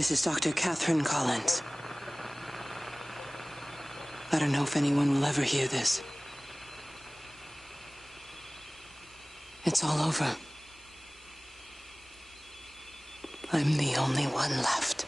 This is Dr. Catherine Collins. I don't know if anyone will ever hear this. It's all over. I'm the only one left.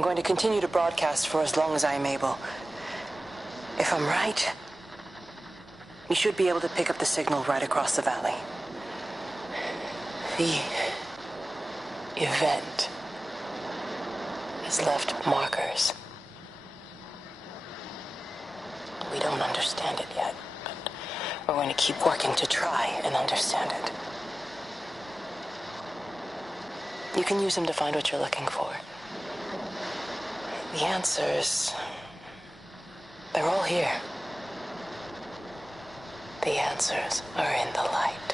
I'm going to continue to broadcast for as long as I am able. If I'm right, you should be able to pick up the signal right across the valley. The event has left markers. We don't understand it yet, but we're going to keep working to try and understand it. You can use them to find what you're looking for. The answers, they're all here. The answers are in the light.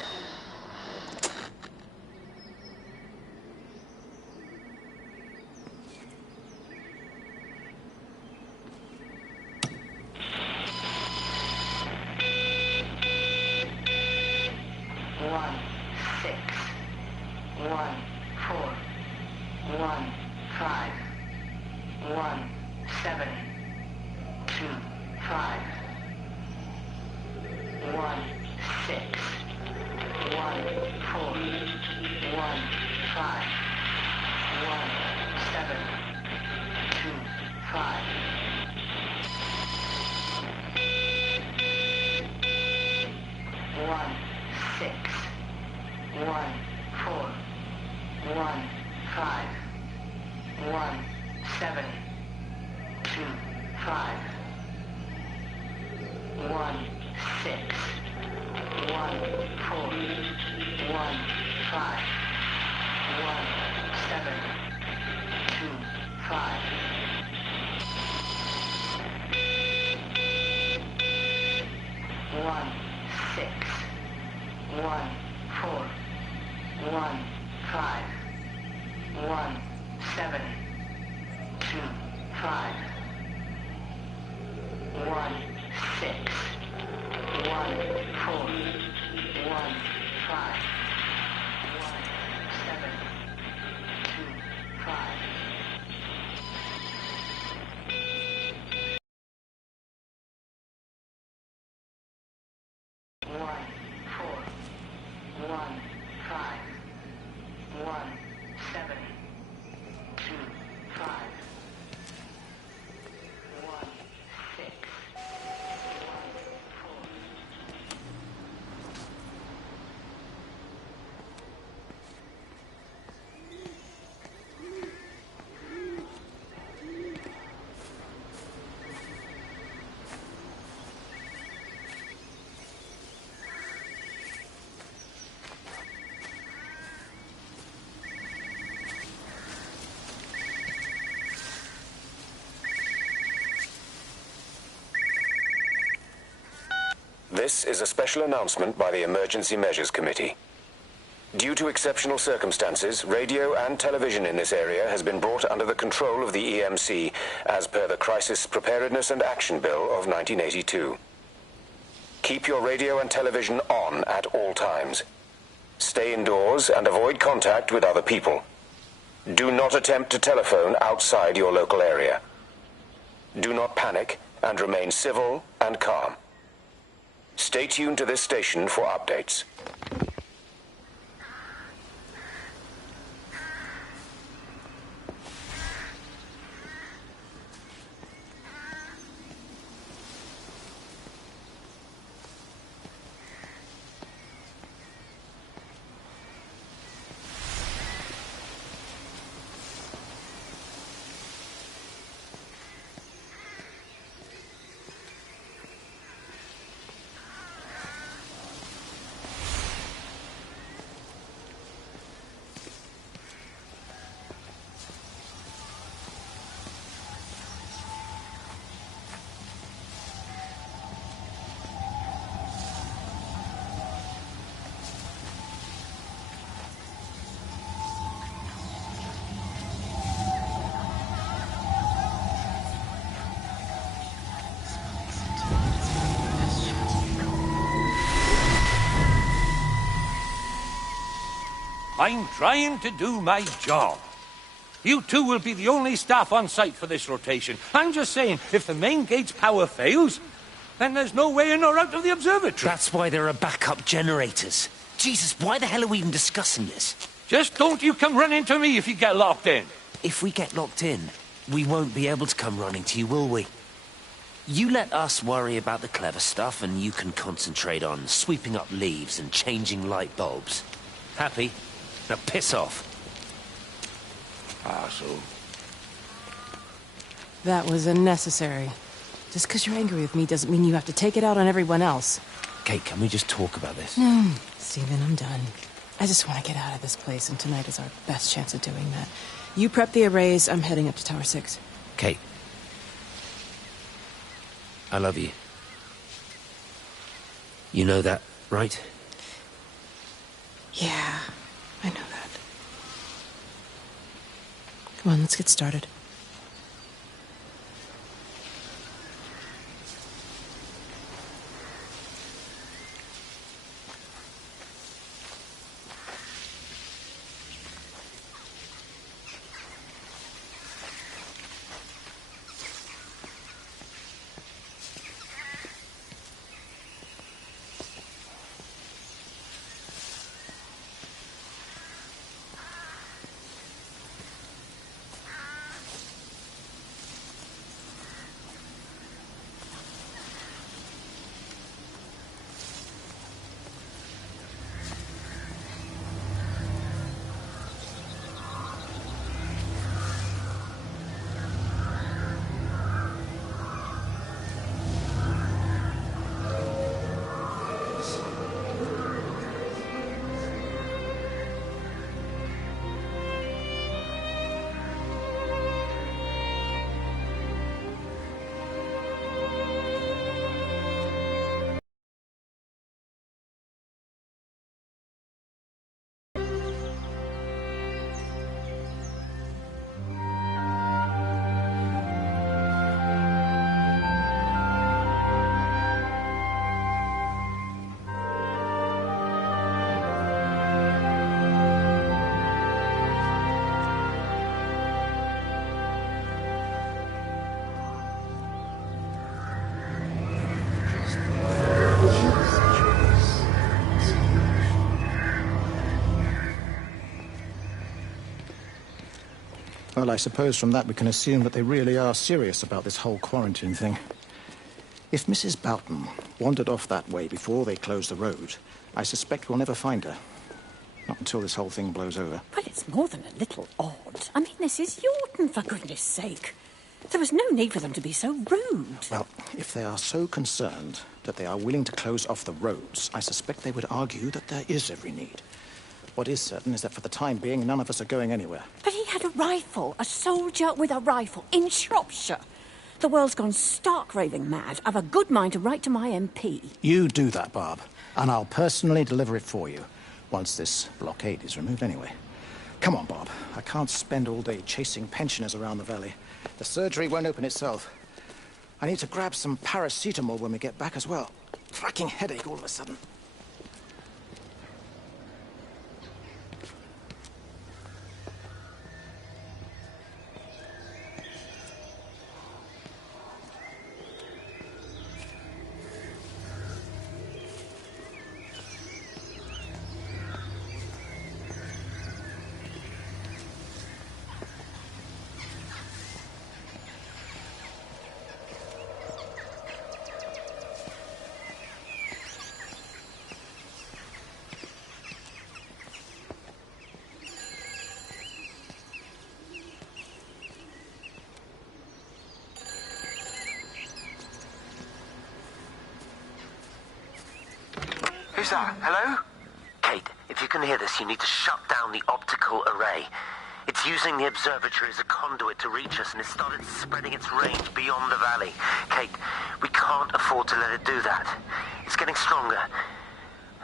This is a special announcement by the Emergency Measures Committee. Due to exceptional circumstances, radio and television in this area has been brought under the control of the EMC as per the Crisis Preparedness and Action Bill of 1982. Keep your radio and television on at all times. Stay indoors and avoid contact with other people. Do not attempt to telephone outside your local area. Do not panic and remain civil and calm. Stay tuned to this station for updates. I'm trying to do my job. You two will be the only staff on site for this rotation. I'm just saying, if the main gate's power fails, then there's no way in or out of the observatory. That's why there are backup generators. Jesus, why the hell are we even discussing this? Just don't you come running to me if you get locked in. If we get locked in, we won't be able to come running to you, will we? You let us worry about the clever stuff, and you can concentrate on sweeping up leaves and changing light bulbs. Happy? Now piss off. Asshole. That was unnecessary. Just because you're angry with me doesn't mean you have to take it out on everyone else. Kate, can we just talk about this? No, Stephen, I'm done. I just want to get out of this place, and tonight is our best chance of doing that. You prep the arrays, I'm heading up to Tower 6. Kate. I love you. You know that, right? Yeah, I know that. Come on, let's get started. Well, I suppose from that we can assume that they really are serious about this whole quarantine thing. If Mrs. Boughton wandered off that way before they closed the road, I suspect we'll never find her. Not until this whole thing blows over. Well, it's more than a little odd. I mean, this is Yorton, for goodness sake. There was no need for them to be so rude. Well, if they are so concerned that they are willing to close off the roads, I suspect they would argue that there is every need. What is certain is that for the time being, none of us are going anywhere. But he had a rifle, a soldier with a rifle, in Shropshire. The world's gone stark raving mad. I've a good mind to write to my MP. You do that, Barb, and I'll personally deliver it for you, once this blockade is removed anyway. Come on, Bob. I can't spend all day chasing pensioners around the valley. The surgery won't open itself. I need to grab some paracetamol when we get back as well. Cracking headache all of a sudden. Who's that? Hello? Kate, if you can hear this, you need to shut down the optical array. It's using the observatory as a conduit to reach us, and it's started spreading its range beyond the valley. Kate, we can't afford to let it do that. It's getting stronger.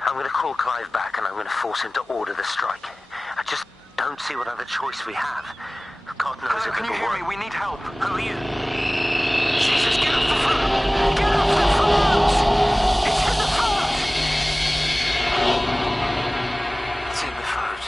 I'm going to call Clive back, and I'm going to force him to order the strike. I just don't see what other choice we have. God knows if Can you hear me? We need help. Who are you? Jesus, get off the phone! Get off the phone! It's in the phone! It's in the phone.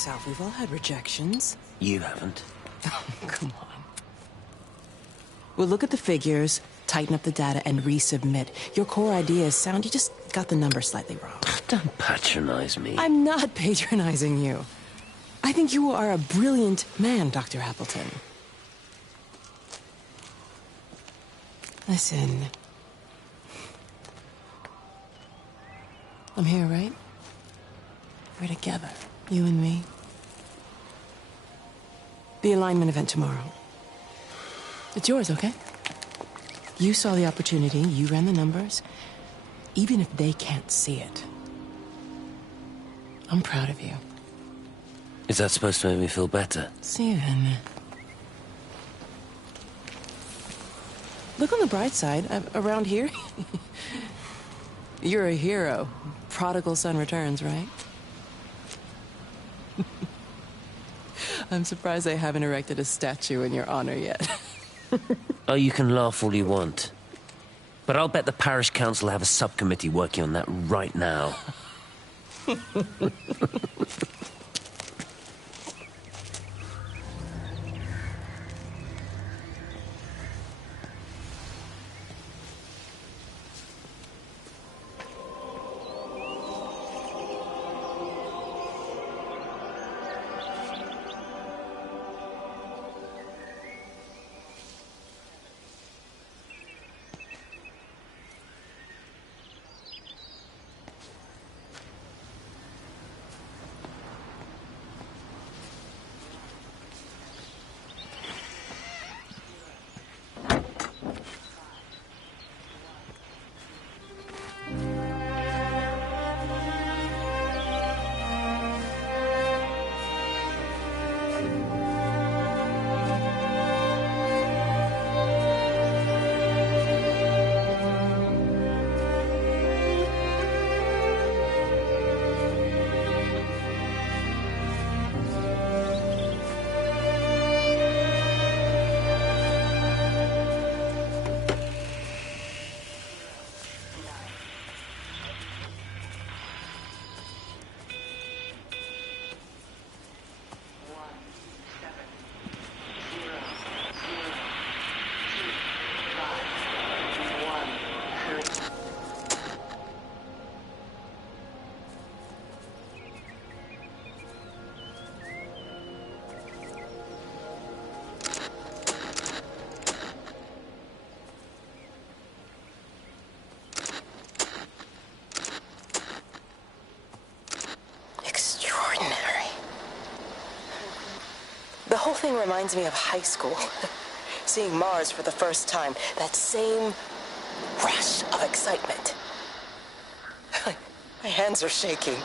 yourself. We've all had rejections. You haven't. Come on. We'll look at the figures, tighten up the data, and resubmit. Your core idea is sound. You just got the number slightly wrong. Don't patronize me. I'm not patronizing you. I think you are a brilliant man, Dr. Appleton. Listen. I'm here, right? We're together, you and me. The alignment event tomorrow. It's yours, okay? You saw the opportunity, you ran the numbers. Even if they can't see it, I'm proud of you. Is that supposed to make me feel better? Steven. Look on the bright side. Around here, you're a hero. Prodigal son returns, right? I'm surprised they haven't erected a statue in your honor yet. Oh, you can laugh all you want. But I'll bet the parish council have a subcommittee working on that right now. The whole thing reminds me of high school. Seeing Mars for the first time. That same rush of excitement. My hands are shaking.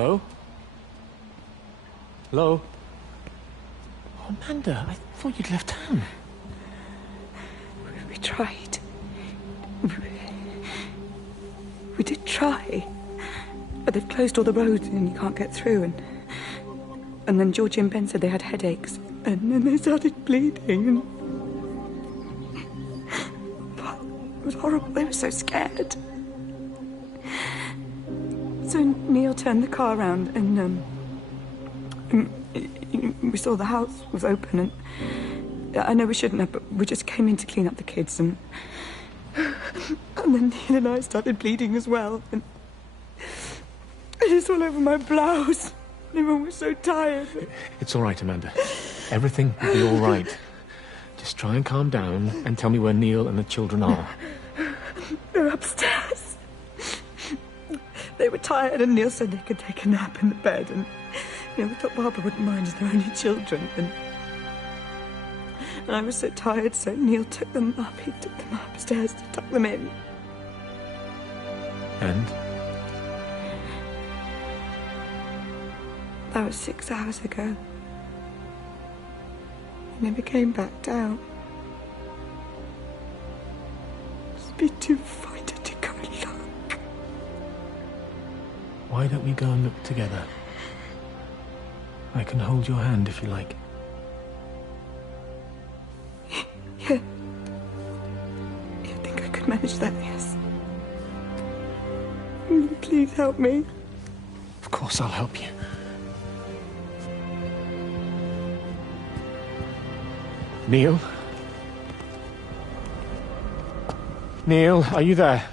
Hello? Hello? Oh, Amanda, I thought you'd left town. We tried. We did try. But they've closed all the roads and you can't get through. And then Georgie and Ben said they had headaches. And then they started bleeding. And... It was horrible. They were so scared. So Neil turned the car around and we saw the house was open, and I know we shouldn't have, but we just came in to clean up the kids, and then Neil and I started bleeding as well, and it's all over my blouse. Everyone was so tired. It's all right, Amanda. Everything will be all right. Just try and calm down and tell me where Neil and the children are. They're upstairs. They were tired, and Neil said they could take a nap in the bed, and we thought Barbara wouldn't mind as they're only children, and I was so tired, so Neil took them up. He took them upstairs to tuck them in. And? That was 6 hours ago. He never came back down. Must be too frightened to go and look. Why don't we go and look together? I can hold your hand if you like. Yeah. I think I could manage that, yes. Will you please help me? Of course I'll help you. Neil? Neil, are you there?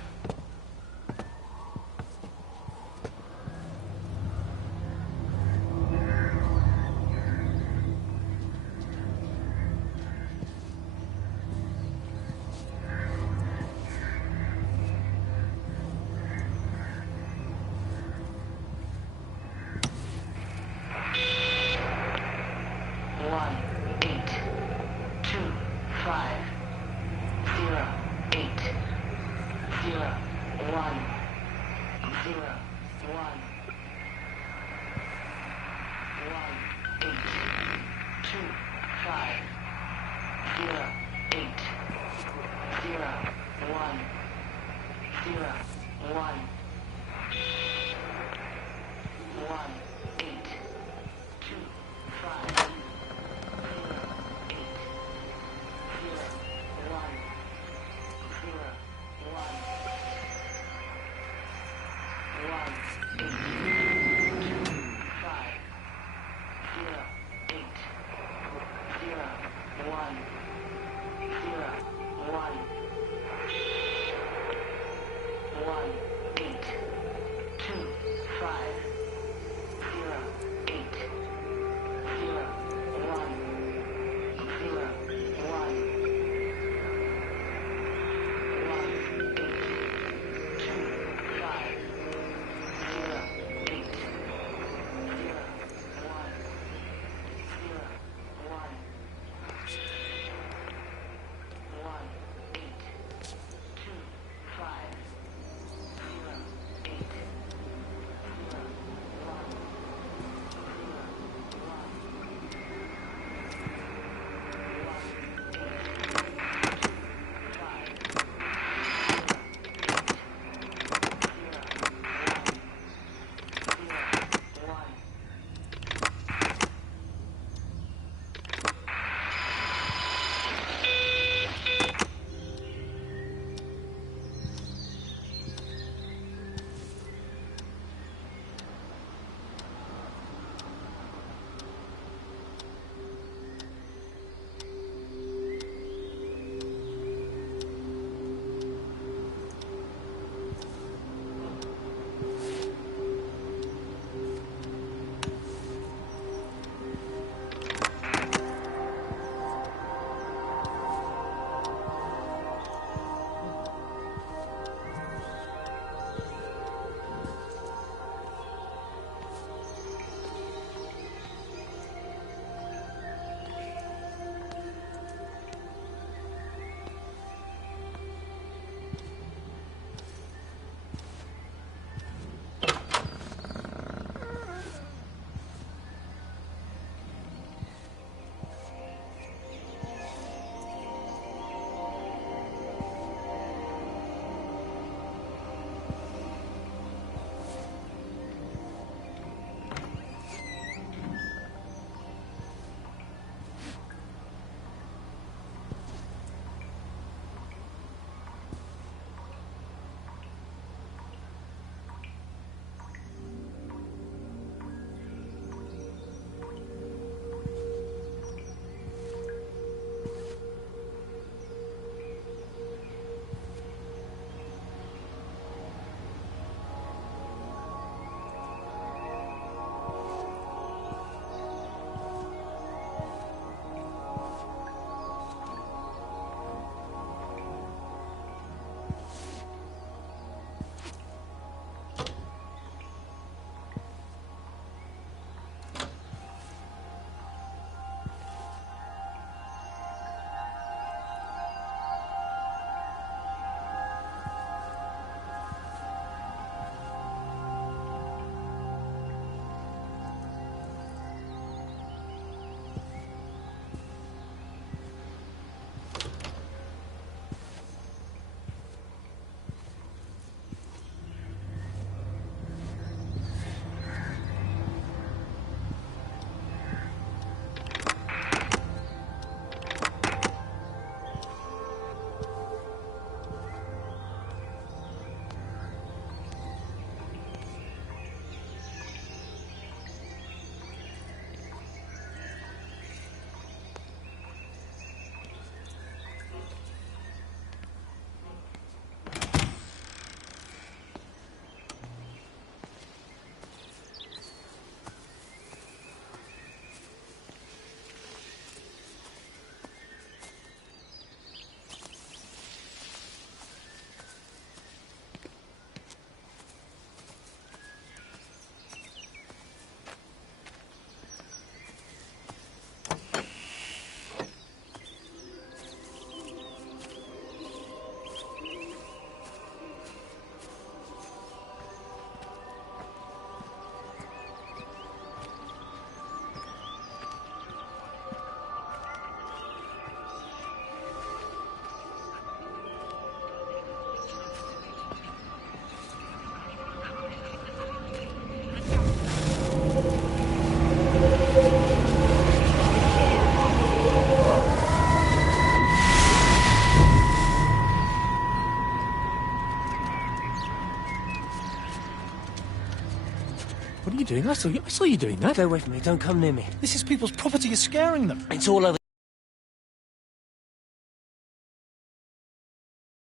doing? I saw you doing that. Stay away from me. Don't come near me. This is people's property. You're scaring them. It's all over.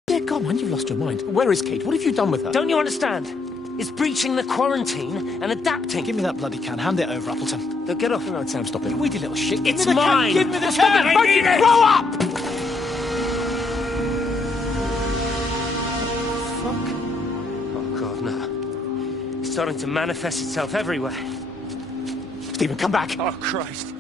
Yeah, come on, you've lost your mind. Where is Kate? What have you done with her? Don't you understand? It's breaching the quarantine and adapting. Give me that bloody can. Hand it over, Appleton. Don't get off. No, Sam, stop it. You weedy little shit. It's Give me the mine. Can. Give me the Stop can. it. I need it. Grow up! Fuck. Oh, God, no. It's starting to manifest itself everywhere. Stephen, come back. Oh, Christ.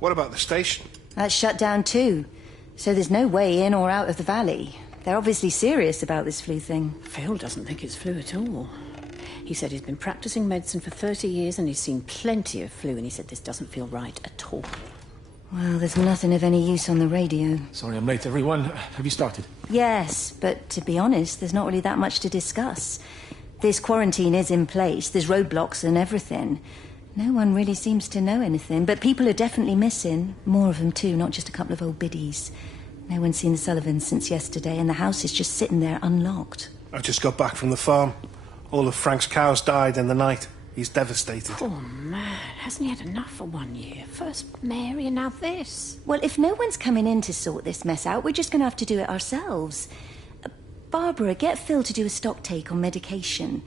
What about the station? That's shut down too. So there's no way in or out of the valley. They're obviously serious about this flu thing. Phil doesn't think it's flu at all. He said he's been practicing medicine for 30 years and he's seen plenty of flu, and he said this doesn't feel right at all. Well, there's nothing of any use on the radio. Sorry I'm late, everyone. Have you started? Yes, but to be honest, there's not really that much to discuss. This quarantine is in place, there's roadblocks and everything. No one really seems to know anything, but people are definitely missing. More of them too, not just a couple of old biddies. No one's seen the Sullivans since yesterday, and the house is just sitting there unlocked. I just got back from the farm. All of Frank's cows died in the night. He's devastated. Poor man. Hasn't he had enough for 1 year? First Mary and now this. Well, if no one's coming in to sort this mess out, we're just going to have to do it ourselves. Barbara, get Phil to do a stock take on medication.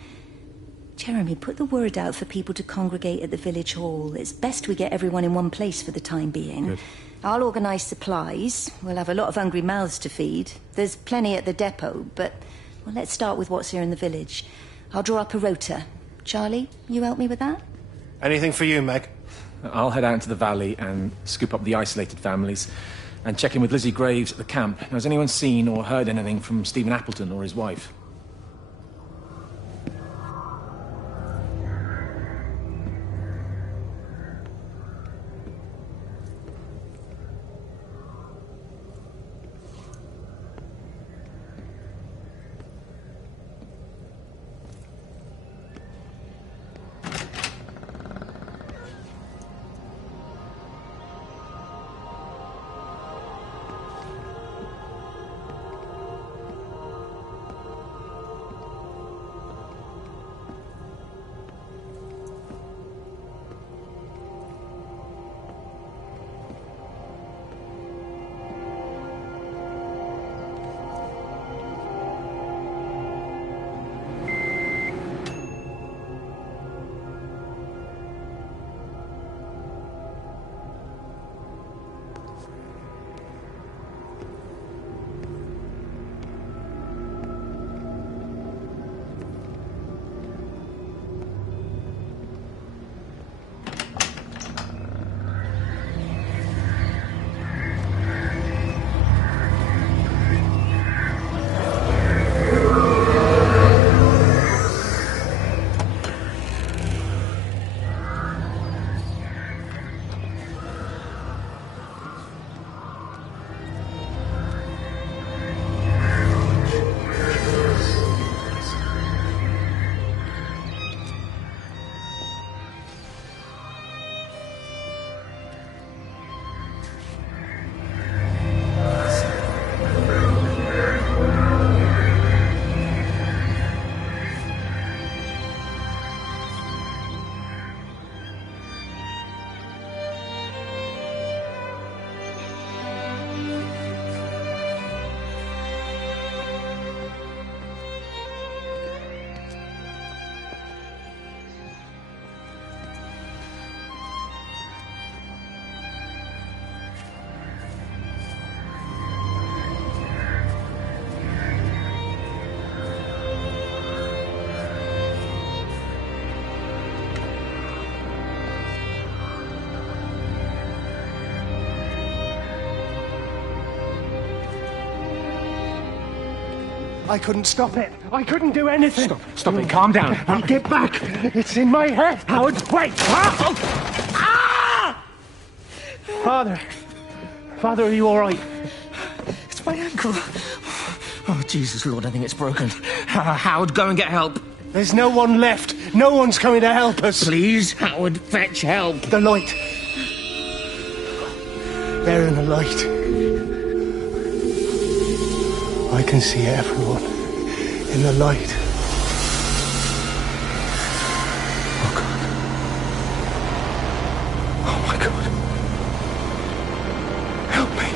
Jeremy, put the word out for people to congregate at the village hall. It's best we get everyone in one place for the time being. Good. I'll organise supplies. We'll have a lot of hungry mouths to feed. There's plenty at the depot, but well, let's start with what's here in the village. I'll draw up a rota. Charlie, you help me with that? Anything for you, Meg? I'll head out into the valley and scoop up the isolated families and check in with Lizzie Graves at the camp. Now, has anyone seen or heard anything from Stephen Appleton or his wife? I couldn't stop it. I couldn't do anything. Stop it. Calm down. I'll get back. It's in my head. Howard, wait! Father. Father, are you all right? It's my ankle. Oh, Jesus, Lord, I think it's broken. Howard, go and get help. There's no one left. No one's coming to help us. Please, Howard, fetch help. The light. They're in the light. I can see everyone in the light. Oh, God. Oh, my God. Help me.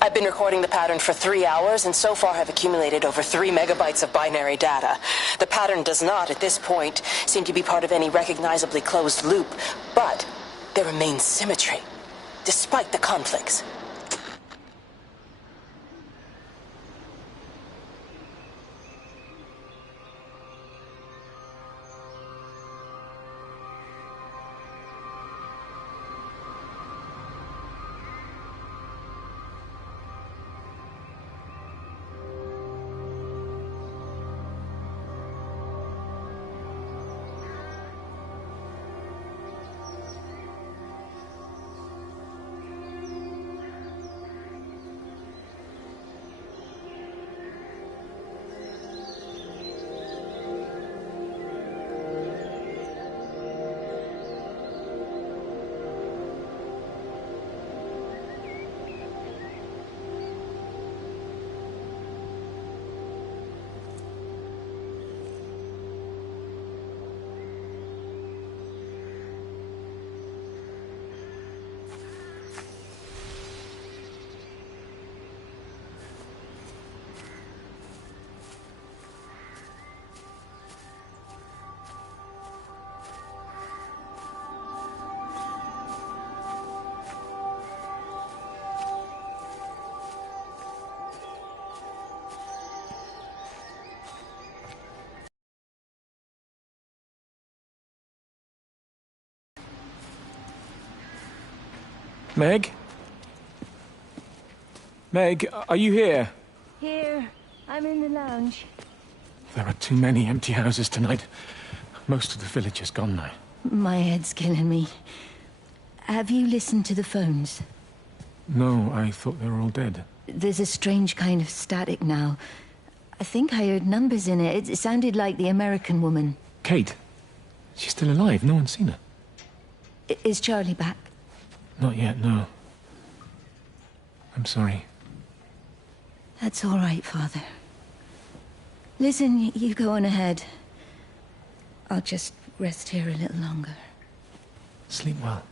I've been recording the pattern for 3 hours, and so far have accumulated over 3 megabytes of binary data. The pattern does not, at this point, seem to be part of any recognizably closed loop, but there remains symmetry, despite the conflicts. Meg? Meg, are you here? Here. I'm in the lounge. There are too many empty houses tonight. Most of the village is gone now. My head's killing me. Have you listened to the phones? No, I thought they were all dead. There's a strange kind of static now. I think I heard numbers in it. It sounded like the American woman. Kate? She's still alive. No one's seen her. Is Charlie back? Not yet, no. I'm sorry. That's all right, Father. Listen, you go on ahead. I'll just rest here a little longer. Sleep well.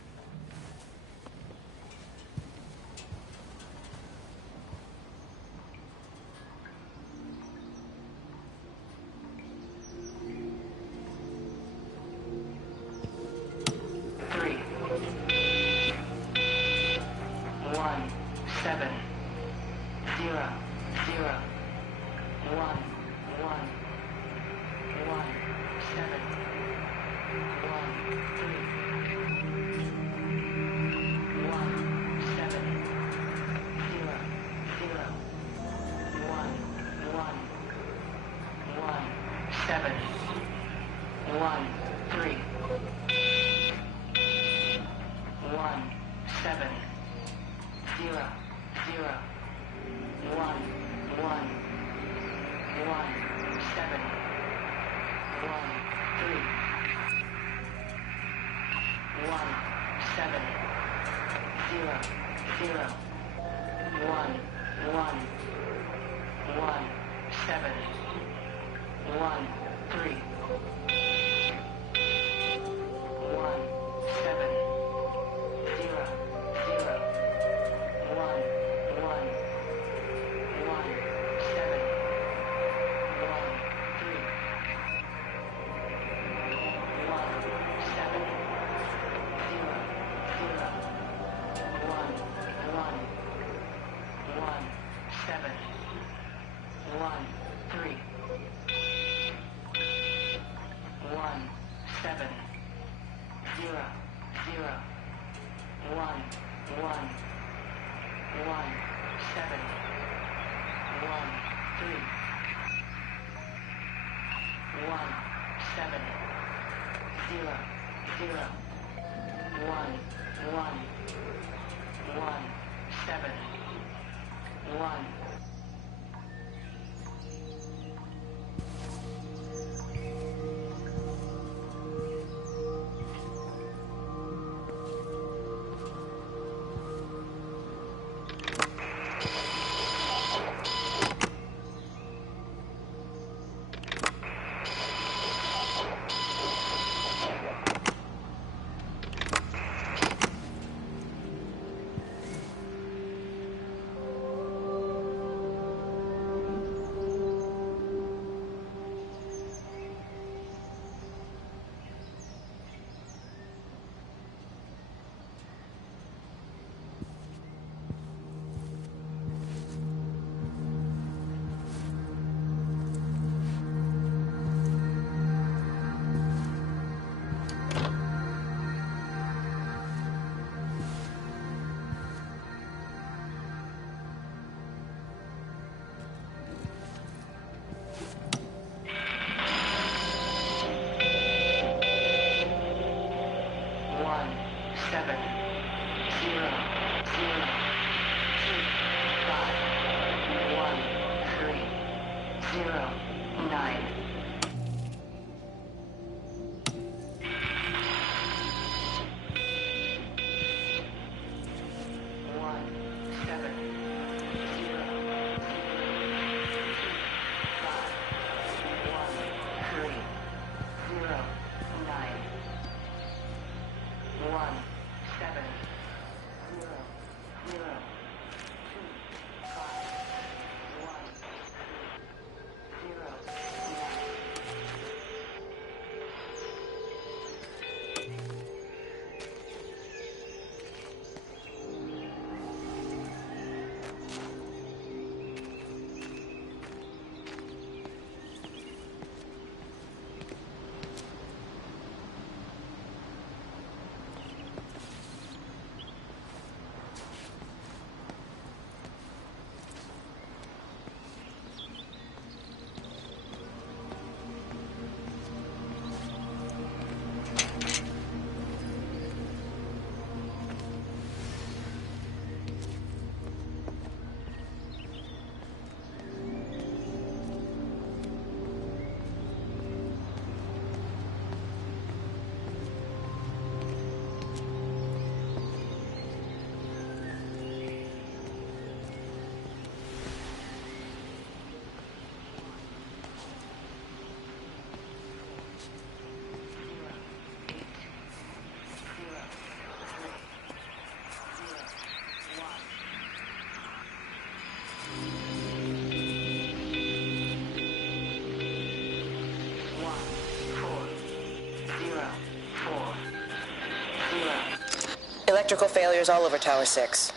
Electrical failures all over Tower 6.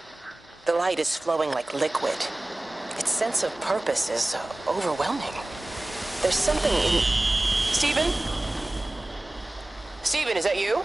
The light is flowing like liquid. Its sense of purpose is overwhelming. There's something in... Stephen? Stephen, is that you?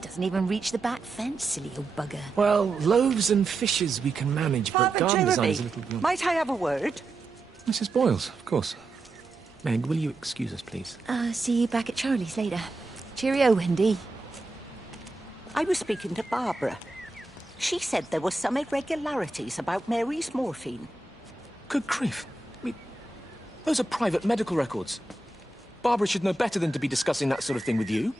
Doesn't even reach the back fence, silly old bugger. Well, loaves and fishes we can manage, but Father garden design Jeremy, is a little... might I have a word? Mrs. Boyles, of course. Meg, will you excuse us, please? See you back at Charlie's later. Cheerio, Wendy. I was speaking to Barbara. She said there were some irregularities about Mary's morphine. Good grief. I mean, those are private medical records. Barbara should know better than to be discussing that sort of thing with you.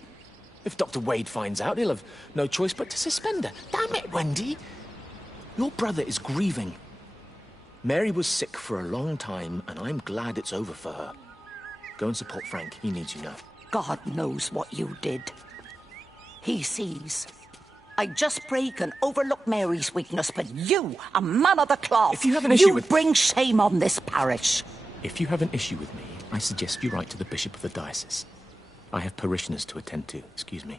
If Dr. Wade finds out, he'll have no choice but to suspend her. Damn it, Wendy! Your brother is grieving. Mary was sick for a long time, and I'm glad it's over for her. Go and support Frank. He needs you now. God knows what you did. He sees. I just break and overlook Mary's weakness, but you, a man of the cloth, if you have an issue with... bring shame on this parish. If you have an issue with me, I suggest you write to the Bishop of the Diocese. I have parishioners to attend to. Excuse me.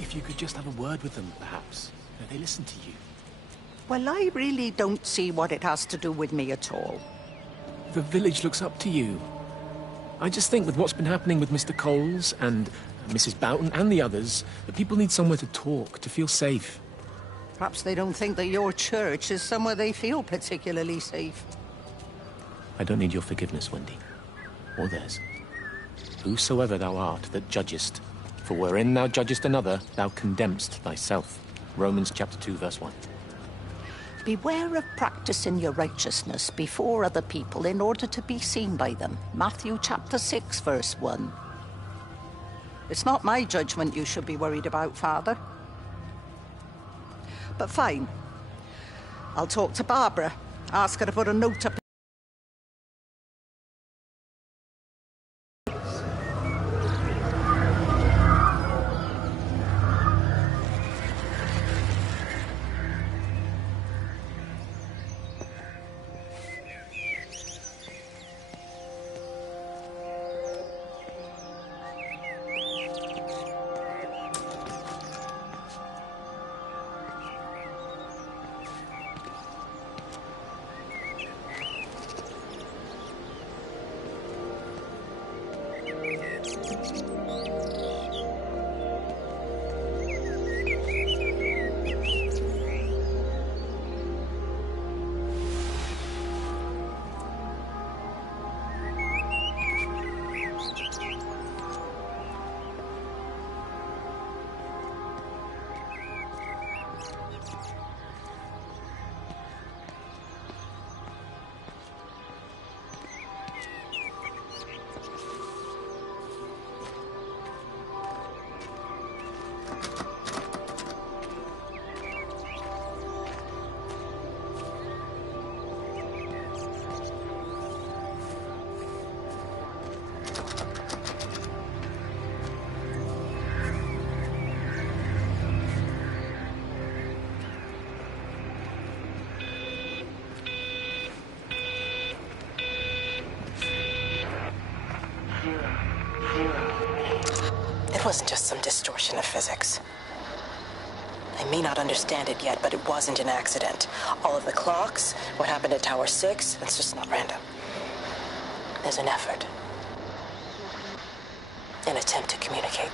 If you could just have a word with them, perhaps. They listen to you. Well, I really don't see what it has to do with me at all. The village looks up to you. I just think with what's been happening with Mr. Coles and Mrs. Boughton and the others, that people need somewhere to talk, to feel safe. Perhaps they don't think that your church is somewhere they feel particularly safe. I don't need your forgiveness, Wendy. Or theirs. Whosoever thou art that judgest, for wherein thou judgest another, thou condemnest thyself. Romans chapter 2, verse 1. Beware of practicing your righteousness before other people in order to be seen by them. Matthew chapter 6, verse 1. It's not my judgment you should be worried about, Father. But fine. I'll talk to Barbara. Ask her to put a note up. It wasn't just some distortion of physics. I may not understand it yet, but it wasn't an accident. All of the clocks, what happened at Tower 6, that's just not random. There's an effort. An attempt to communicate.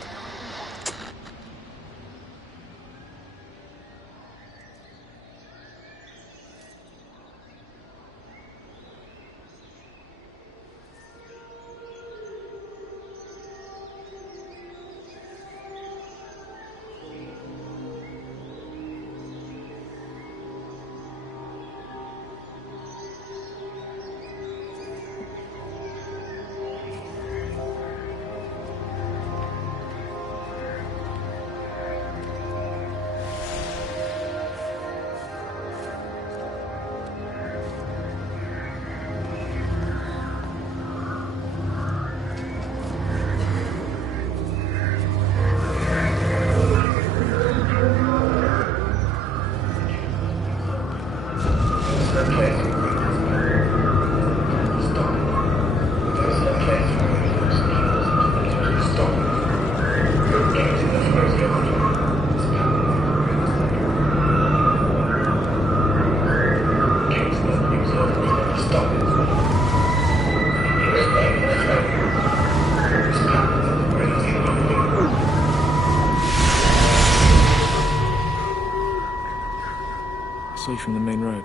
Away from the main road.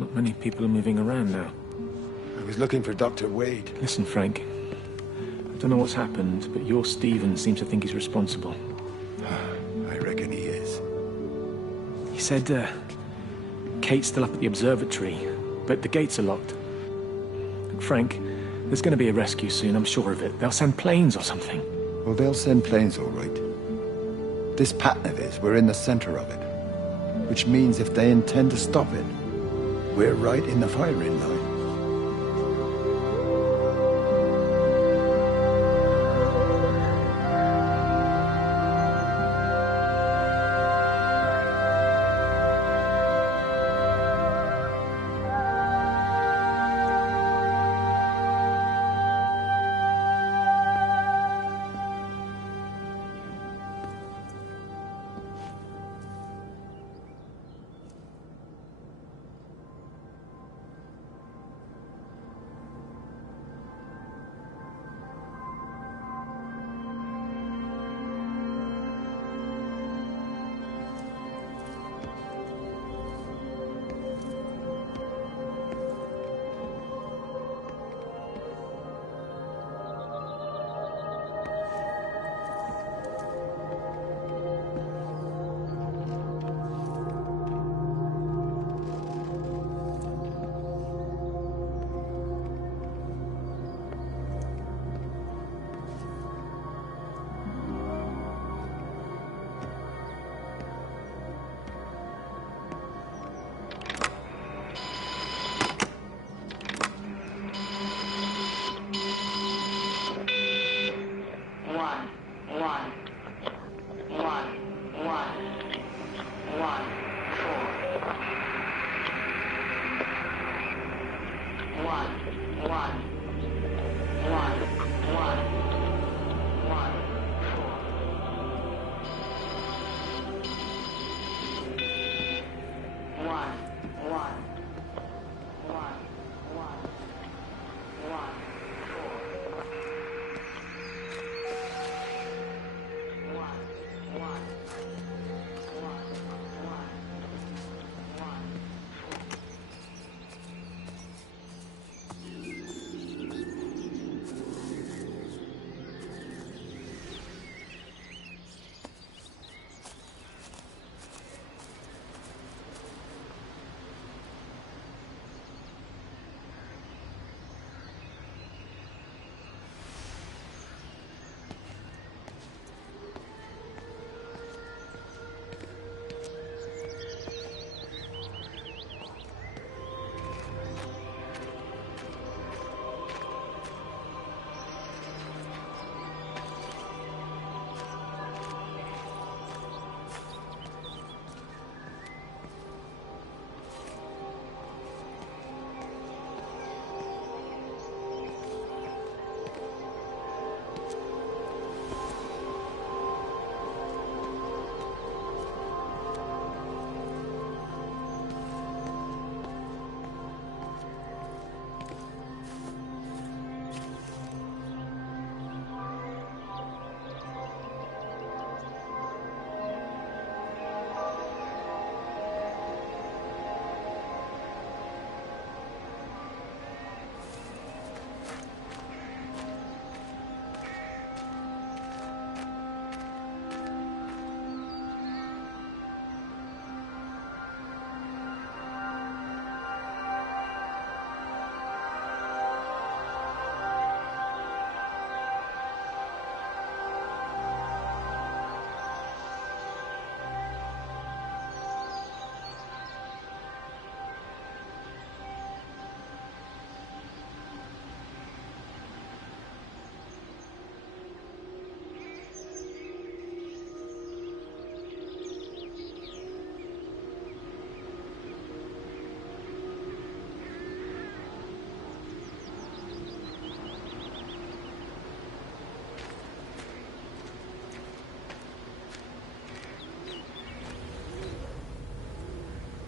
Not many people are moving around now. I was looking for Dr. Wade. Listen, Frank. I don't know what's happened, but your Stephen seems to think he's responsible. I reckon he is. He said, Kate's still up at the observatory, but the gates are locked. Look, Frank, there's going to be a rescue soon, I'm sure of it. They'll send planes or something. Well, they'll send planes, all right. This pattern of his, we're in the center of it. Which means if they intend to stop it, we're right in the firing line.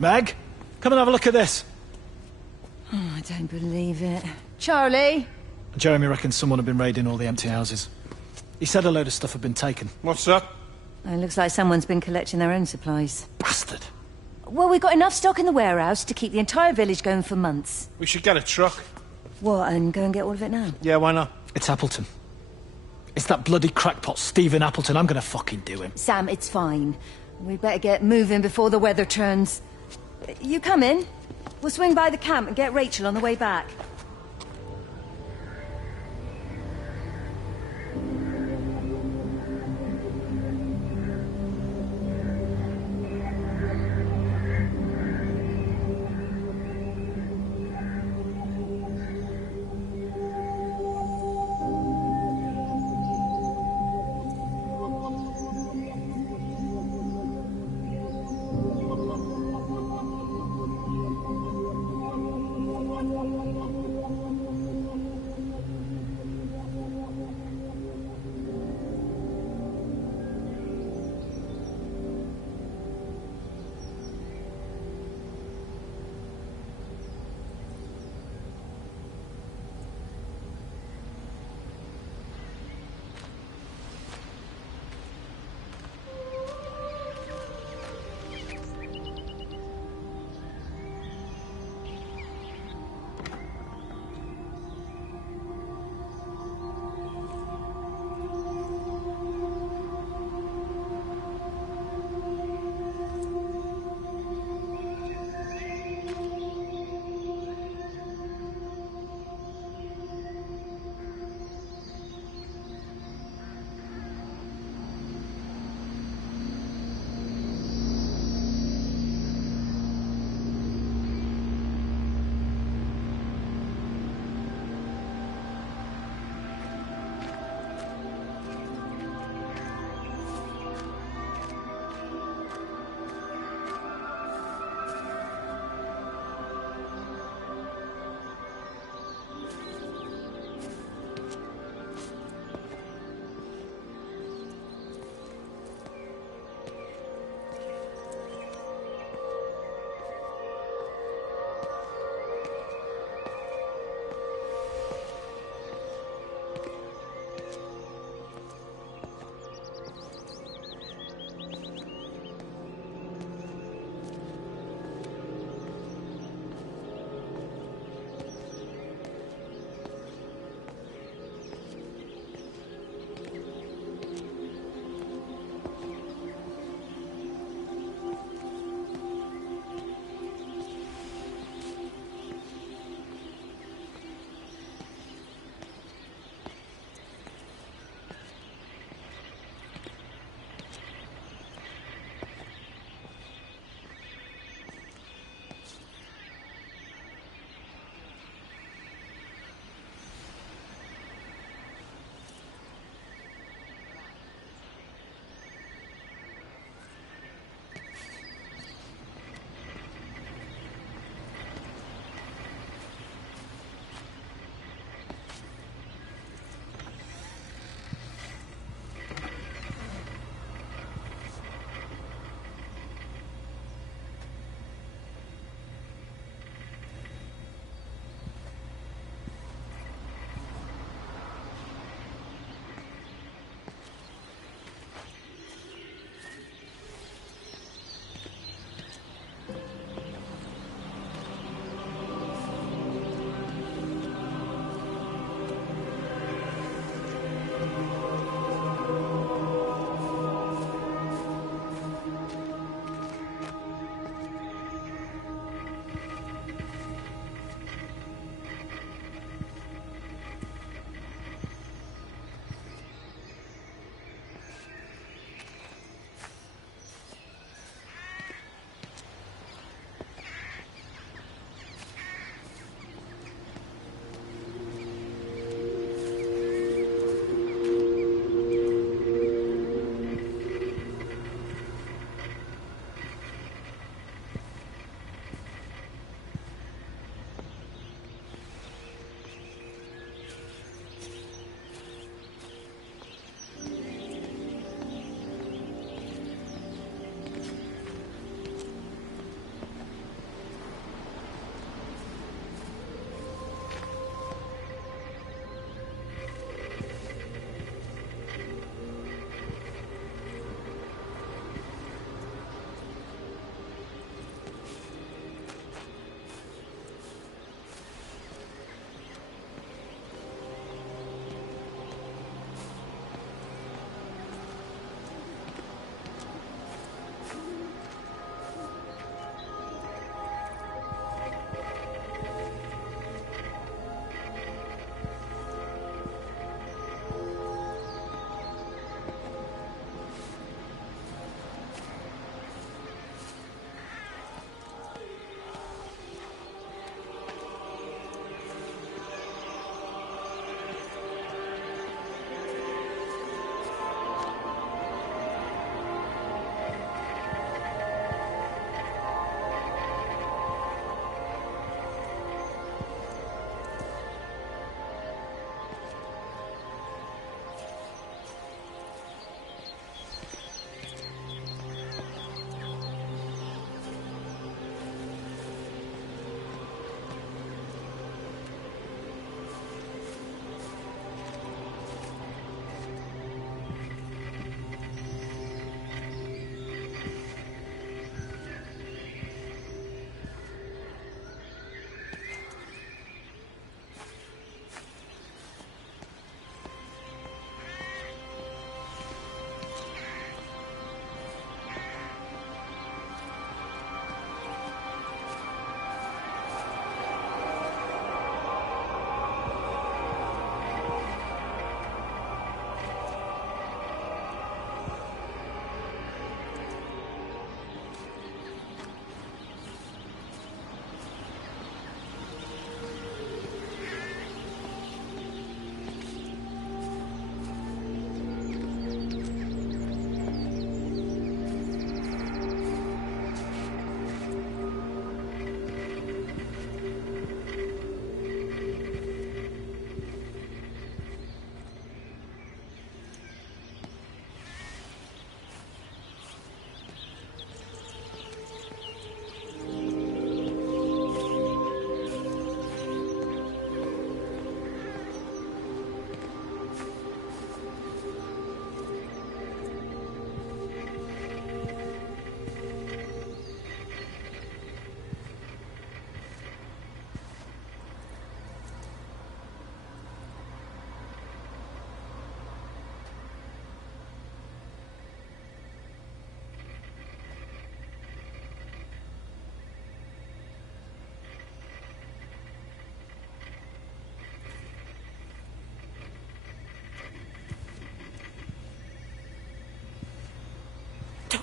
Meg, come and have a look at this. Oh, I don't believe it. Charlie? Jeremy reckons someone had been raiding all the empty houses. He said a load of stuff had been taken. What's that? It looks like someone's been collecting their own supplies. Bastard. Well, we've got enough stock in the warehouse to keep the entire village going for months. We should get a truck. What, and go and get all of it now? Yeah, why not? It's Appleton. It's that bloody crackpot Stephen Appleton. I'm gonna fucking do him. Sam, it's fine. We'd better get moving before the weather turns. You come in. We'll swing by the camp and get Rachel on the way back.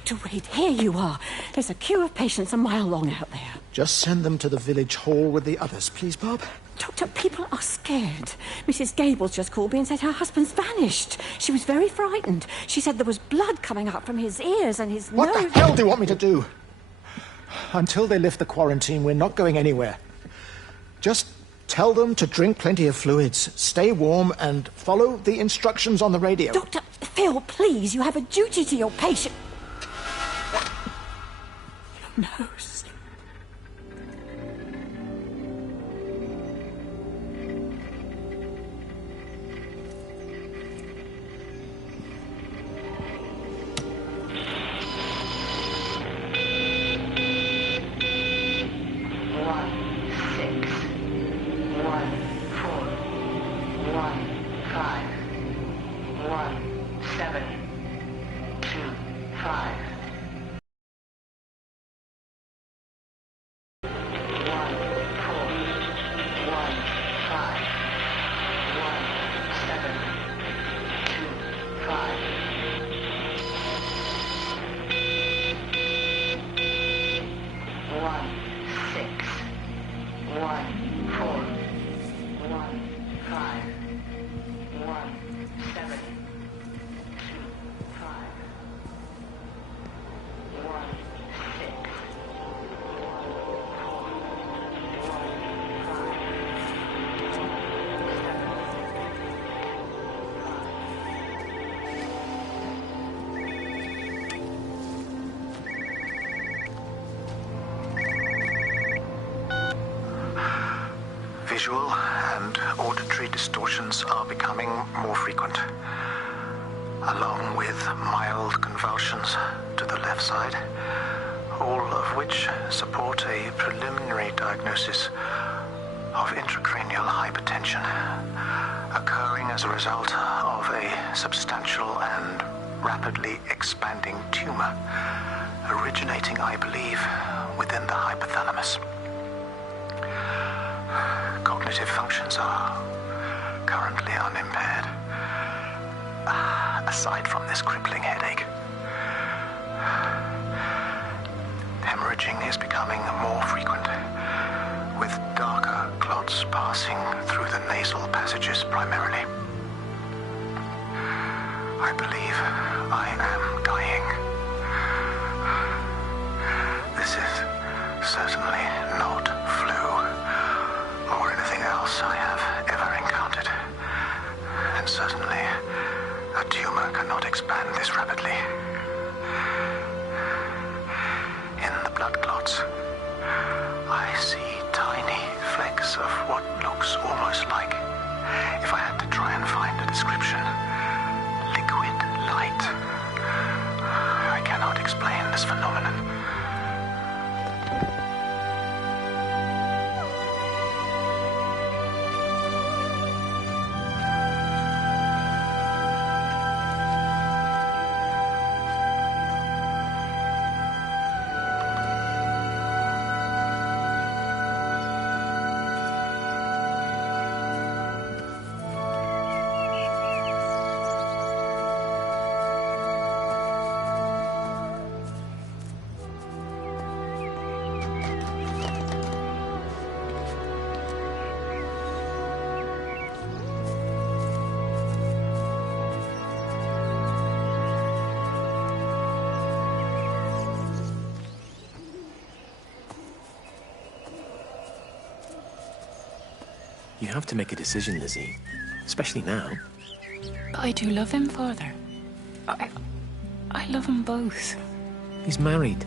Dr. Wade, here you are. There's a queue of patients a mile long out there. Just send them to the village hall with the others, please, Bob. Doctor, people are scared. Mrs. Gables just called me and said her husband's vanished. She was very frightened. She said there was blood coming up from his ears and his nose. What the hell do you want me to do? Until they lift the quarantine, we're not going anywhere. Just tell them to drink plenty of fluids, stay warm, and follow the instructions on the radio. Dr. Phil, please, you have a duty to your patient. Your nose. Visual and auditory distortions are becoming more frequent, along with mild convulsions to the left side, all of which support a preliminary diagnosis of intracranial hypertension, occurring as a result of a substantial and rapidly expanding tumor, originating, I believe, within the hypothalamus. Cognitive functions are currently unimpaired, aside from this crippling headache. Hemorrhaging is becoming more frequent, with darker clots passing through the nasal passages primarily. I believe I am dying. This is certainly not flu or anything else I have ever encountered. And certainly, a tumor cannot expand this rapidly. In the blood clots, I see tiny flecks of what looks almost like, if I had to try and find a description, liquid light. I cannot explain this phenomenon. You have to make a decision, Lizzie. Especially now. But I do love him, Father. I love them both. He's married.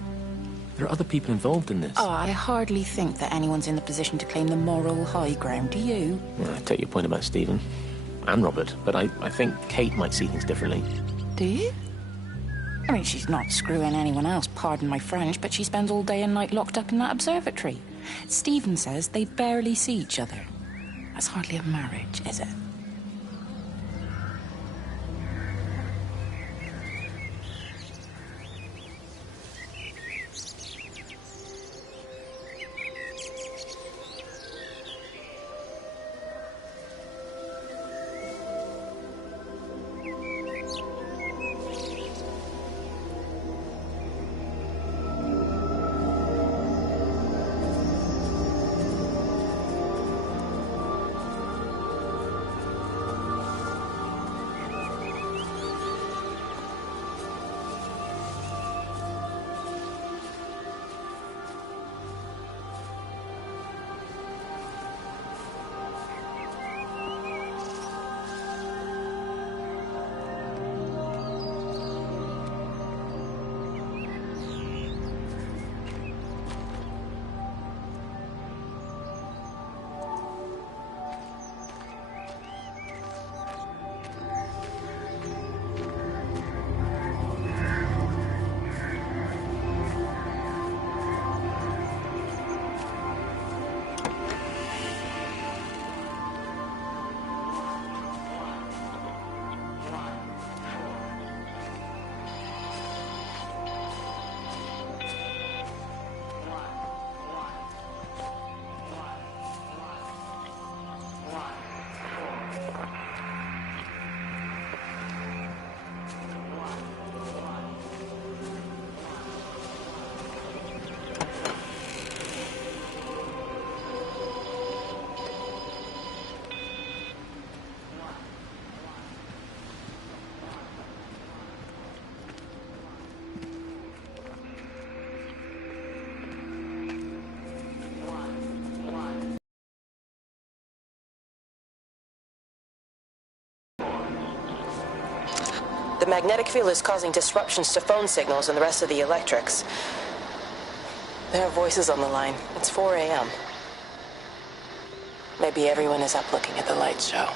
There are other people involved in this. Oh, I hardly think that anyone's in the position to claim the moral high ground, do you? Well, I take your point about Stephen and Robert, but I think Kate might see things differently. Do you? I mean, she's not screwing anyone else, pardon my French, but she spends all day and night locked up in that observatory. Stephen says they barely see each other. That's hardly a marriage, is it? The magnetic field is causing disruptions to phone signals and the rest of the electrics. There are voices on the line. It's 4 a.m. Maybe everyone is up looking at the light show.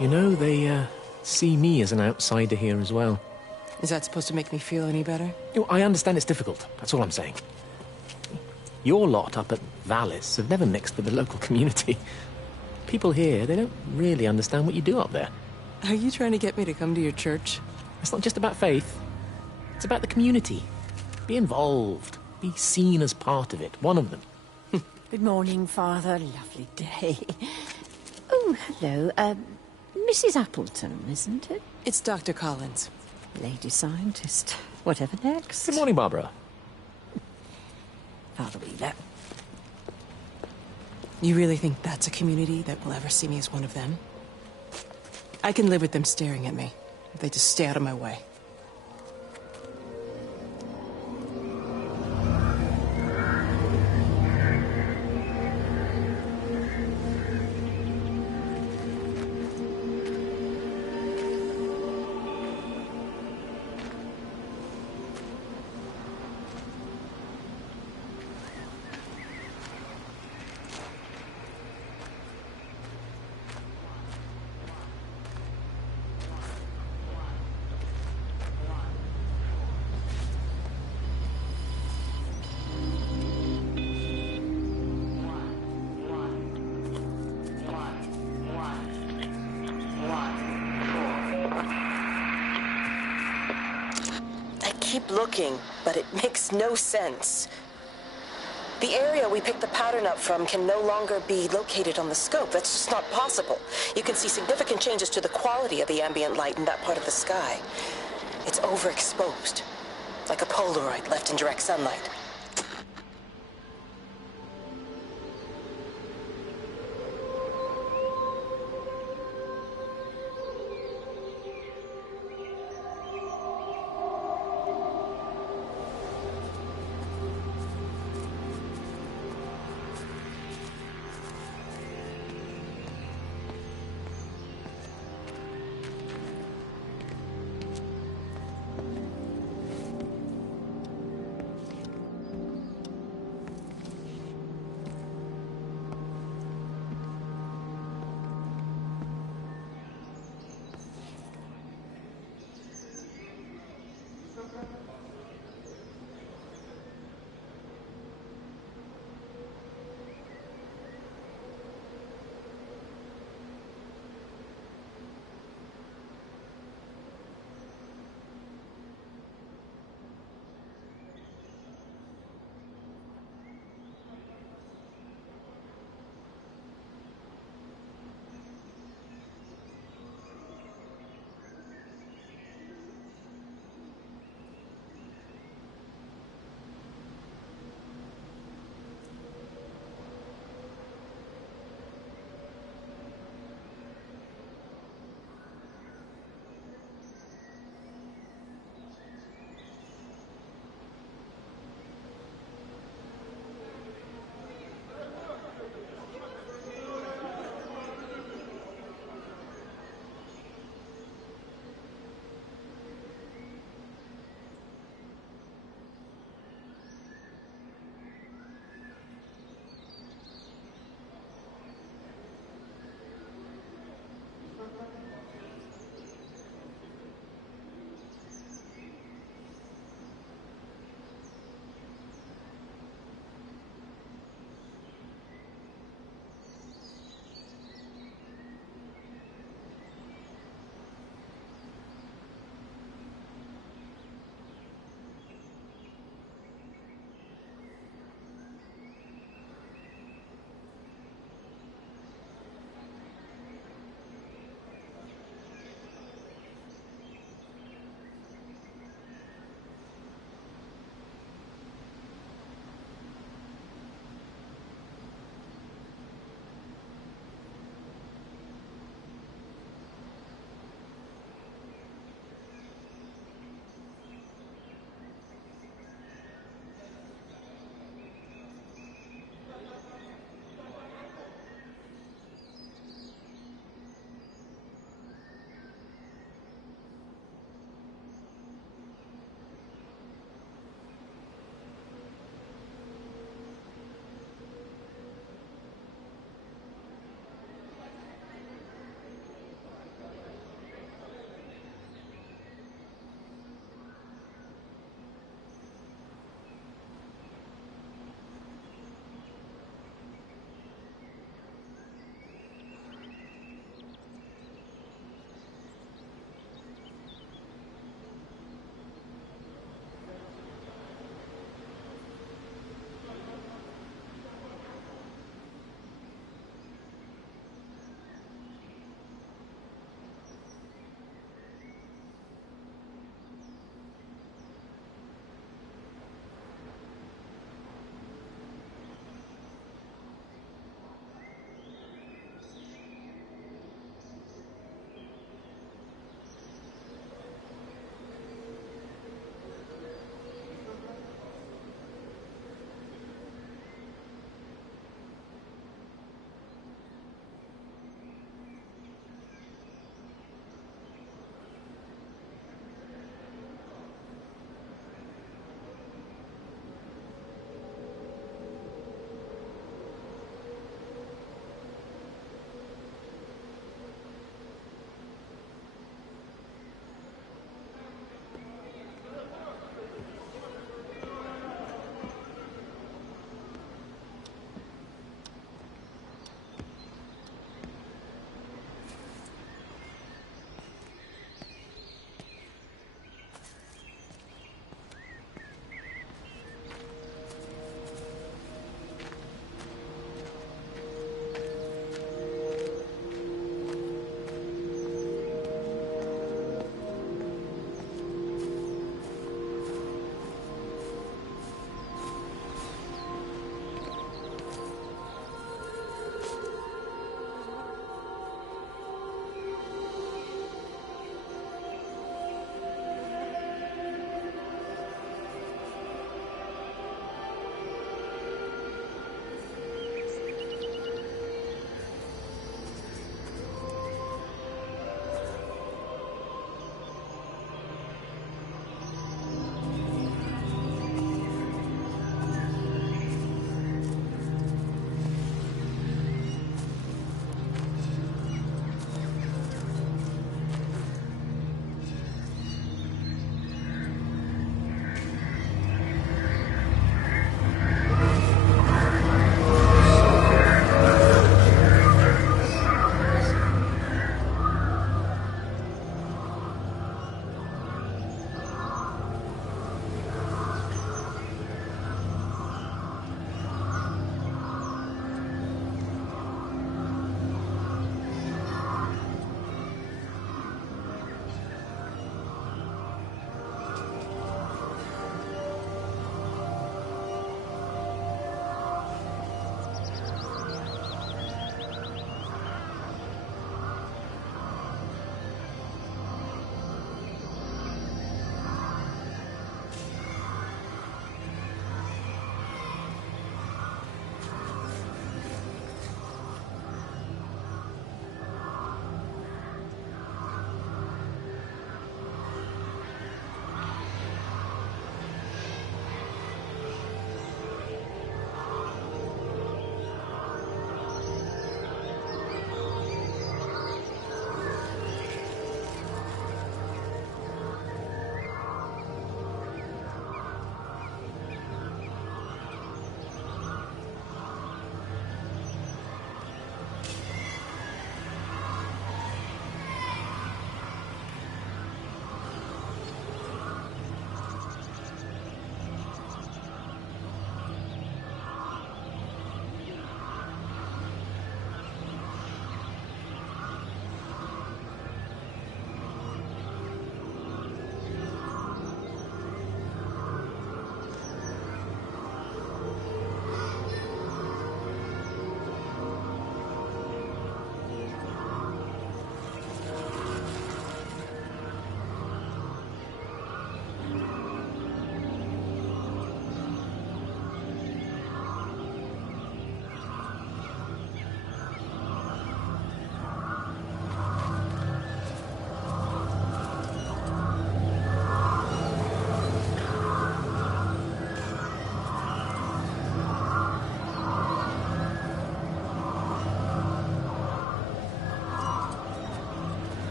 You know, they see me as an outsider here as well. Is that supposed to make me feel any better? You know, I understand it's difficult. That's all I'm saying. Your lot up at Vallis have never mixed with the local community. People here, they don't really understand what you do up there. Are you trying to get me to come to your church? It's not just about faith. It's about the community. Be involved. Be seen as part of it. One of them. Good morning, Father. Lovely day. Oh, hello. Mrs. Appleton, isn't it? It's Dr. Collins. Lady scientist. Whatever next? Good morning, Barbara. Father Wheeler. You really think that's a community that will ever see me as one of them? I can live with them staring at me, if they just stay out of my way. Keep looking, but it makes no sense. The area we picked the pattern up from can no longer be located on the scope. That's just not possible. You can see significant changes to the quality of the ambient light in that part of the sky. It's overexposed, like a Polaroid left in direct sunlight.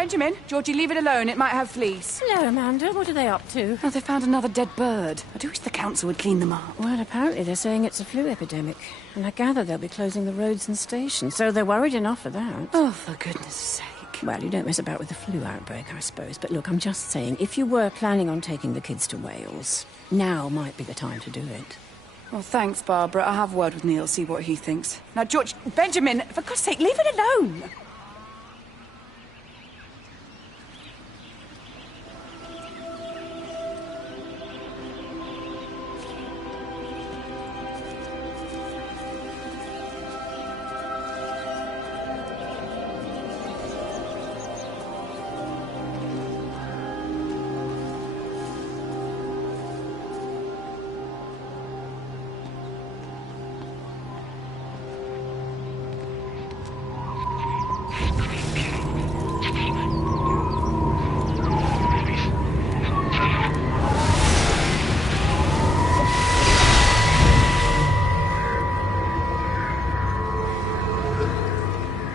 Benjamin, Georgie, leave it alone. It might have fleas. Hello, Amanda. What are they up to? Oh, they found another dead bird. I do wish the council would clean them up. Well, apparently they're saying it's a flu epidemic. And I gather they'll be closing the roads and stations, so they're worried enough for that. Oh, for goodness sake. Well, you don't mess about with the flu outbreak, I suppose. But look, I'm just saying, if you were planning on taking the kids to Wales, now might be the time to do it. Well, thanks, Barbara. I'll have a word with Neil, see what he thinks. Now, George, Benjamin, for God's sake, leave it alone.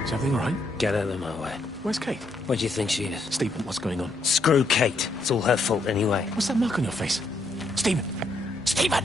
Is everything all right? Get out of my way. Where's Kate? Where do you think she is? Stephen, what's going on? Screw Kate. It's all her fault anyway. What's that mark on your face? Stephen! Stephen!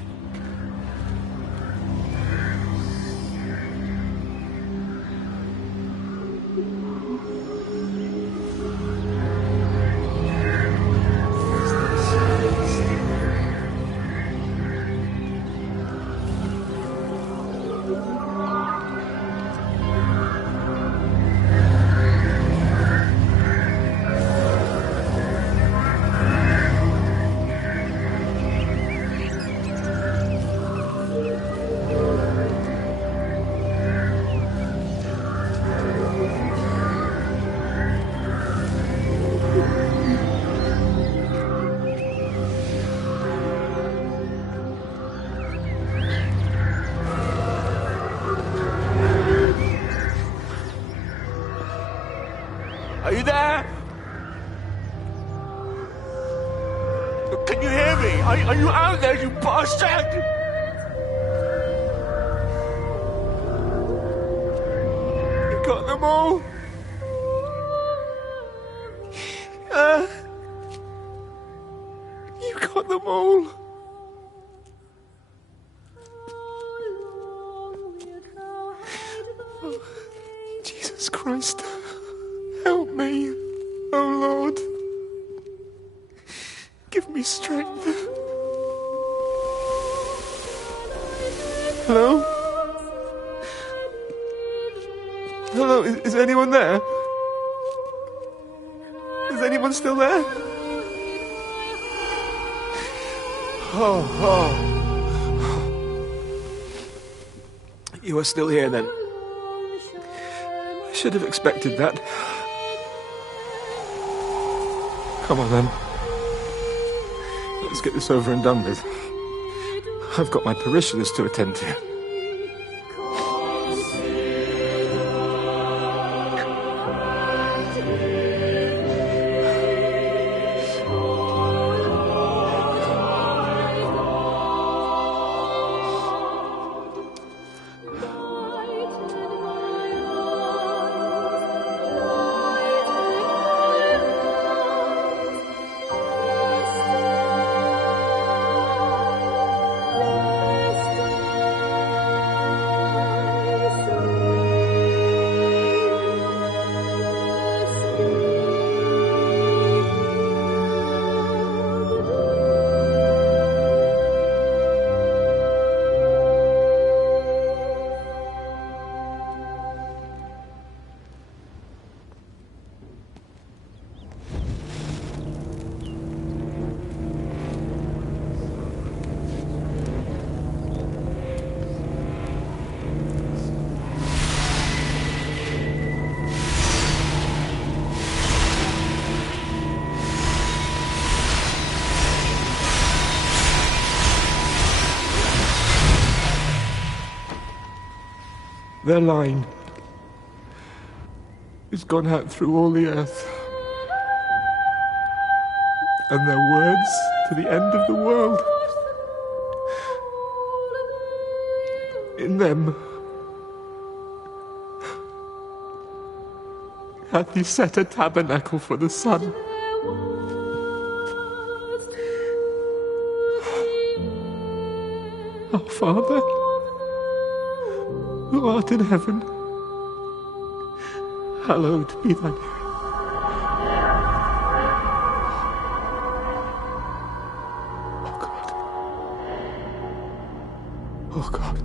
Are you there? Can you hear me? Are you out there, you bastard? You got them all? You got them all? Oh, Jesus Christ. Help me, oh Lord. Give me strength. Hello? Hello, is anyone there? Is anyone still there? Oh. You are still here then. I should have expected that. Come on, then. Let's get this over and done with. I've got my parishioners to attend to. Their line has gone out through all the earth, and their words to the end of the world. In them, hath he set a tabernacle for the sun. Our Father, who art in heaven, hallowed be thy name. Oh God.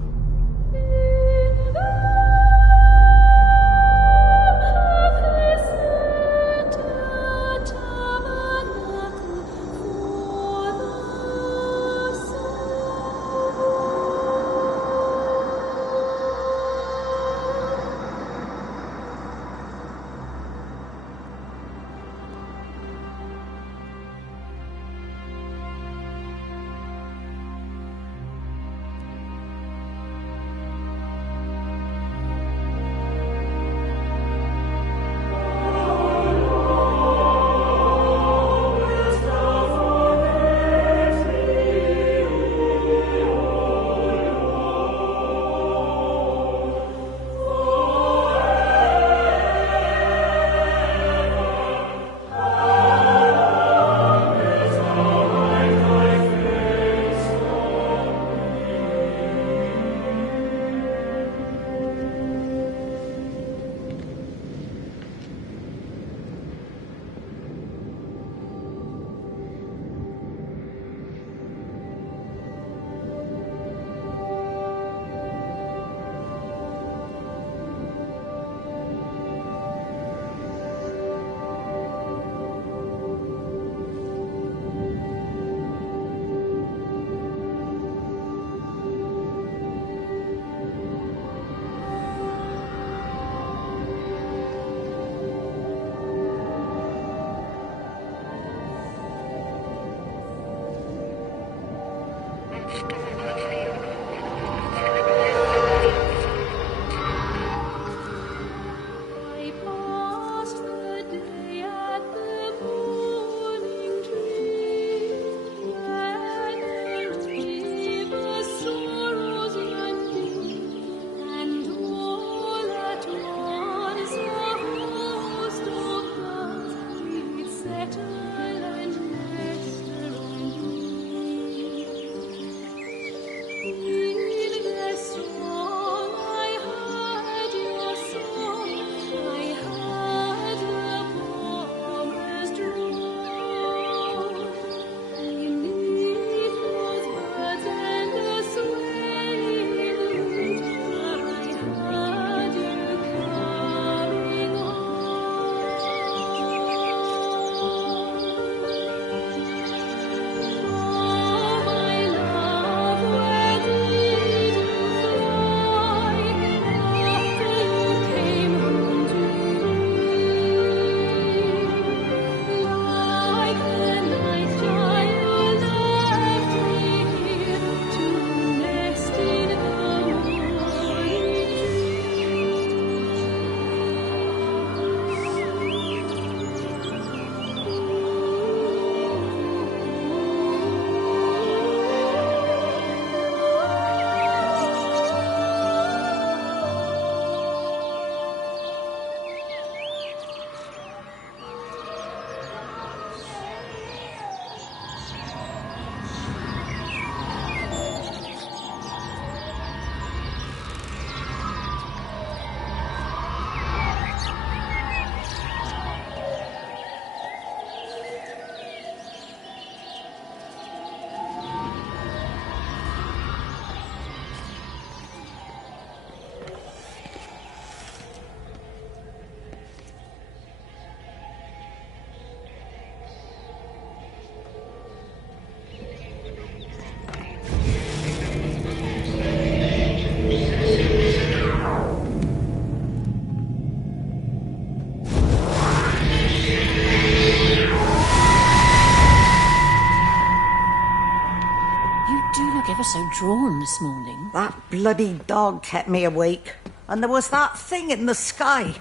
So drawn this morning. That bloody dog kept me awake. And there was that thing in the sky.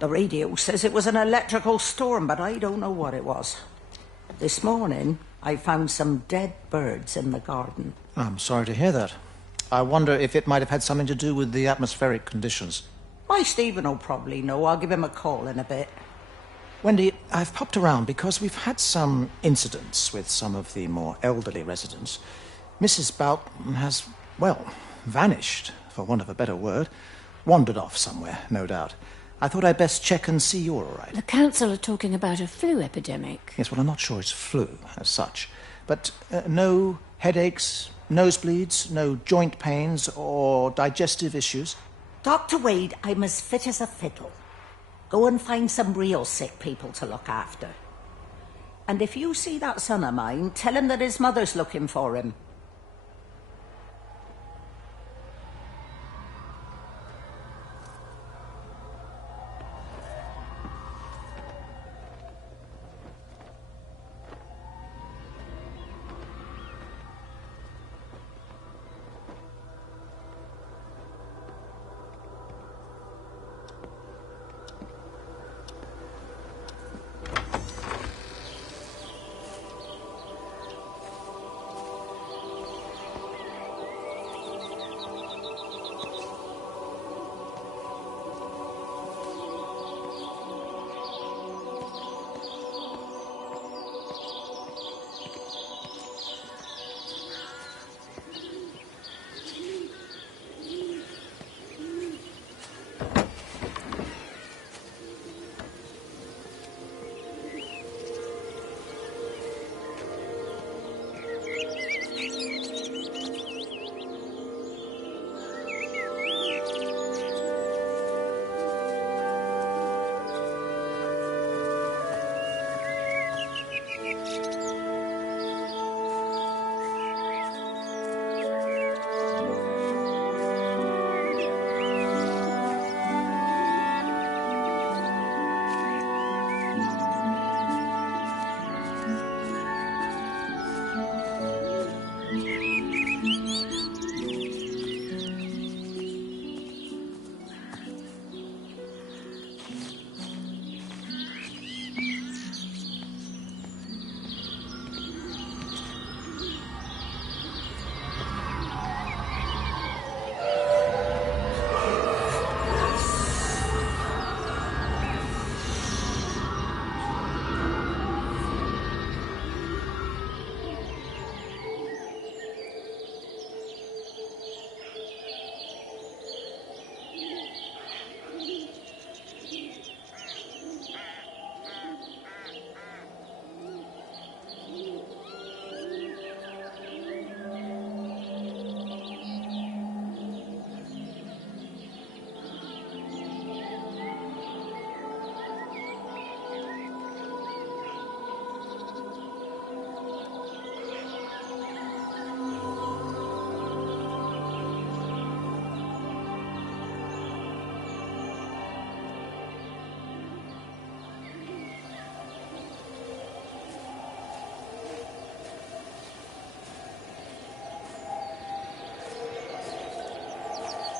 The radio says it was an electrical storm, but I don't know what it was. This morning, I found some dead birds in the garden. I'm sorry to hear that. I wonder if it might have had something to do with the atmospheric conditions. My Stephen will probably know. I'll give him a call in a bit. Wendy, I've popped around because we've had some incidents with some of the more elderly residents. Mrs. Boughton has, well, vanished, for want of a better word. Wandered off somewhere, no doubt. I thought I'd best check and see you're all right. The council are talking about a flu epidemic. Yes, well, I'm not sure it's flu as such. But no headaches, nosebleeds, no joint pains or digestive issues? Dr. Wade, I'm as fit as a fiddle. Go and find some real sick people to look after. And if you see that son of mine, tell him that his mother's looking for him.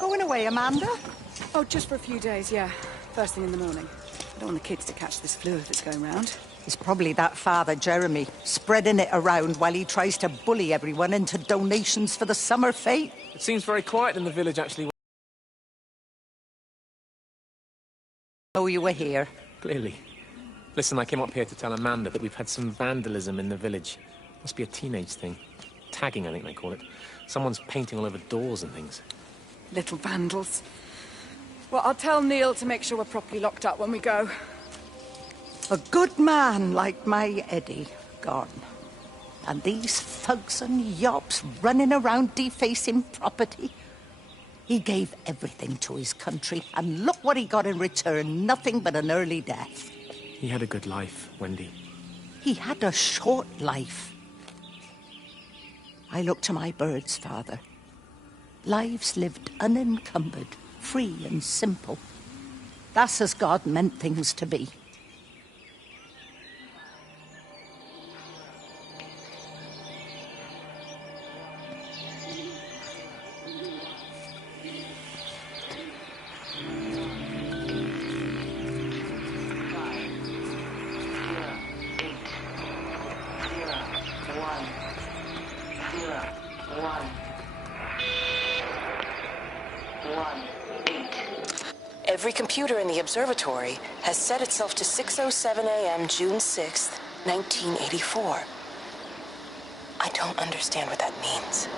Going away, Amanda? Oh, just for a few days, yeah. First thing in the morning. I don't want the kids to catch this flu if it's going round. It's probably that father, Jeremy, spreading it around while he tries to bully everyone into donations for the summer fete. It seems very quiet in the village, actually. Oh, you were here. Clearly. Listen, I came up here to tell Amanda that we've had some vandalism in the village. Must be a teenage thing. Tagging, I think they call it. Someone's painting all over doors and things. Little vandals. Well, I'll tell Neil to make sure we're properly locked up when we go. A good man like my Eddie gone. And these thugs and yops running around defacing property. He gave everything to his country, and look what he got in return. Nothing but an early death. He had a good life, Wendy. He had a short life. I look to my birds, Father. Lives lived unencumbered, free and simple. That's as God meant things to be. computer in the observatory has set itself to 6:07 a.m. June 6th, 1984. I don't understand what that means.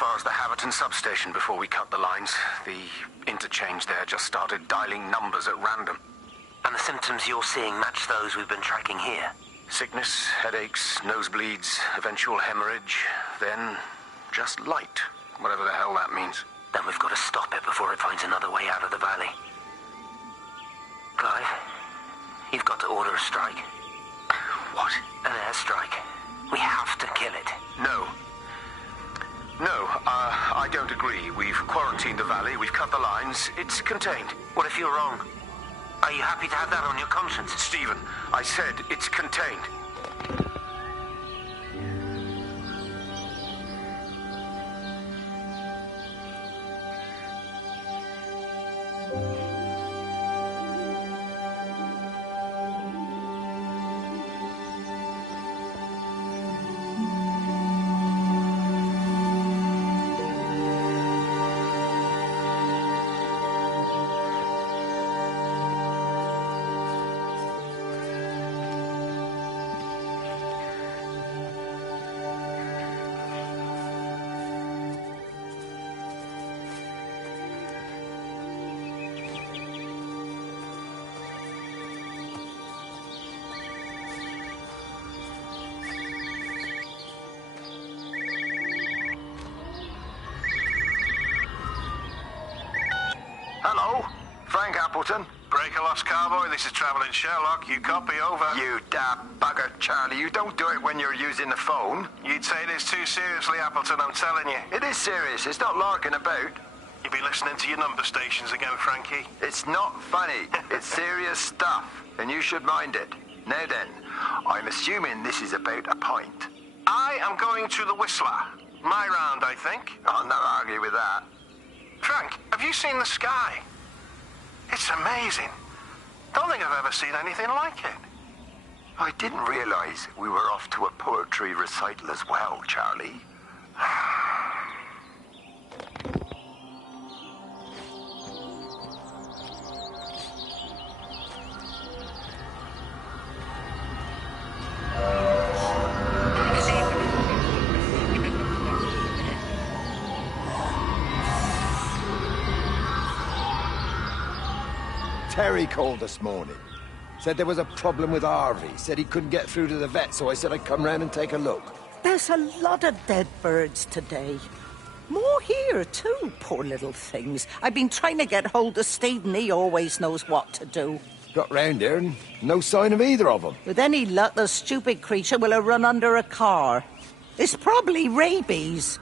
far as the Haverton substation before we cut the lines. The interchange there just started dialing numbers at random. And the symptoms you're seeing match those we've been tracking here? Sickness, headaches, nosebleeds, eventual hemorrhage, then just light, whatever the hell that means. Then we've got to stop it before it finds another way out of the valley. Clive, you've got to order a strike. What? An airstrike. We have to kill it. No. No, I don't agree. We've quarantined the valley, we've cut the lines, it's contained. What if you're wrong? Are you happy to have that on your conscience? Stephen, I said it's contained. Hello? Frank Appleton? Breaker Lost Cowboy, this is Travelling Sherlock. You copy, over. You daft bugger, Charlie. You don't do it when you're using the phone. You'd say this too seriously, Appleton, I'm telling you. It is serious. It's not larking about. You be listening to your number stations again, Frankie. It's not funny. It's serious stuff, and you should mind it. Now then, I'm assuming this is about a pint. I am going to the Whistler. My round, I think. I'll not argue with that. Frank, have you seen the sky? It's amazing. Don't think I've ever seen anything like it. I didn't realize we were off to a poetry recital as well, Charlie. Terry called this morning. Said there was a problem with Harvey. Said he couldn't get through to the vet, so I said I'd come round and take a look. There's a lot of dead birds today. More here, too, poor little things. I've been trying to get hold of Stephen. He always knows what to do. Got round here and no sign of either of them. With any luck, the stupid creature will have run under a car. It's probably rabies.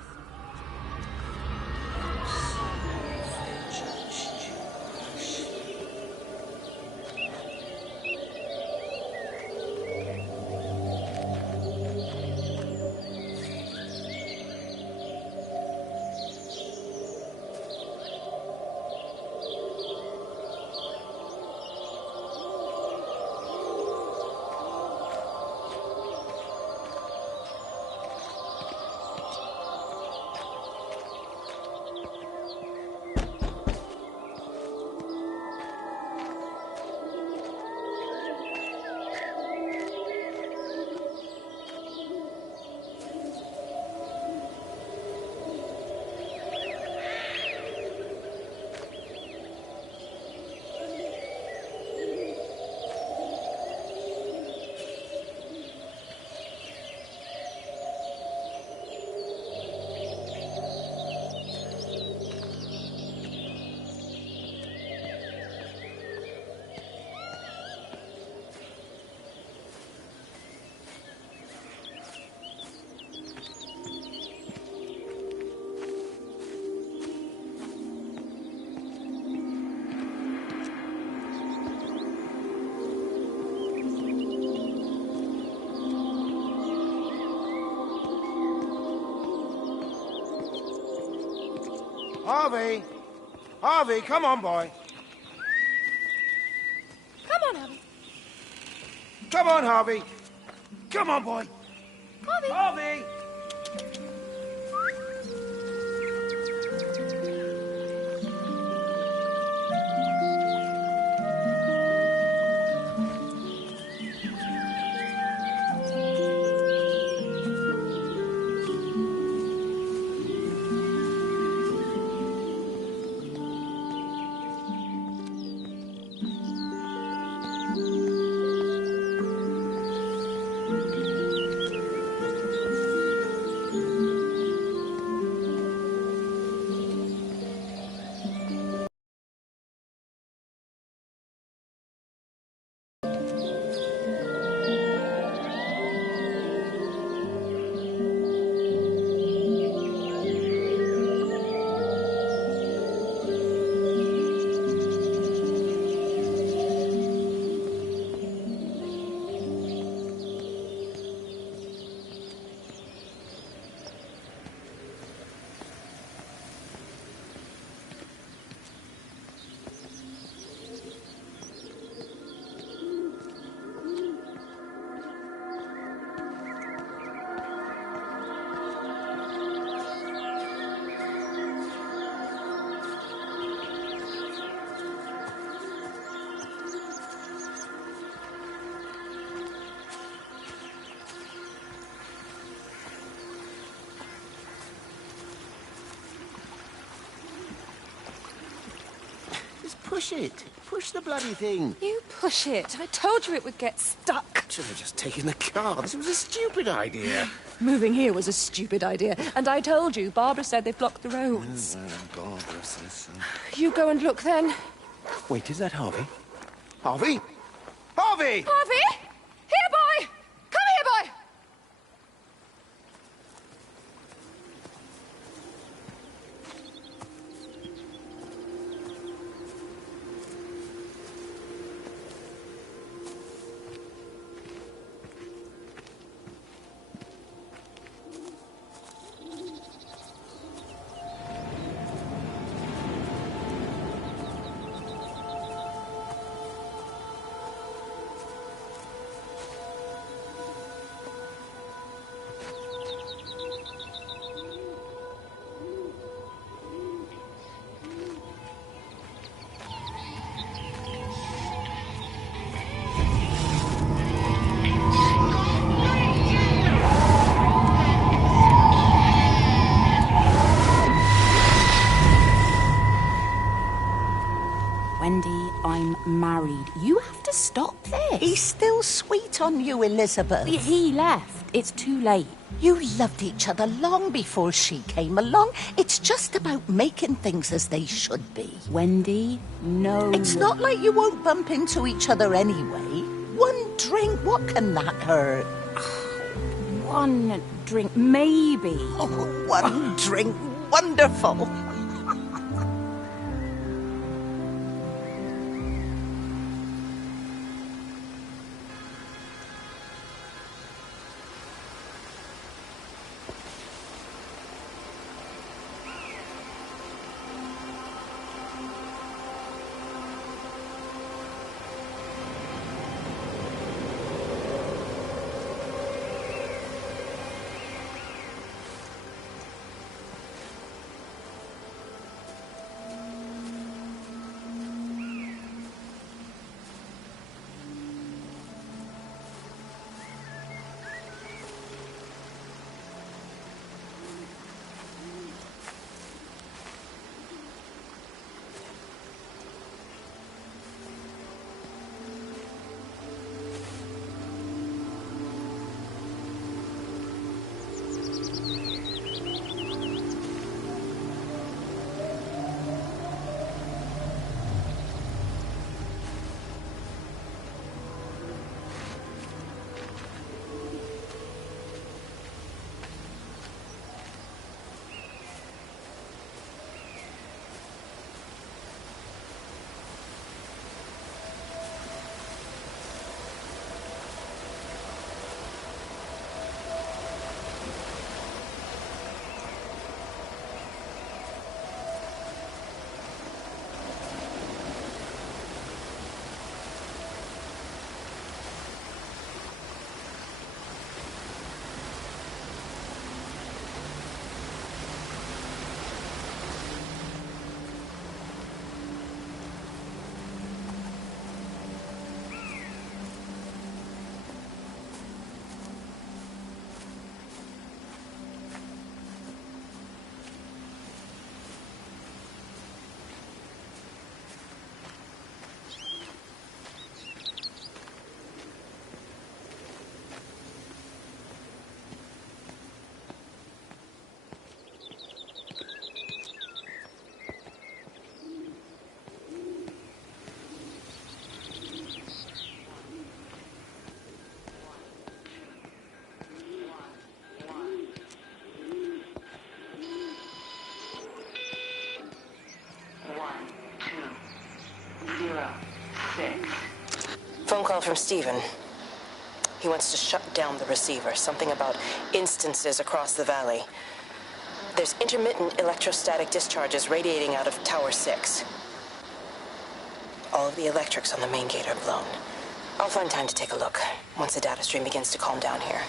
Harvey! Harvey, come on, boy. Come on, Harvey. Come on, Harvey. Come on, boy. Harvey! Harvey! Push it. Push the bloody thing. You push it. I told you it would get stuck. Should have just taken the car. This was a stupid idea. Moving here was a stupid idea. And I told you, Barbara said they've blocked the roads. Barbara says so. You go and look then. Wait, is that Harvey? Harvey? Harvey! Harvey! Here, boy! Come here, boy! Wendy, I'm married. You have to stop this. He's still sweet on you, Elizabeth. He left. It's too late. You loved each other long before she came along. It's just about making things as they should be. Wendy, no. It's not like you won't bump into each other anyway. One drink, what can that hurt? One drink, maybe. Oh, one drink, wonderful. Phone call from Stephen. He wants to shut down the receiver. Something about instances across the valley. There's intermittent electrostatic discharges radiating out of Tower 6. All of the electrics on the main gate are blown. I'll find time to take a look once the data stream begins to calm down here.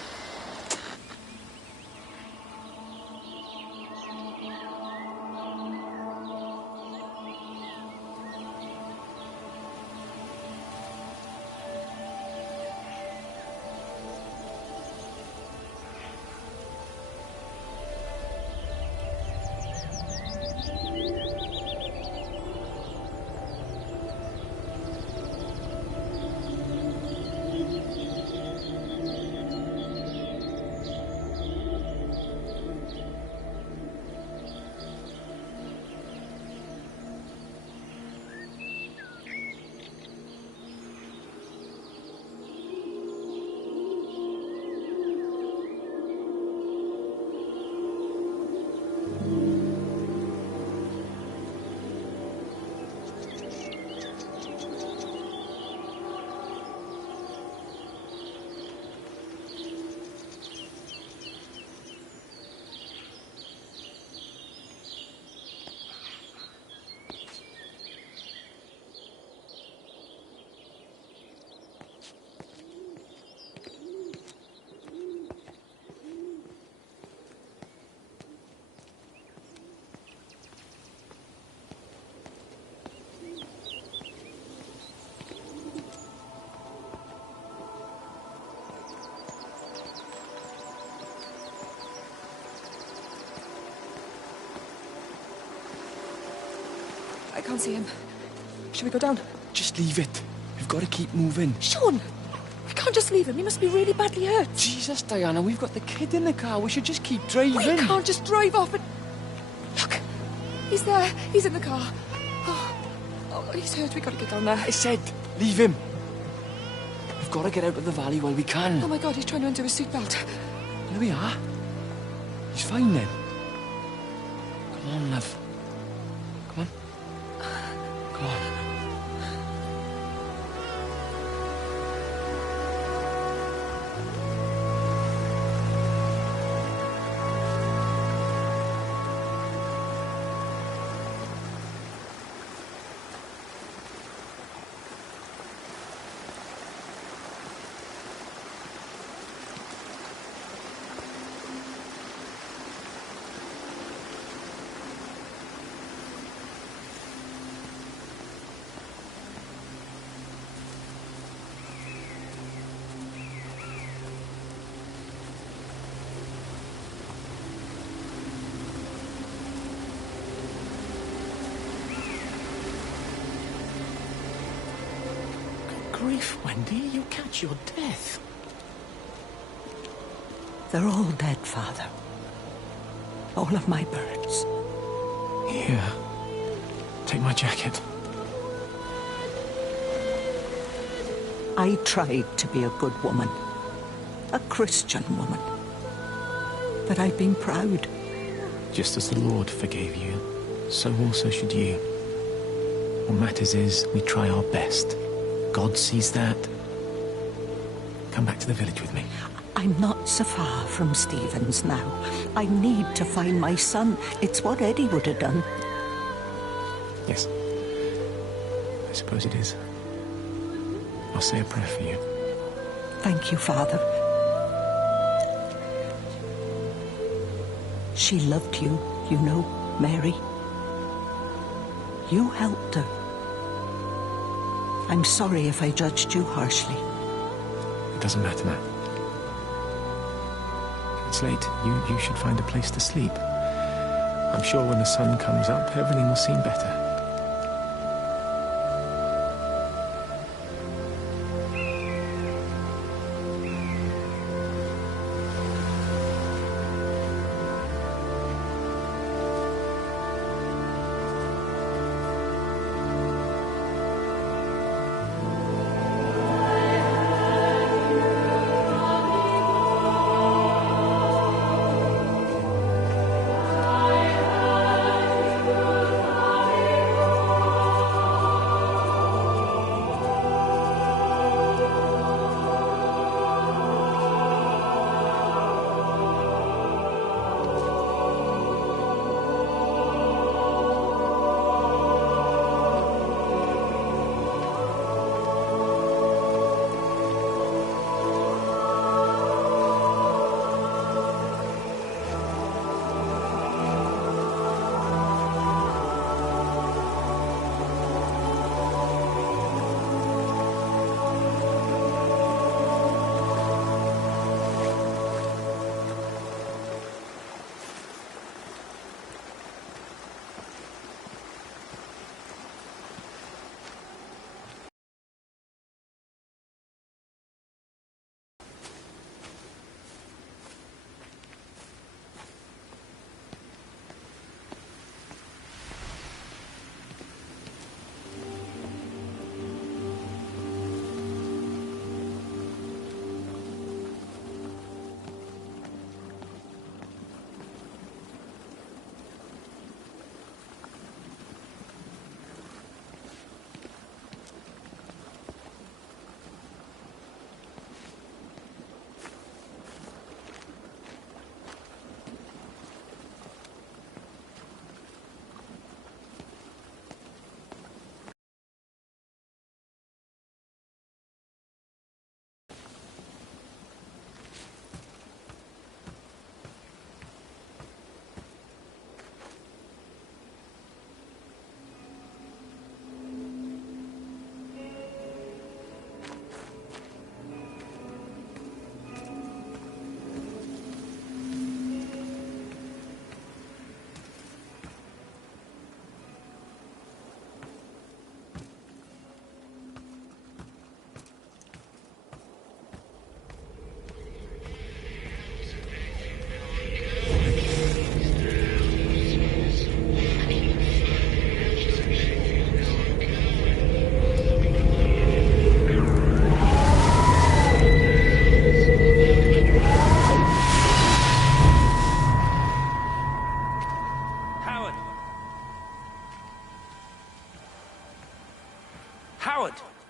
I can't see him. Should we go down? Just leave it. We've got to keep moving. Sean! We can't just leave him. He must be really badly hurt. Jesus, Diana, we've got the kid in the car. We should just keep driving. We can't just drive off and... Look! He's there. He's in the car. Oh, he's hurt. We've got to get down there. I said, leave him. We've got to get out of the valley while we can. Oh, my God, he's trying to undo his seatbelt. There we are. He's fine then. Come on, love. Come on. Come on. Grief, Wendy, you catch your death. They're all dead, Father. All of my birds. Here. Take my jacket. I tried to be a good woman. A Christian woman. But I've been proud. Just as the Lord forgave you, so also should you. What matters is we try our best. God sees that. Come back to the village with me. I'm not so far from Stevens now. I need to find my son. It's what Eddie would have done. Yes. I suppose it is. I'll say a prayer for you. Thank you, Father. She loved you, you know, Mary. You helped her. I'm sorry if I judged you harshly. It doesn't matter now. It's late. You should find a place to sleep. I'm sure when the sun comes up, everything will seem better.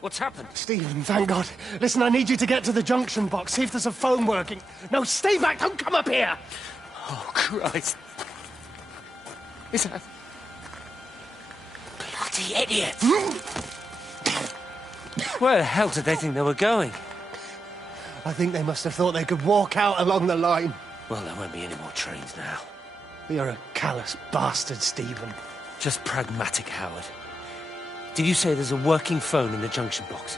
What's happened? Stephen, thank God. Listen, I need you to get to the junction box, see if there's a phone working. No, stay back, don't come up here! Oh, Christ. Is that... Bloody idiot! Where the hell did they think they were going? I think they must have thought they could walk out along the line. Well, there won't be any more trains now. You're a callous bastard, Stephen. Just pragmatic, Howard. Did you say there's a working phone in the junction box?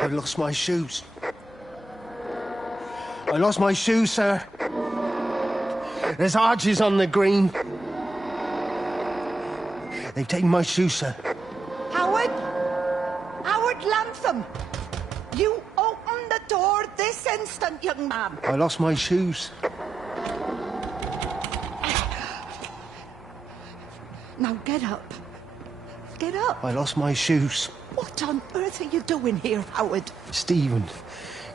I lost my shoes. I lost my shoes, sir. There's arches on the green. They've taken my shoes, sir. Howard? Howard Lantham! You open the door this instant, young man. I lost my shoes. Now get up. Get up. I lost my shoes. What on earth are you doing here, Howard? Stephen,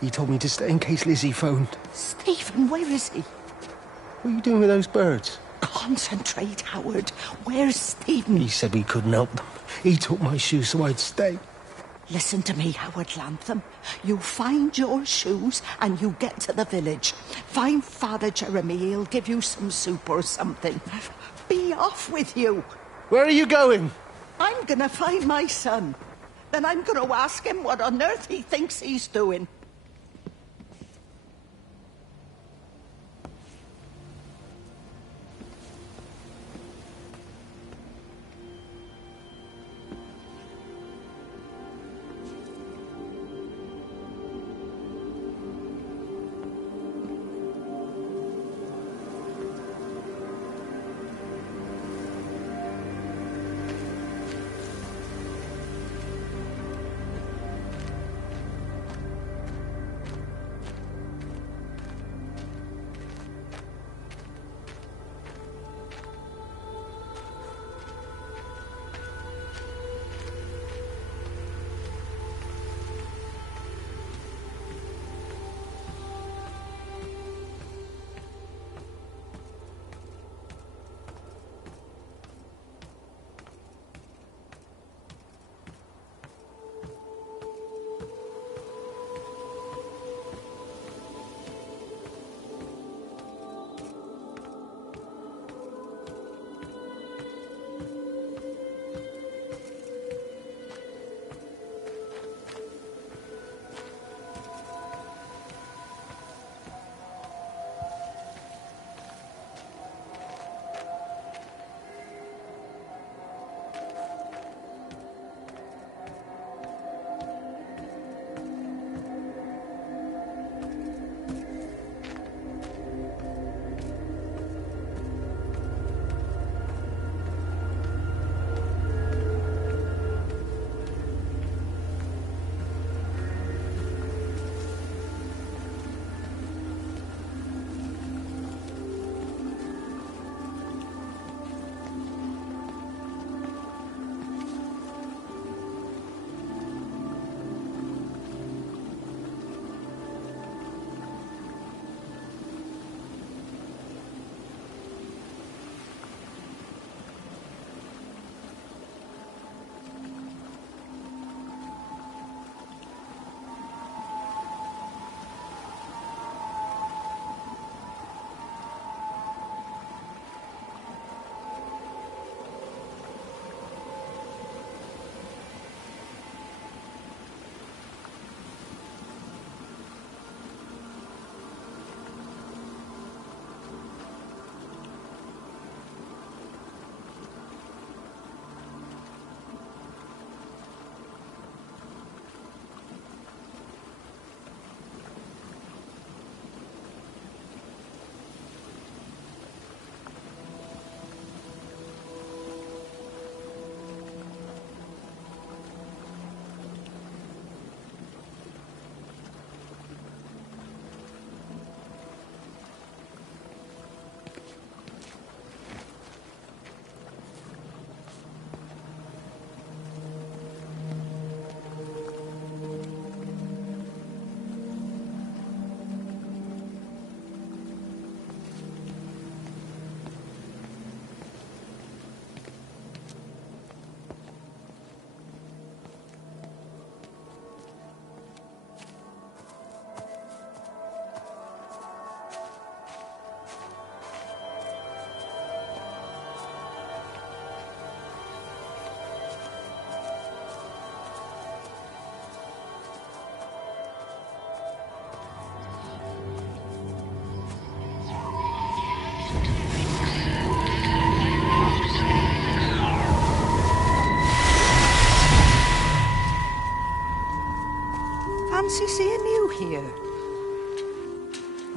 he told me to stay in case Lizzie phoned. Stephen, where is he? What are you doing with those birds? Concentrate, Howard. Where's Stephen? He said we couldn't help them. He took my shoes so I'd stay. Listen to me, Howard Lantham. You find your shoes and you get to the village. Find Father Jeremy. He'll give you some soup or something. Be off with you. Where are you going? I'm gonna find my son. Then I'm gonna ask him what on earth he thinks he's doing.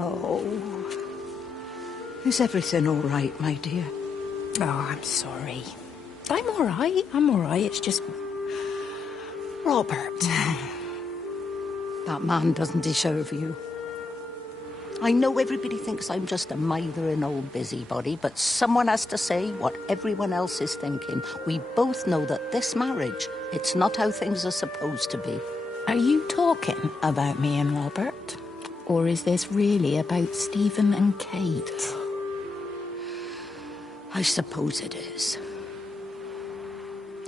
Oh. Is everything all right, my dear? Oh, I'm sorry. I'm all right. I'm all right. It's just... Robert. That man doesn't deserve you. I know everybody thinks I'm just a mithering old busybody, but someone has to say what everyone else is thinking. We both know that this marriage, it's not how things are supposed to be. Are you talking about me and Robert? Or is this really about Stephen and Kate? I suppose it is.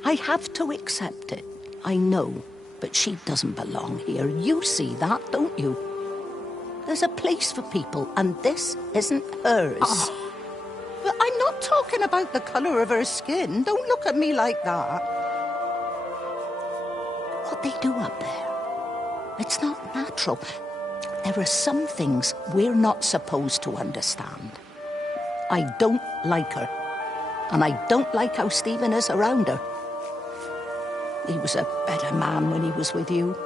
I have to accept it. I know, but she doesn't belong here. You see that, don't you? There's a place for people, and this isn't hers. Oh. But I'm not talking about the colour of her skin. Don't look at me like that. What they do up there, it's not natural. There are some things we're not supposed to understand. I don't like her. And I don't like how Stephen is around her. He was a better man when he was with you.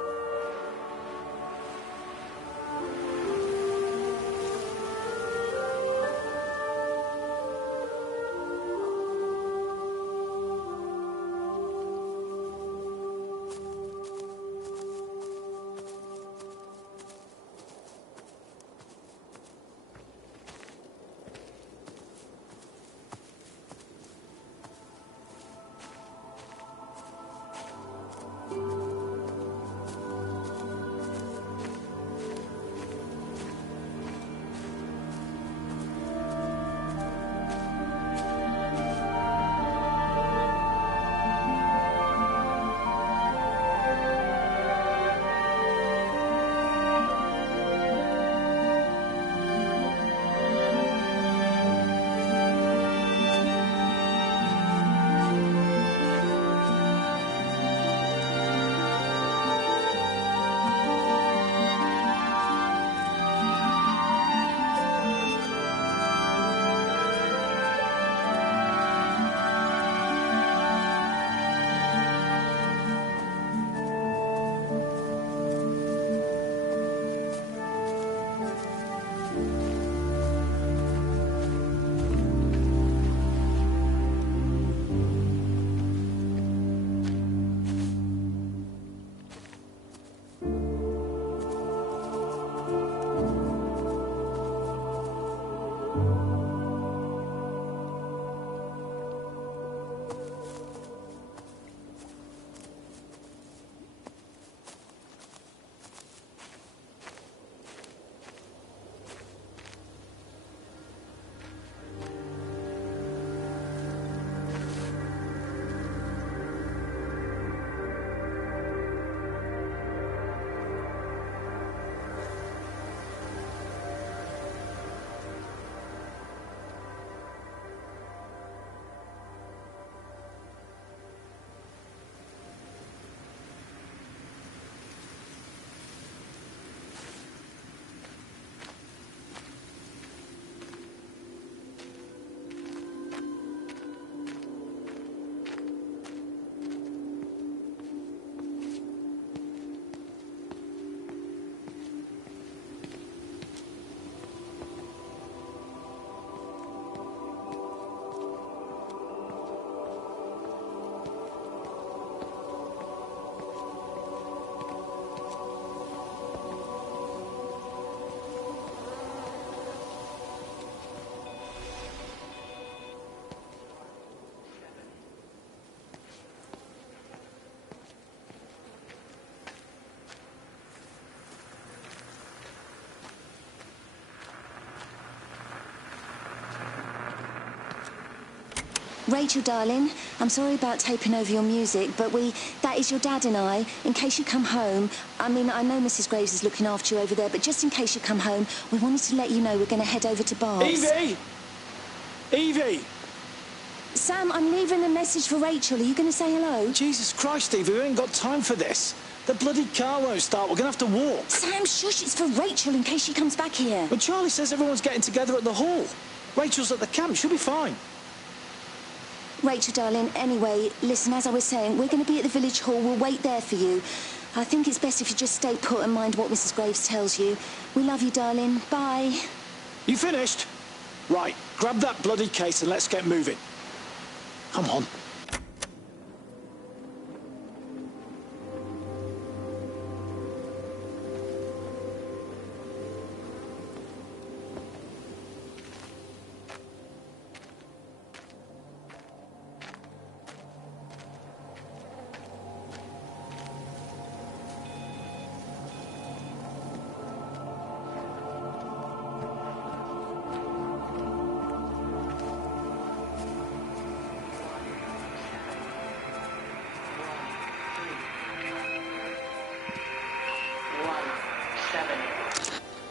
Rachel, darling, I'm sorry about taping over your music, but that is your dad and I. In case you come home, I mean, I know Mrs. Graves is looking after you over there, but just in case you come home, we wanted to let you know we're going to head over to Barb's. Evie! Evie! Sam, I'm leaving a message for Rachel. Are you going to say hello? Jesus Christ, Evie, we ain't got time for this. The bloody car won't start. We're going to have to walk. Sam, shush, it's for Rachel in case she comes back here. But Charlie says everyone's getting together at the hall. Rachel's at the camp. She'll be fine. Rachel, darling, anyway, listen, as I was saying, we're going to be at the village hall. We'll wait there for you. I think it's best if you just stay put and mind what Mrs. Graves tells you. We love you, darling. Bye. You finished? Right, grab that bloody case and let's get moving. Come on.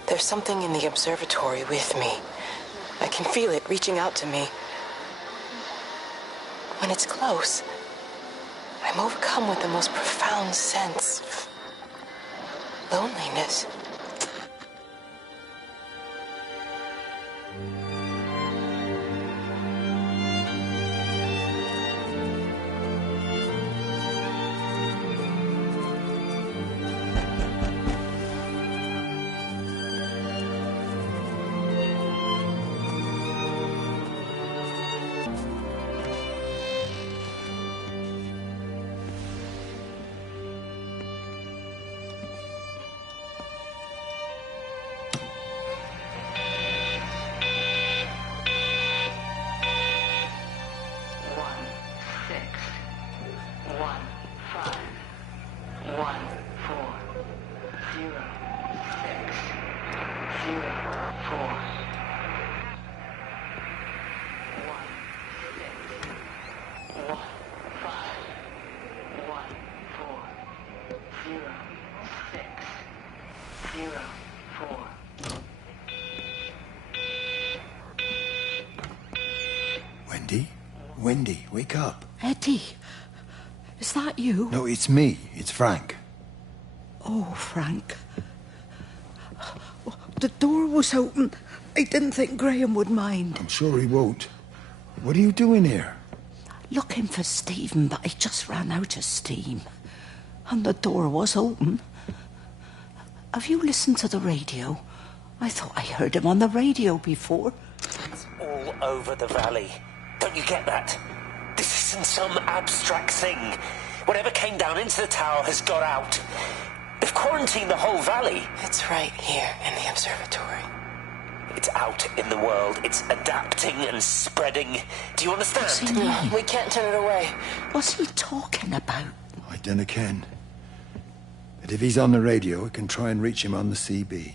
There's something in the observatory with me. I can feel it reaching out to me. When it's close, I'm overcome with the most profound sense of loneliness. Wendy, wake up. Eddie, is that you? No, it's me. It's Frank. Oh, Frank. The door was open. I didn't think Graham would mind. I'm sure he won't. What are you doing here? Looking for Stephen, but he just ran out of steam. And the door was open. Have you listened to the radio? I thought I heard him on the radio before. It's all over the valley. Don't you get that? This isn't some abstract thing. Whatever came down into the tower has got out. They've quarantined the whole valley. It's right here in the observatory. It's out in the world. It's adapting and spreading. Do you understand? What's he mean? We can't turn it away. What's he talking about? I dunno ken. But if he's on the radio, I can try and reach him on the CB.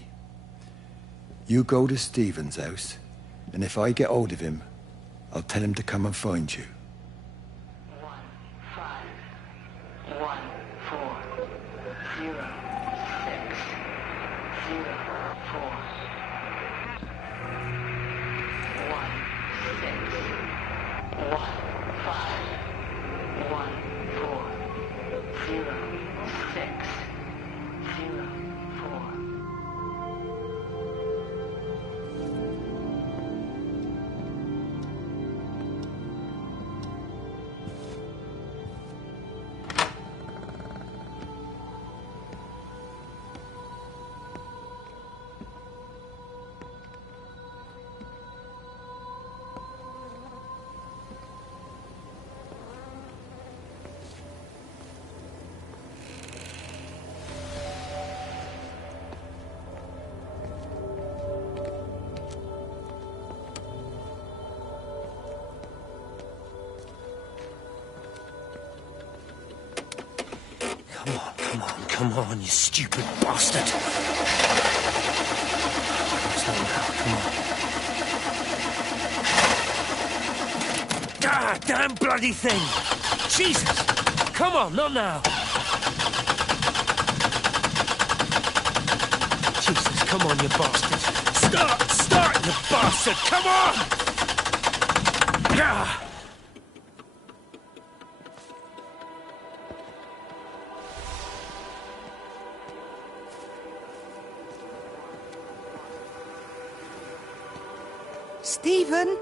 You go to Stephen's house, and if I get hold of him, I'll tell him to come and find you. 'Come on, come on, come on, you stupid bastard. Slow down, come on. Ah, damn bloody thing! Jesus! Come on, not now! Jesus, come on, you bastard! Start, you bastard! Come on! Ah! Stephen?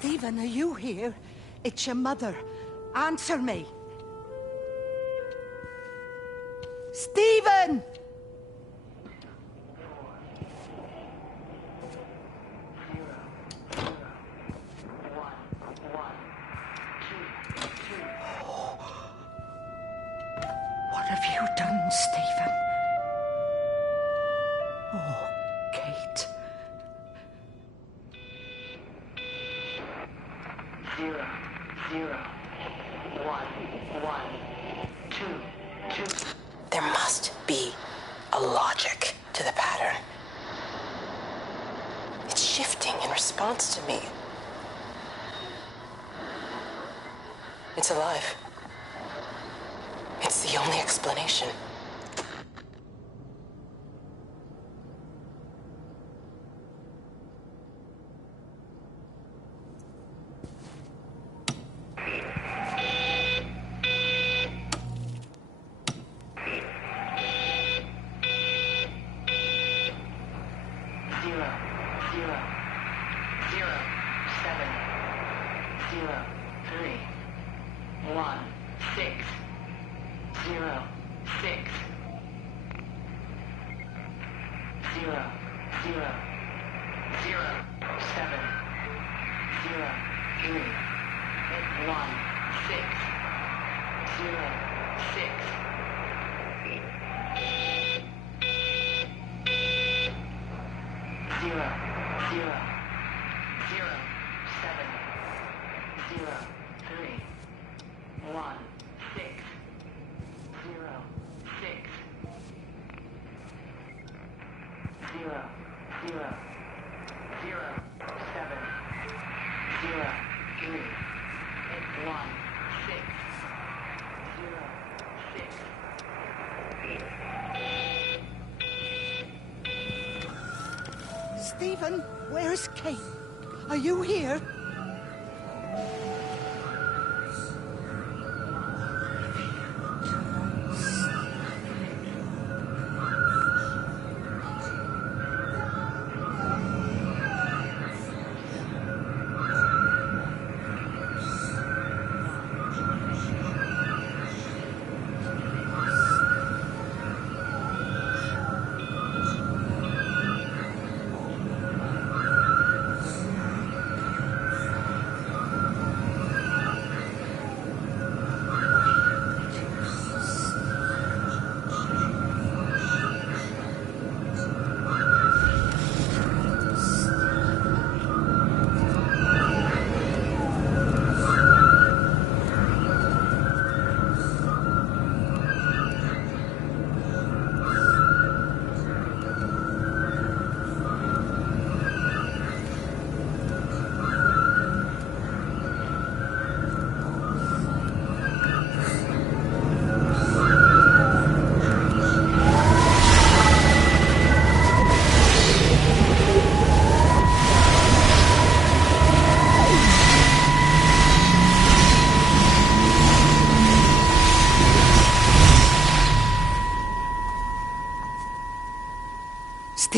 Stephen, are you here? It's your mother. Answer me. Stephen! What have you done, Stephen? Oh, Kate. 0, 0, 1, 1, 2, 2. There must be a logic to the pattern. It's shifting in response to me. It's alive. It's the only explanation. Stephen, where's Kate? Are you here?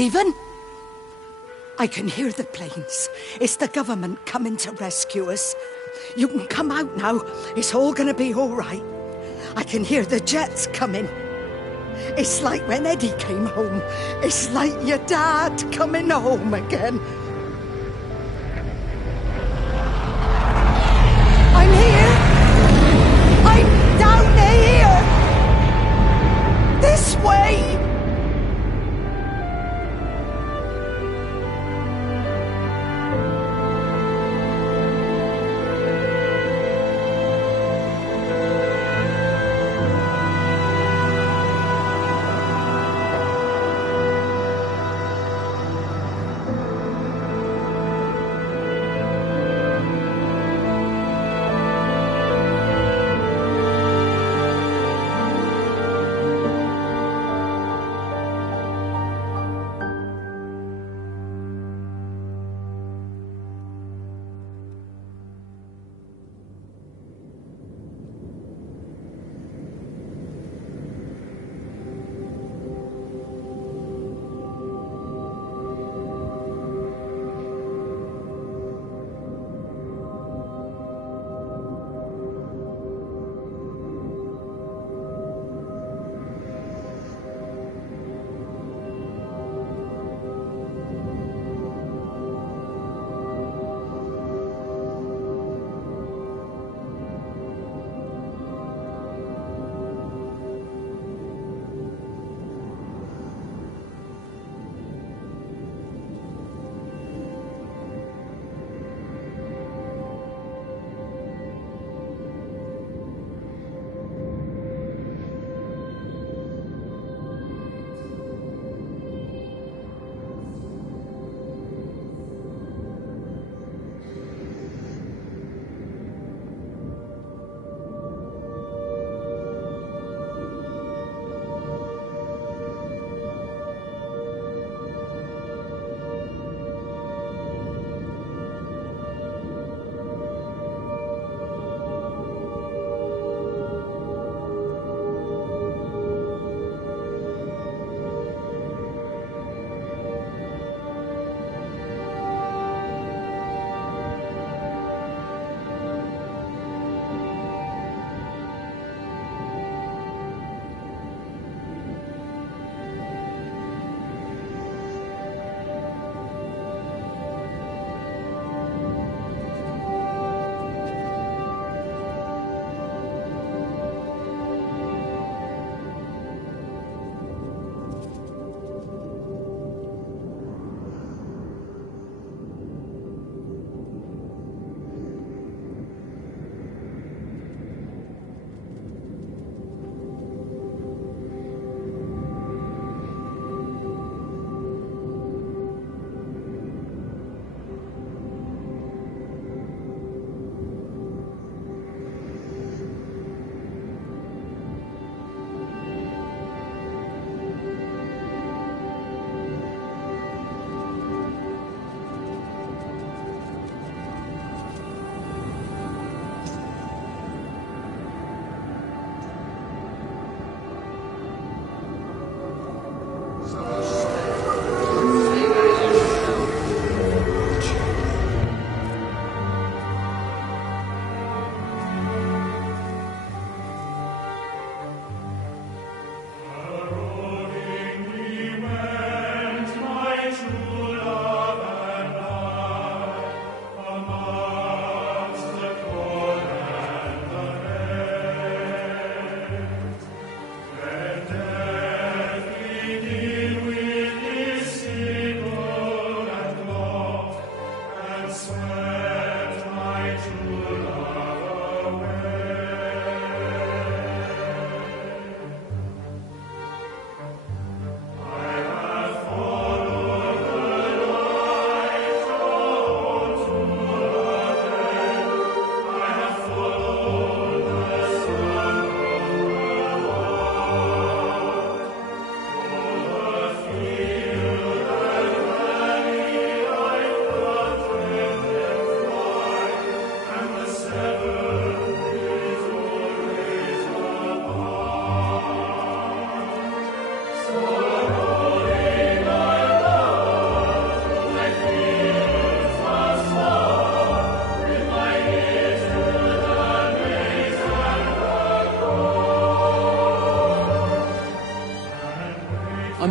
Stephen? I can hear the planes. It's the government coming to rescue us. You can come out now. It's all gonna be all right. I can hear the jets coming. It's like when Eddie came home. It's like your dad coming home again. I'm here. I'm down here. This way.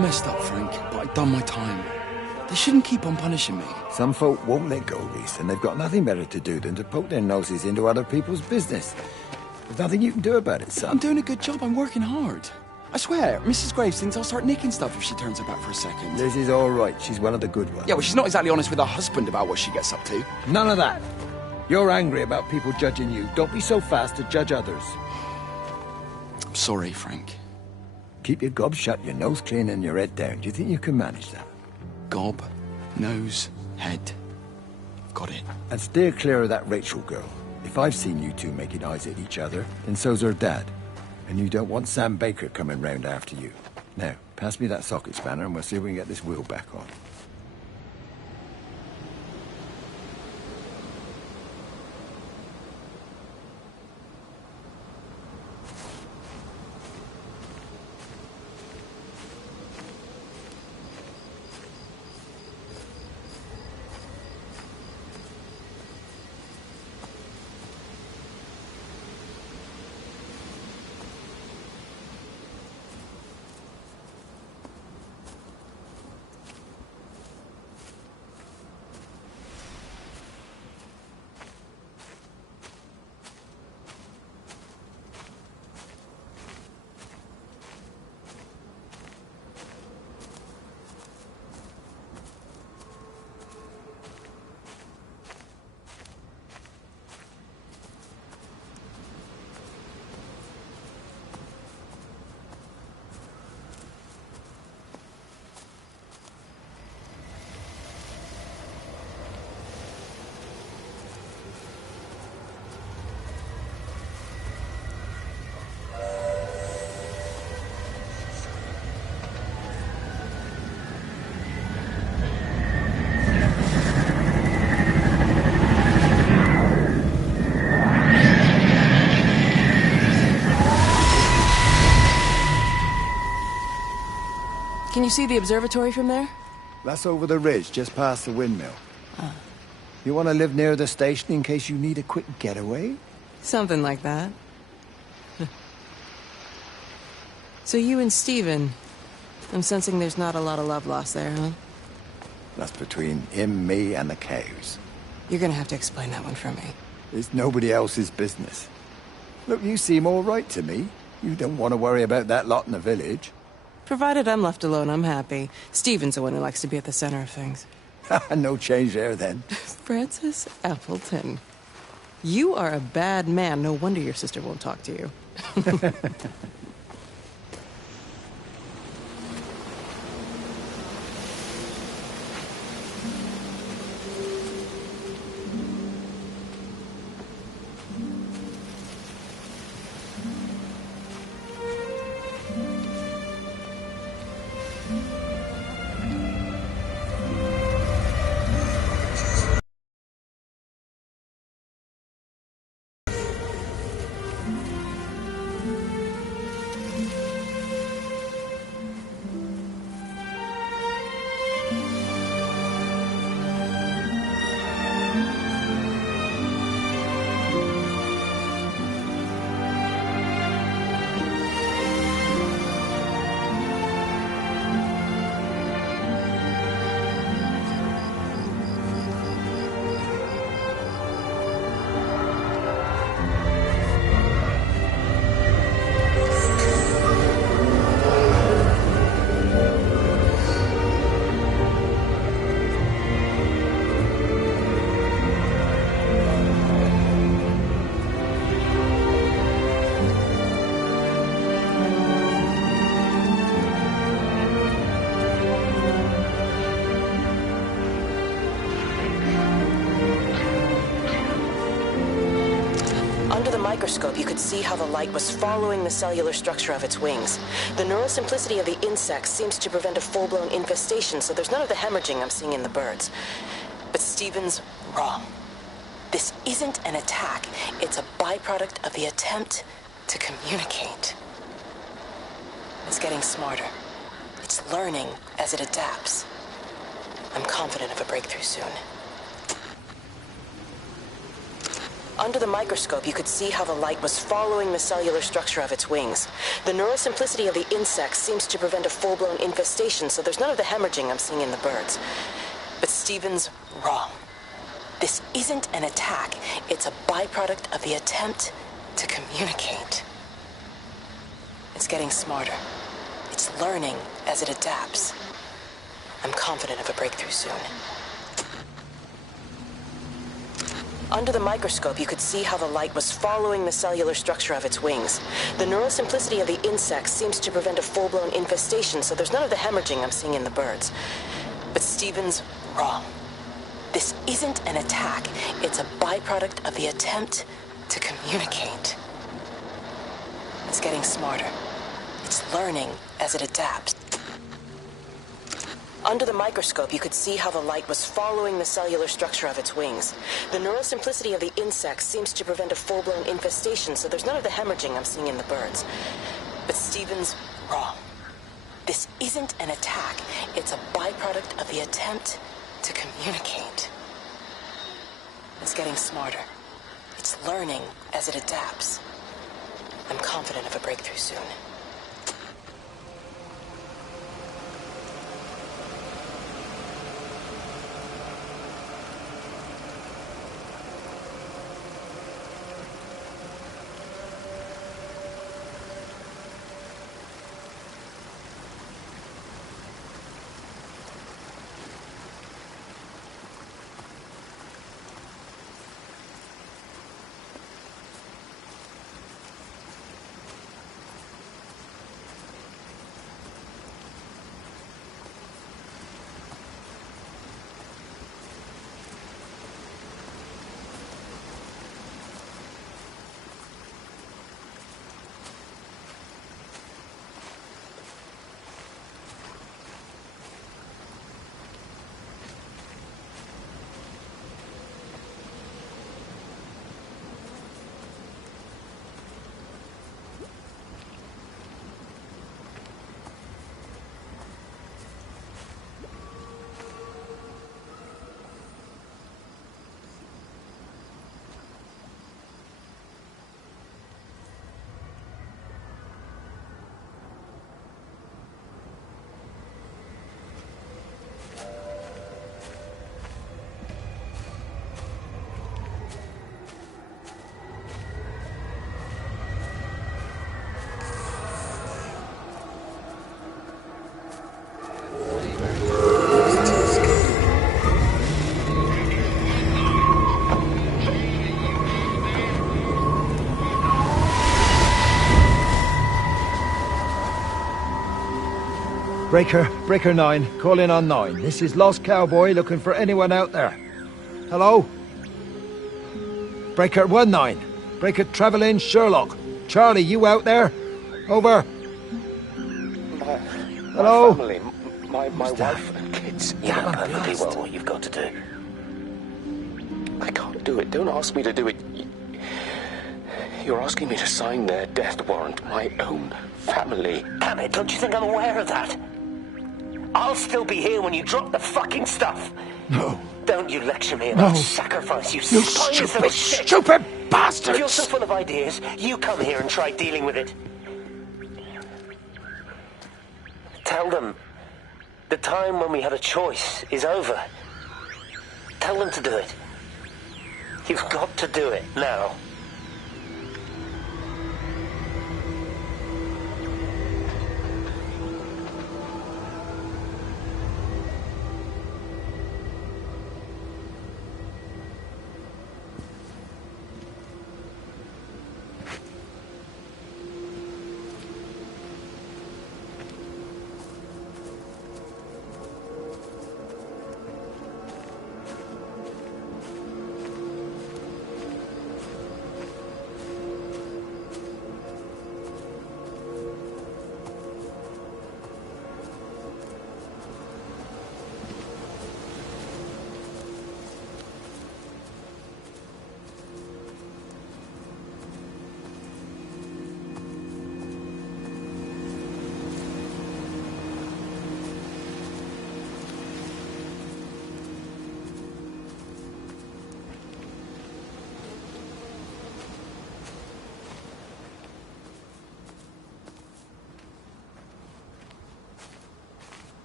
messed up, Frank, but I've done my time. They shouldn't keep on punishing me. Some folk won't let go, Reese, and they've got nothing better to do than to poke their noses into other people's business. There's nothing you can do about it, son. I'm doing a good job. I'm working hard. I swear, Mrs. Graves thinks I'll start nicking stuff if she turns her back for a second. Liz is all right. She's one of the good ones. Yeah, well, she's not exactly honest with her husband about what she gets up to. None of that. You're angry about people judging you. Don't be so fast to judge others. I'm sorry, Frank. Keep your gob shut, your nose clean, and your head down. Do you think you can manage that? Gob, nose, head. I've got it. And steer clear of that Rachel girl. If I've seen you two making eyes at each other, then so's her dad. And you don't want Sam Baker coming round after you. Now, pass me that socket spanner and we'll see if we can get this wheel back on. Can you see the observatory from there? That's over the ridge, just past the windmill. Oh. You want to live near the station in case you need a quick getaway? Something like that. So you and Stephen, I'm sensing there's not a lot of love lost there, huh? That's between him, me, and the cows. You're gonna have to explain that one for me. It's nobody else's business. Look, you seem all right to me. You don't want to worry about that lot in the village. Provided I'm left alone, I'm happy. Stephen's the one who likes to be at the center of things. No change there, then. Francis Appleton. You are a bad man. No wonder your sister won't talk to you. Under the microscope, you could see how the light was following the cellular structure of its wings. The neural simplicity of the insects seems to prevent a full-blown infestation, so there's none of the hemorrhaging I'm seeing in the birds. But Stephen's wrong. This isn't an attack. It's a byproduct of the attempt to communicate. It's getting smarter. It's learning as it adapts. I'm confident of a breakthrough soon. Under the microscope, you could see how the light was following the cellular structure of its wings. The neural simplicity of the insects seems to prevent a full-blown infestation, so there's none of the hemorrhaging I'm seeing in the birds. But Stephen's wrong. This isn't an attack. It's a byproduct of the attempt to communicate. It's getting smarter. It's learning as it adapts. I'm confident of a breakthrough soon. Under the microscope, you could see how the light was following the cellular structure of its wings. The neural simplicity of the insects seems to prevent a full-blown infestation, so there's none of the hemorrhaging I'm seeing in the birds. But Stephen's wrong. This isn't an attack. It's a byproduct of the attempt to communicate. It's getting smarter. It's learning as it adapts. Under the microscope, you could see how the light was following the cellular structure of its wings. The neural simplicity of the insects seems to prevent a full-blown infestation, so there's none of the hemorrhaging I'm seeing in the birds. But Stephen's wrong. This isn't an attack. It's a byproduct of the attempt to communicate. It's getting smarter. It's learning as it adapts. I'm confident of a breakthrough soon. Breaker 9, call in on 9. This is Lost Cowboy looking for anyone out there. Hello? Breaker 19. Breaker Travelin Sherlock. Charlie, you out there? Over. Hello? My family, my wife and kids. You know perfectly well what you've got to do. I can't do it. Don't ask me to do it. You're asking me to sign their death warrant. My own family. Damn it, don't you think I'm aware of that? I'll still be here when you drop the fucking stuff. No. Don't you lecture me about sacrifice, you spineless little shit. Stupid bastards! If you're so full of ideas, you come here and try dealing with it. Tell them the time when we had a choice is over. Tell them to do it. You've got to do it now.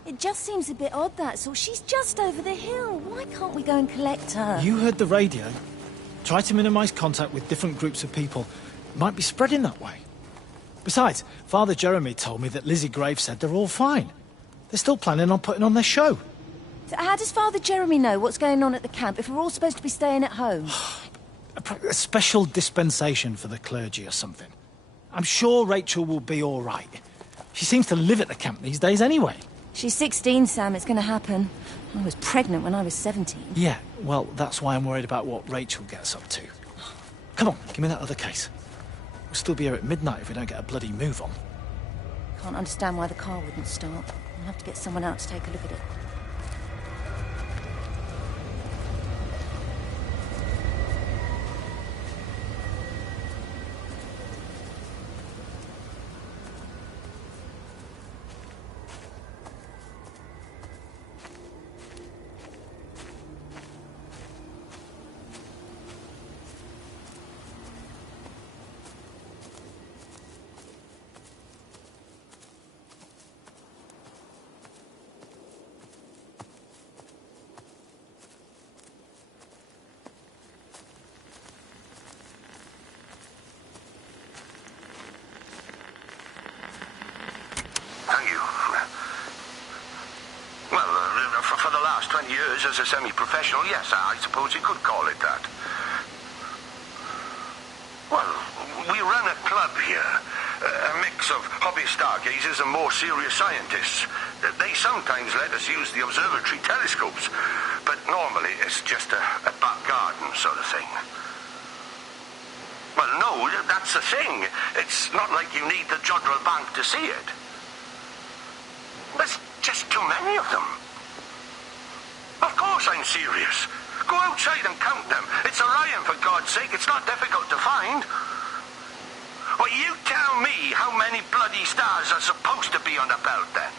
It just seems a bit odd, that's all. She's just over the hill. Why can't we go and collect her? You heard the radio. Try to minimize contact with different groups of people. It might be spreading that way. Besides, Father Jeremy told me that Lizzie Graves said they're all fine. They're still planning on putting on their show. So how does Father Jeremy know what's going on at the camp if we're all supposed to be staying at home? A special dispensation for the clergy or something. I'm sure Rachel will be all right. She seems to live at the camp these days anyway. She's 16, Sam. It's going to happen. I was pregnant when I was 17. Yeah, well, that's why I'm worried about what Rachel gets up to. Come on, give me that other case. We'll still be here at midnight if we don't get a bloody move on. Can't understand why the car wouldn't start. I'll have to get someone out to take a look at it. As a semi-professional, yes, I suppose you could call it that. Well, we run a club here. A mix of hobby stargazers and more serious scientists. They sometimes let us use the observatory telescopes, but normally it's just a back garden sort of thing. Well, no, that's the thing. It's not like you need the Jodrell Bank to see it. There's just too many of them. Of course I'm serious. Go outside and count them. It's Orion, for God's sake. It's not difficult to find. Well, you tell me how many bloody stars are supposed to be on the belt, then.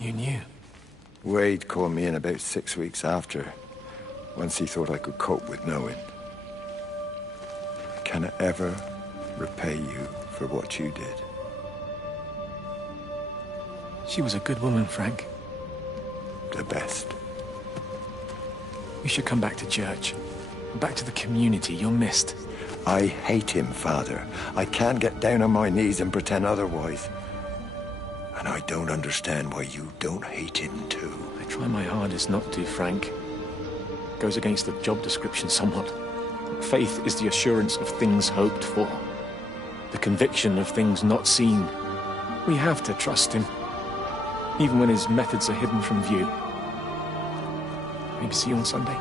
You knew? Wade called me in about 6 weeks after, once he thought I could cope with knowing. Can I ever repay you for what you did? She was a good woman, Frank. The best. We should come back to church. Back to the community. You're missed. I hate him, Father. I can't get down on my knees and pretend otherwise. And I don't understand why you don't hate him too. I try my hardest not to, Frank. goes against the job description somewhat. Faith is the assurance of things hoped for, the conviction of things not seen. We have to trust him, even when his methods are hidden from view. Maybe see you on Sunday.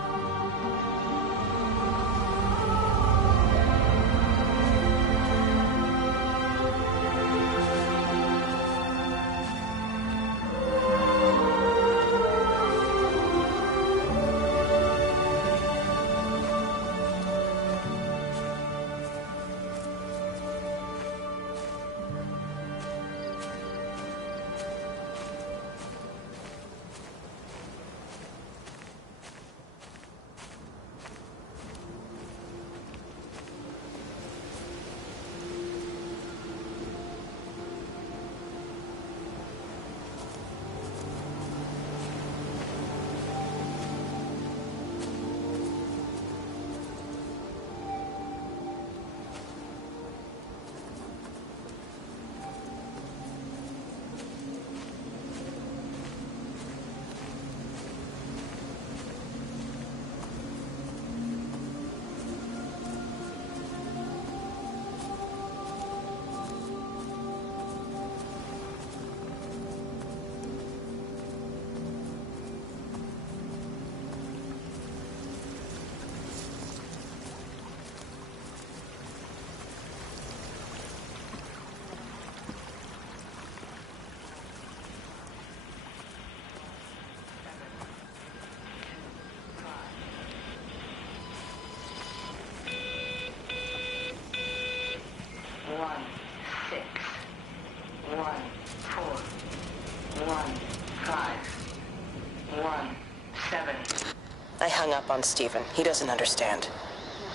I hung up on Stephen. He doesn't understand.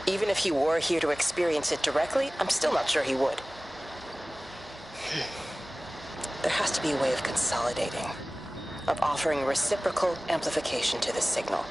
Even if he were here to experience it directly, I'm still not sure he would. There has to be a way of consolidating, of offering reciprocal amplification to this signal.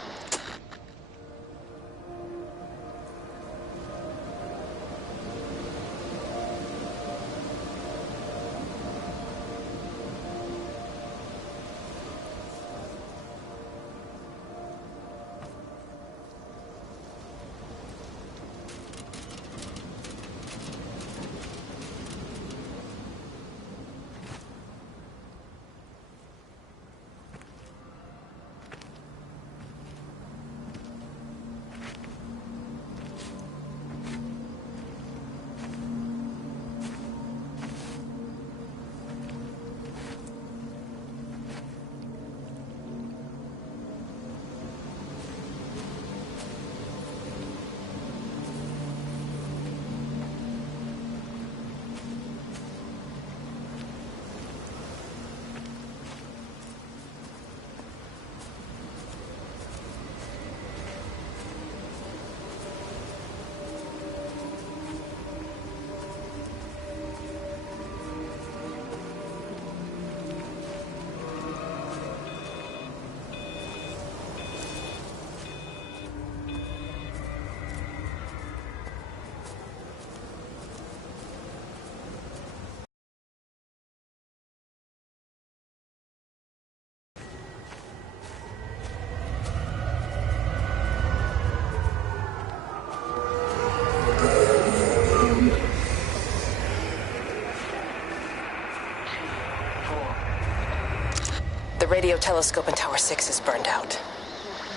The radio telescope in Tower 6 is burned out.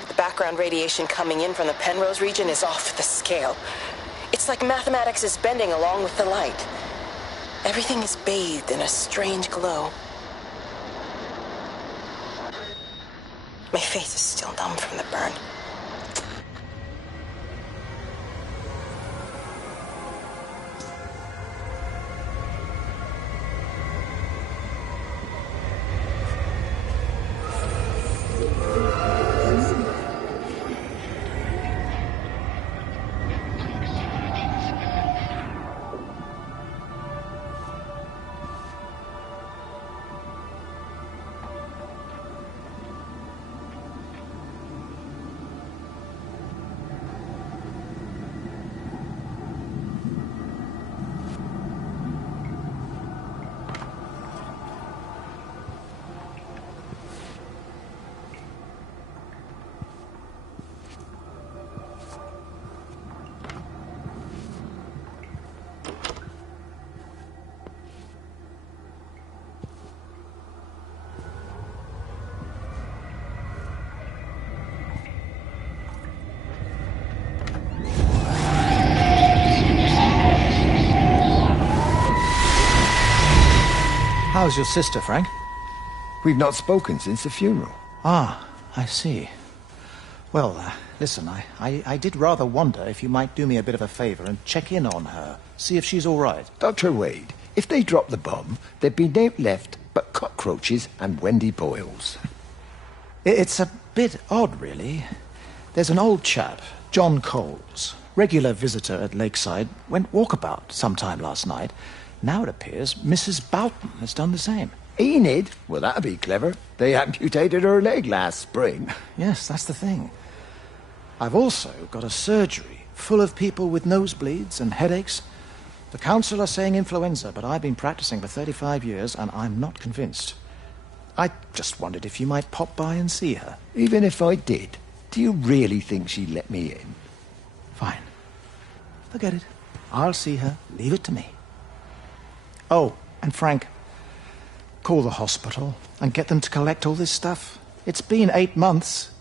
The background radiation coming in from the Penrose region is off the scale. It's like mathematics is bending along with the light. Everything is bathed in a strange glow. My face is still numb from the burn. How's your sister, Frank? We've not spoken since the funeral. Ah, I see. Well, listen, I did rather wonder if you might do me a bit of a favor and check in on her, see if she's all right. Dr. Wade, if they dropped the bomb, there'd be no left but cockroaches and Wendy Boyles. It's a bit odd, really. There's an old chap, John Coles, regular visitor at Lakeside, went walkabout sometime last night. Now it appears Mrs. Boughton has done the same. Enid? Well, that'd be clever. They amputated her leg last spring. Yes, that's the thing. I've also got a surgery full of people with nosebleeds and headaches. The council are saying influenza, but I've been practicing for 35 years and I'm not convinced. I just wondered if you might pop by and see her. Even if I did, do you really think she'd let me in? Fine. Forget it. I'll see her. Leave it to me. Oh, and Frank, call the hospital and get them to collect all this stuff. It's been 8 months.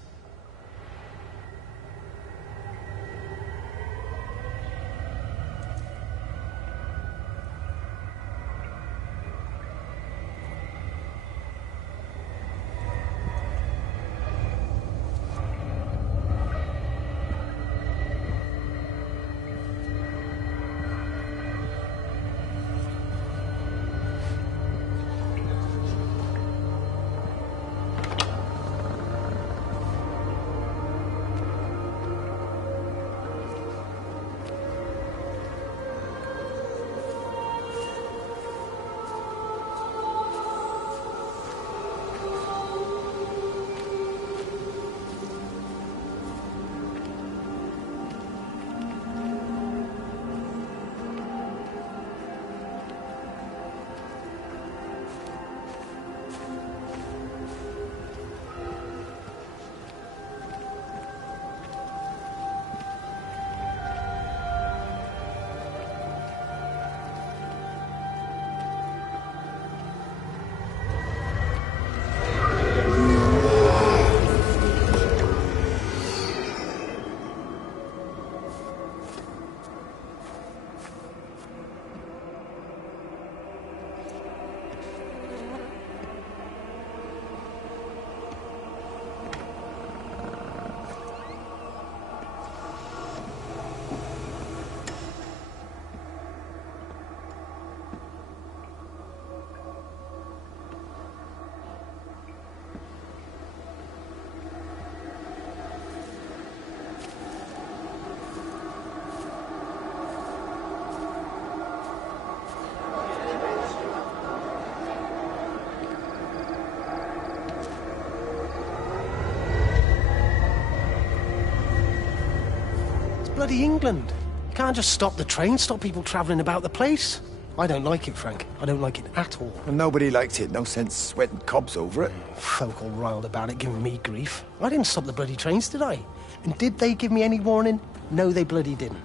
Bloody England. You can't just stop the train, stop people travelling about the place. I don't like it, Frank. I don't like it at all. Well, nobody likes it. No sense sweating cobs over it. Folk all riled about it, giving me grief. I didn't stop the bloody trains, did I? And did they give me any warning? No, they bloody didn't.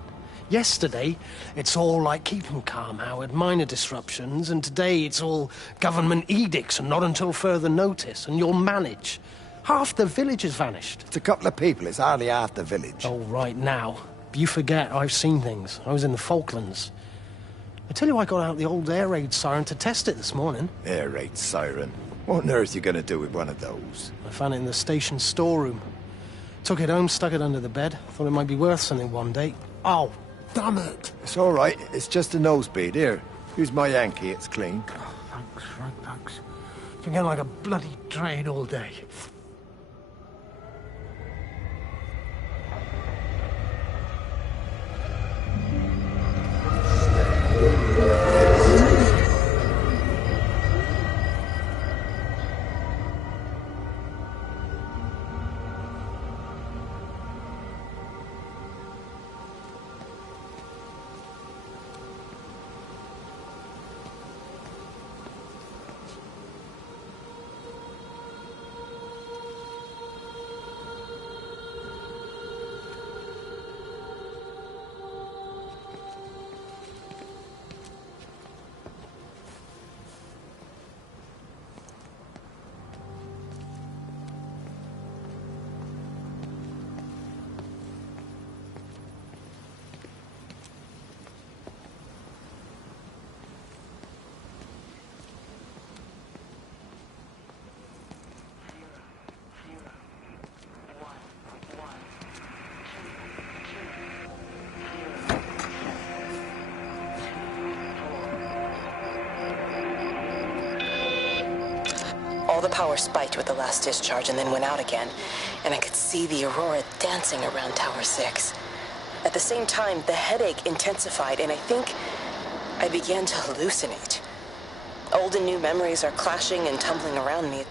Yesterday, it's all like, keep 'em calm, Howard, minor disruptions, and today it's all government edicts and not until further notice, and you'll manage. Half the village has vanished. It's a couple of people. It's hardly half the village. Oh, right now. You forget, I've seen things. I was in the Falklands. I tell you, I got out the old air raid siren to test it this morning. Air raid siren? What on earth are you going to do with one of those? I found it in the station storeroom. Took it home, stuck it under the bed. Thought it might be worth something one day. Oh, damn it. It's all right. It's just a nosebleed. Here, use my Yankee. It's clean. Oh, thanks, Frank, thanks. Been getting like a bloody train all day. All the power spiked with the last discharge and then went out again, and I could see the aurora dancing around Tower 6. At the same time, the headache intensified, and I think I began to hallucinate. Old and new memories are clashing and tumbling around me.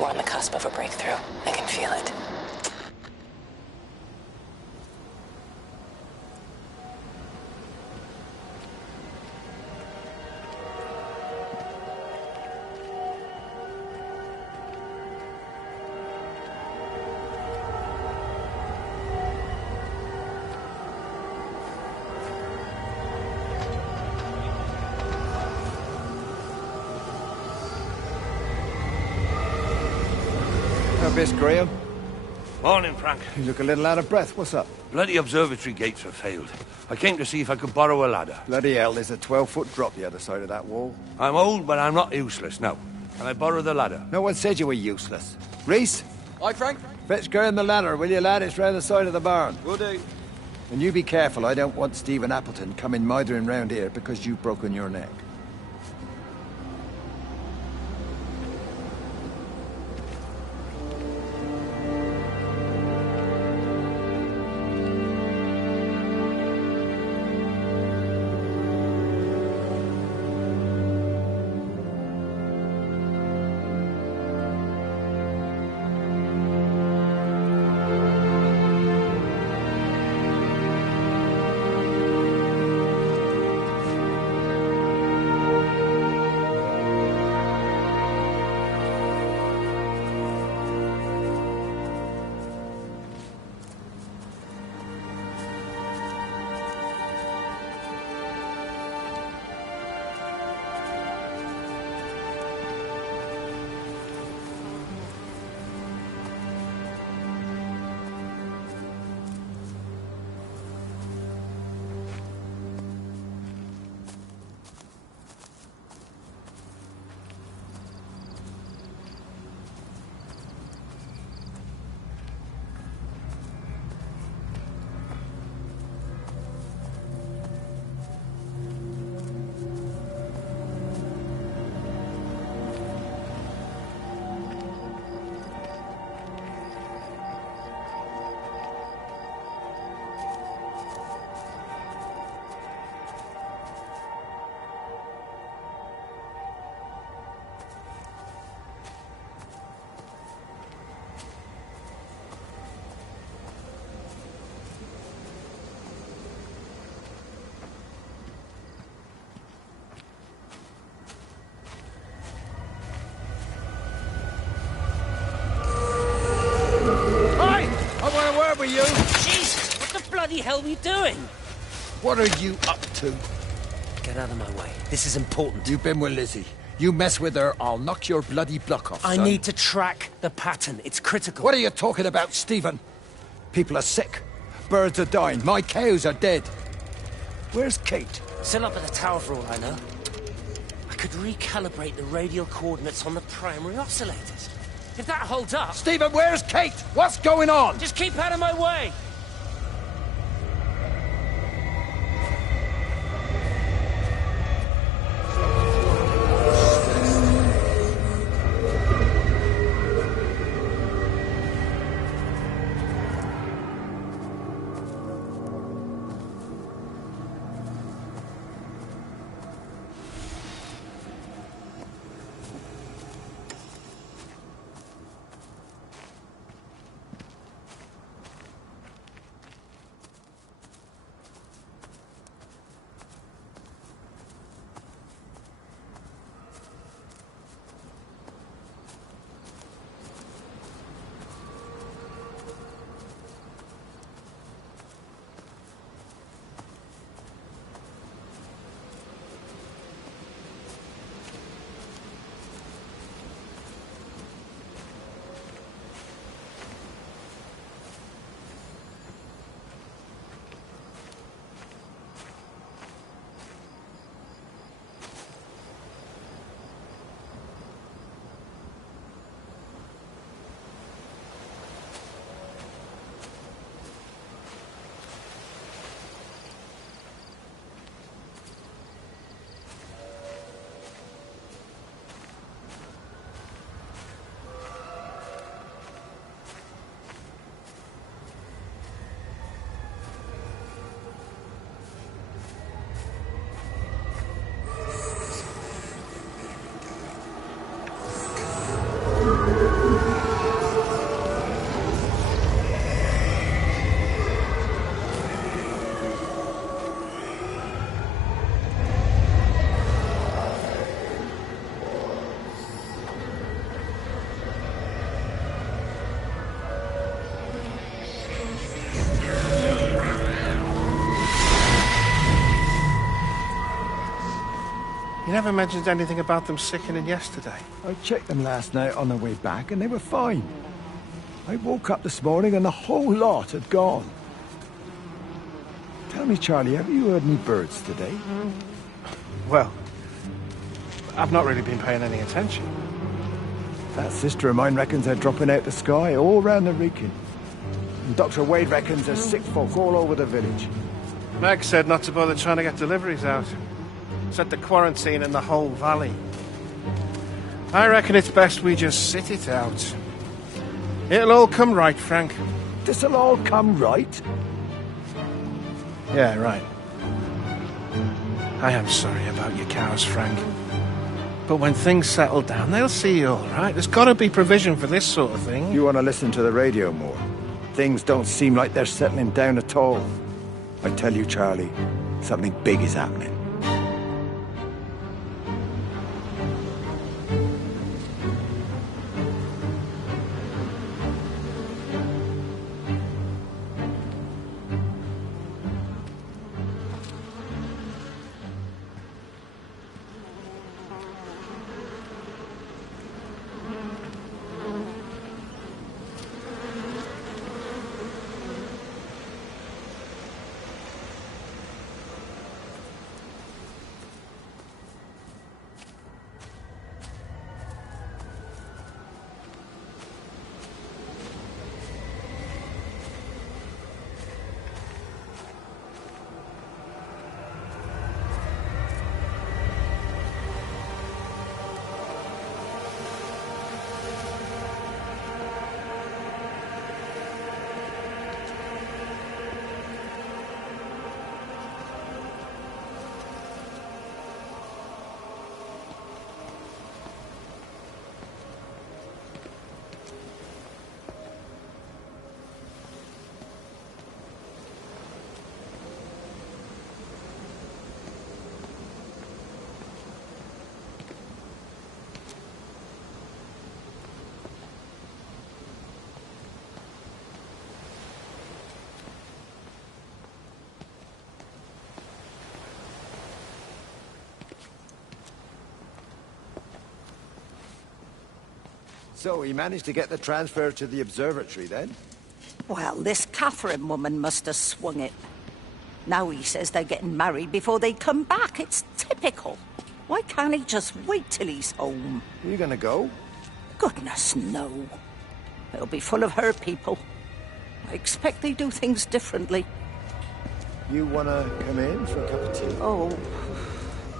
We're on the cusp of a breakthrough. I can feel it. Miss Graham. Morning, Frank. You look a little out of breath. What's up? Bloody observatory gates have failed. I came to see if I could borrow a ladder. Bloody hell, there's a 12-foot drop the other side of that wall. I'm old, but I'm not useless, no. Can I borrow the ladder? No one said you were useless. Reese? Aye, Frank? Fetch Graham the ladder, will you, lad? It's round the side of the barn. Will do. And you be careful. I don't want Stephen Appleton coming mithering round here because you've broken your neck. You? Jesus, what the bloody hell are we doing? What are you up to? Get out of my way. This is important. You've been with Lizzie. You mess with her, I'll knock your bloody block off, I son. need to track the pattern. It's critical. What are you talking about, Stephen? People are sick. Birds are dying. My cows are dead. Where's Kate? Still up at the tower for all I know. I could recalibrate the radial coordinates on the primary oscillators. If that holds up... Stephen, where's Kate? What's going on? Just keep out of my way! never mentioned anything about them sickening yesterday. I checked them last night on the way back, and they were fine. I woke up this morning and the whole lot had gone. Tell me, Charlie, have you heard any birds today? Well, I've not really been paying any attention. That sister of mine reckons they're dropping out the sky all round the Wrekin. And Dr. Wade reckons there's sick folk all over the village. Meg said not to bother trying to get deliveries out. Set the quarantine in the whole valley. I reckon it's best we just sit it out. It'll all come right, Frank. This'll all come right? Yeah, right. I am sorry about your cows, Frank. But when things settle down, they'll see you all right. There's got to be provision for this sort of thing. You want to listen to the radio more? Things don't seem like they're settling down at all. I tell you, Charlie, something big is happening. So he managed to get the transfer to the observatory, then? Well, this Catherine woman must have swung it. Now he says they're getting married before they come back. It's typical. Why can't he just wait till he's home? Are you gonna go? Goodness, no. It'll be full of her people. I expect they do things differently. You wanna come in for a cup of tea? Oh,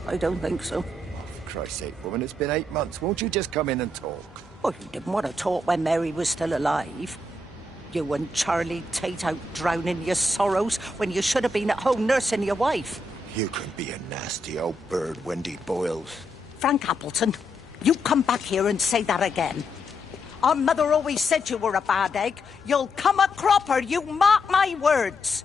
I don't think so. For Christ's sake, woman, it's been 8 months. Won't you just come in and talk? Well, you didn't want to talk when Mary was still alive. You and Charlie Tate out drowning your sorrows when you should have been at home nursing your wife. You can be a nasty old bird, Wendy Boyles. Frank Appleton, you come back here and say that again. Our mother always said you were a bad egg. You'll come a cropper, you mark my words.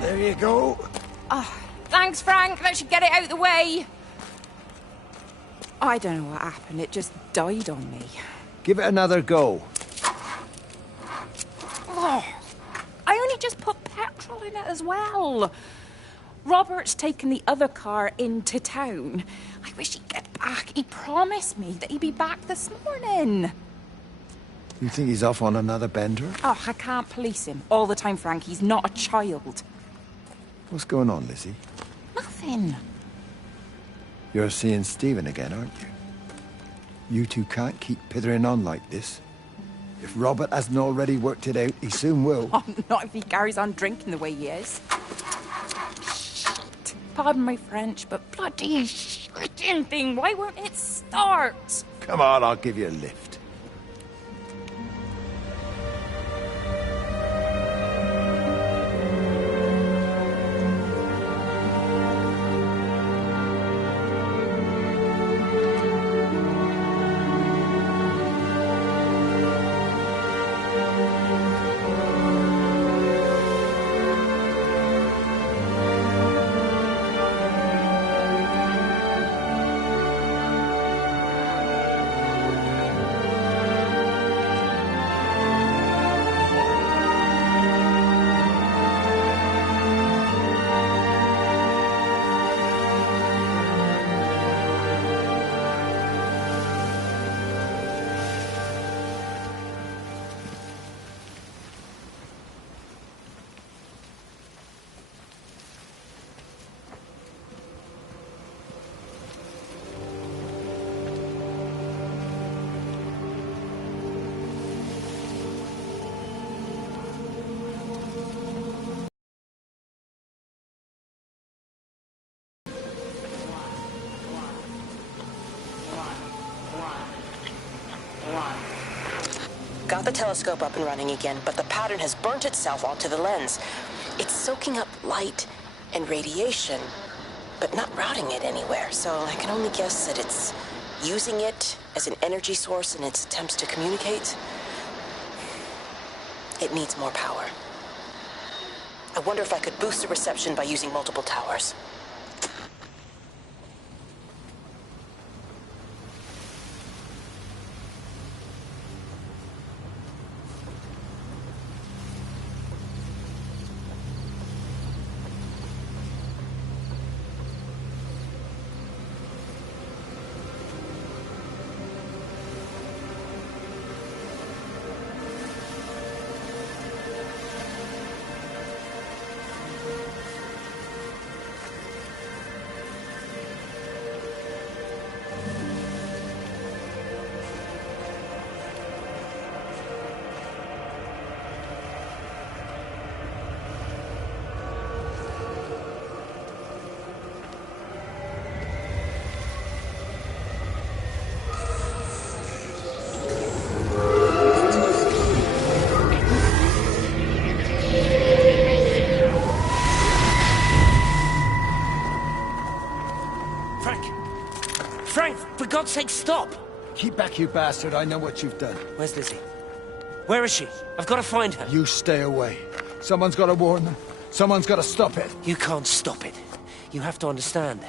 There you go. Oh, thanks, Frank. That should get it out of the way. I don't know what happened. It just died on me. Give it another go. Oh, I only just put petrol in it as well. Robert's taken the other car into town. I wish he'd get back. He promised me that he'd be back this morning. You think he's off on another bender? Oh, I can't police him all the time, Frank. He's not a child. What's going on, Lizzie? Nothing. You're seeing Stephen again, aren't you? You two can't keep pithering on like this. If Robert hasn't already worked it out, he soon will. Oh, not if he carries on drinking the way he is. Shit. Pardon my French, but bloody shitting thing, why won't it start? Come on, I'll give you a lift. Got the telescope up and running again, but the pattern has burnt itself onto the lens. It's soaking up light and radiation, but not routing it anywhere, so I can only guess that it's using it as an energy source in its attempts to communicate. It needs more power. I wonder if I could boost the reception by using multiple towers. For God's sake, stop! Keep back, you bastard. I know what you've done. Where's Lizzie? Where is she? I've got to find her. You stay away. Someone's got to warn them. Someone's got to stop it. You can't stop it. You have to understand.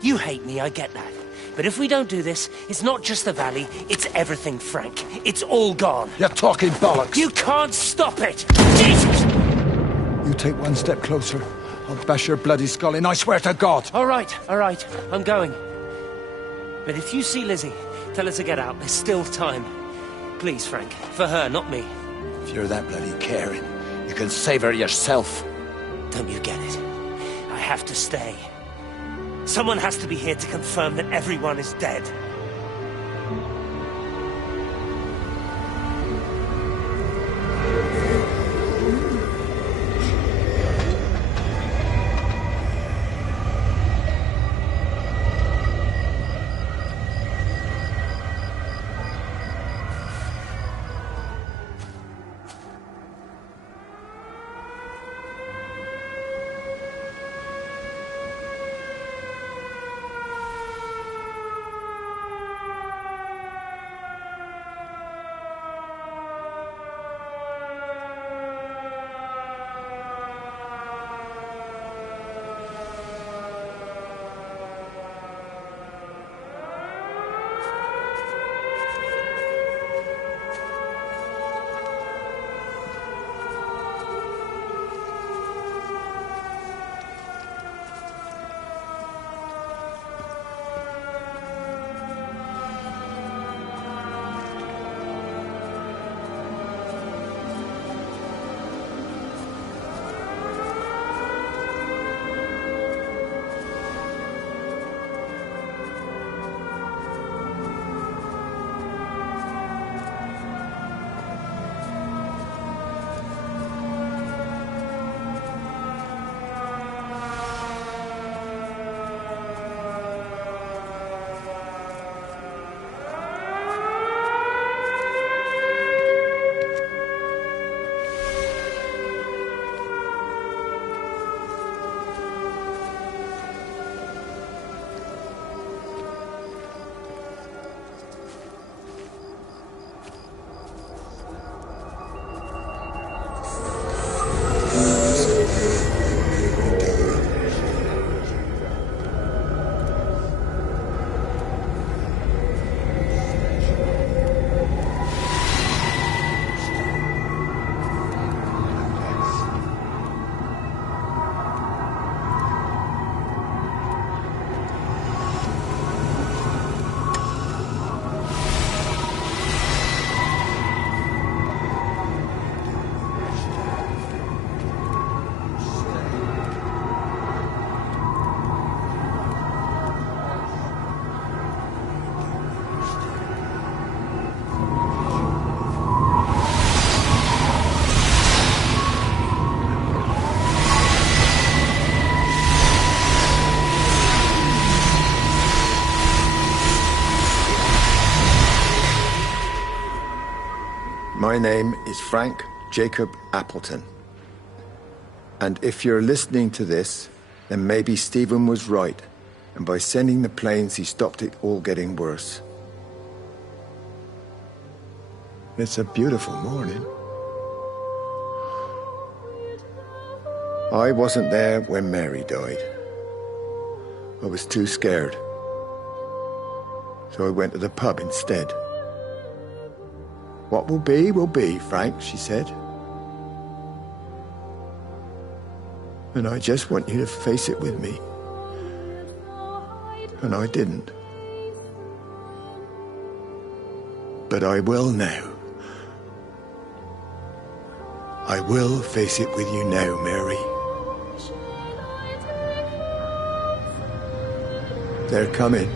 You hate me, I get that. But if we don't do this, it's not just the valley, it's everything, Frank. It's all gone. You're talking bollocks. You can't stop it! Jesus! You take one step closer, I'll bash your bloody skull in, I swear to God. All right, I'm going. But if you see Lizzie, tell her to get out. There's still time. Please, Frank. For her, not me. If you're that bloody caring, you can save her yourself. Don't you get it? I have to stay. Someone has to be here to confirm that everyone is dead. My name is Frank Jacob Appleton. And if you're listening to this, then maybe Stephen was right. And by sending the planes, he stopped it all getting worse. It's a beautiful morning. I wasn't there when Mary died. I was too scared. So I went to the pub instead. What will be, Frank, she said. And I just want you to face it with me. And I didn't. But I will now. I will face it with you now, Mary. They're coming.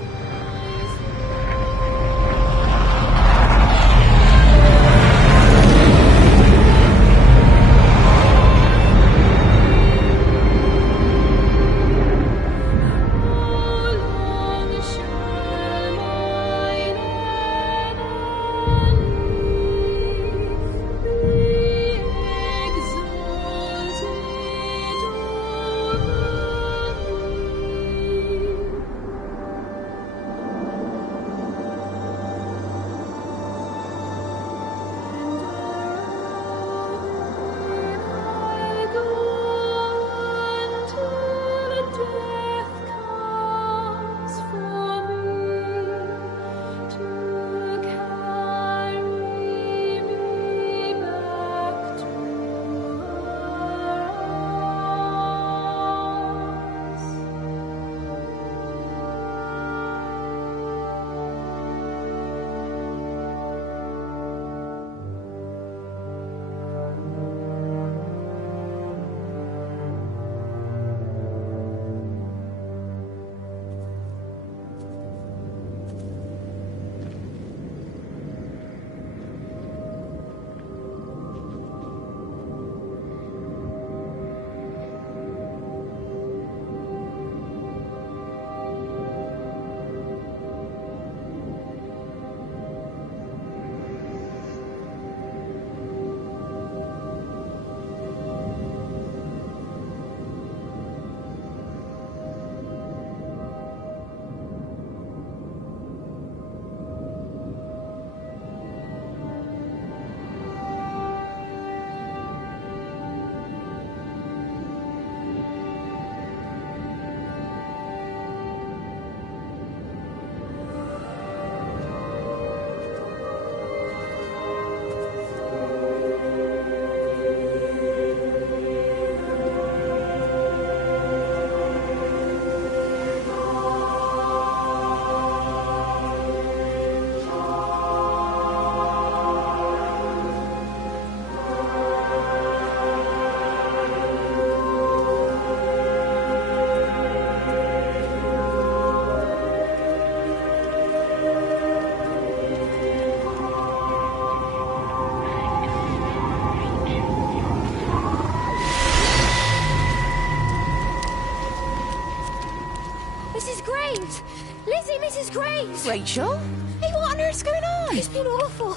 Rachel? Hey, what on earth's going on? It's been awful.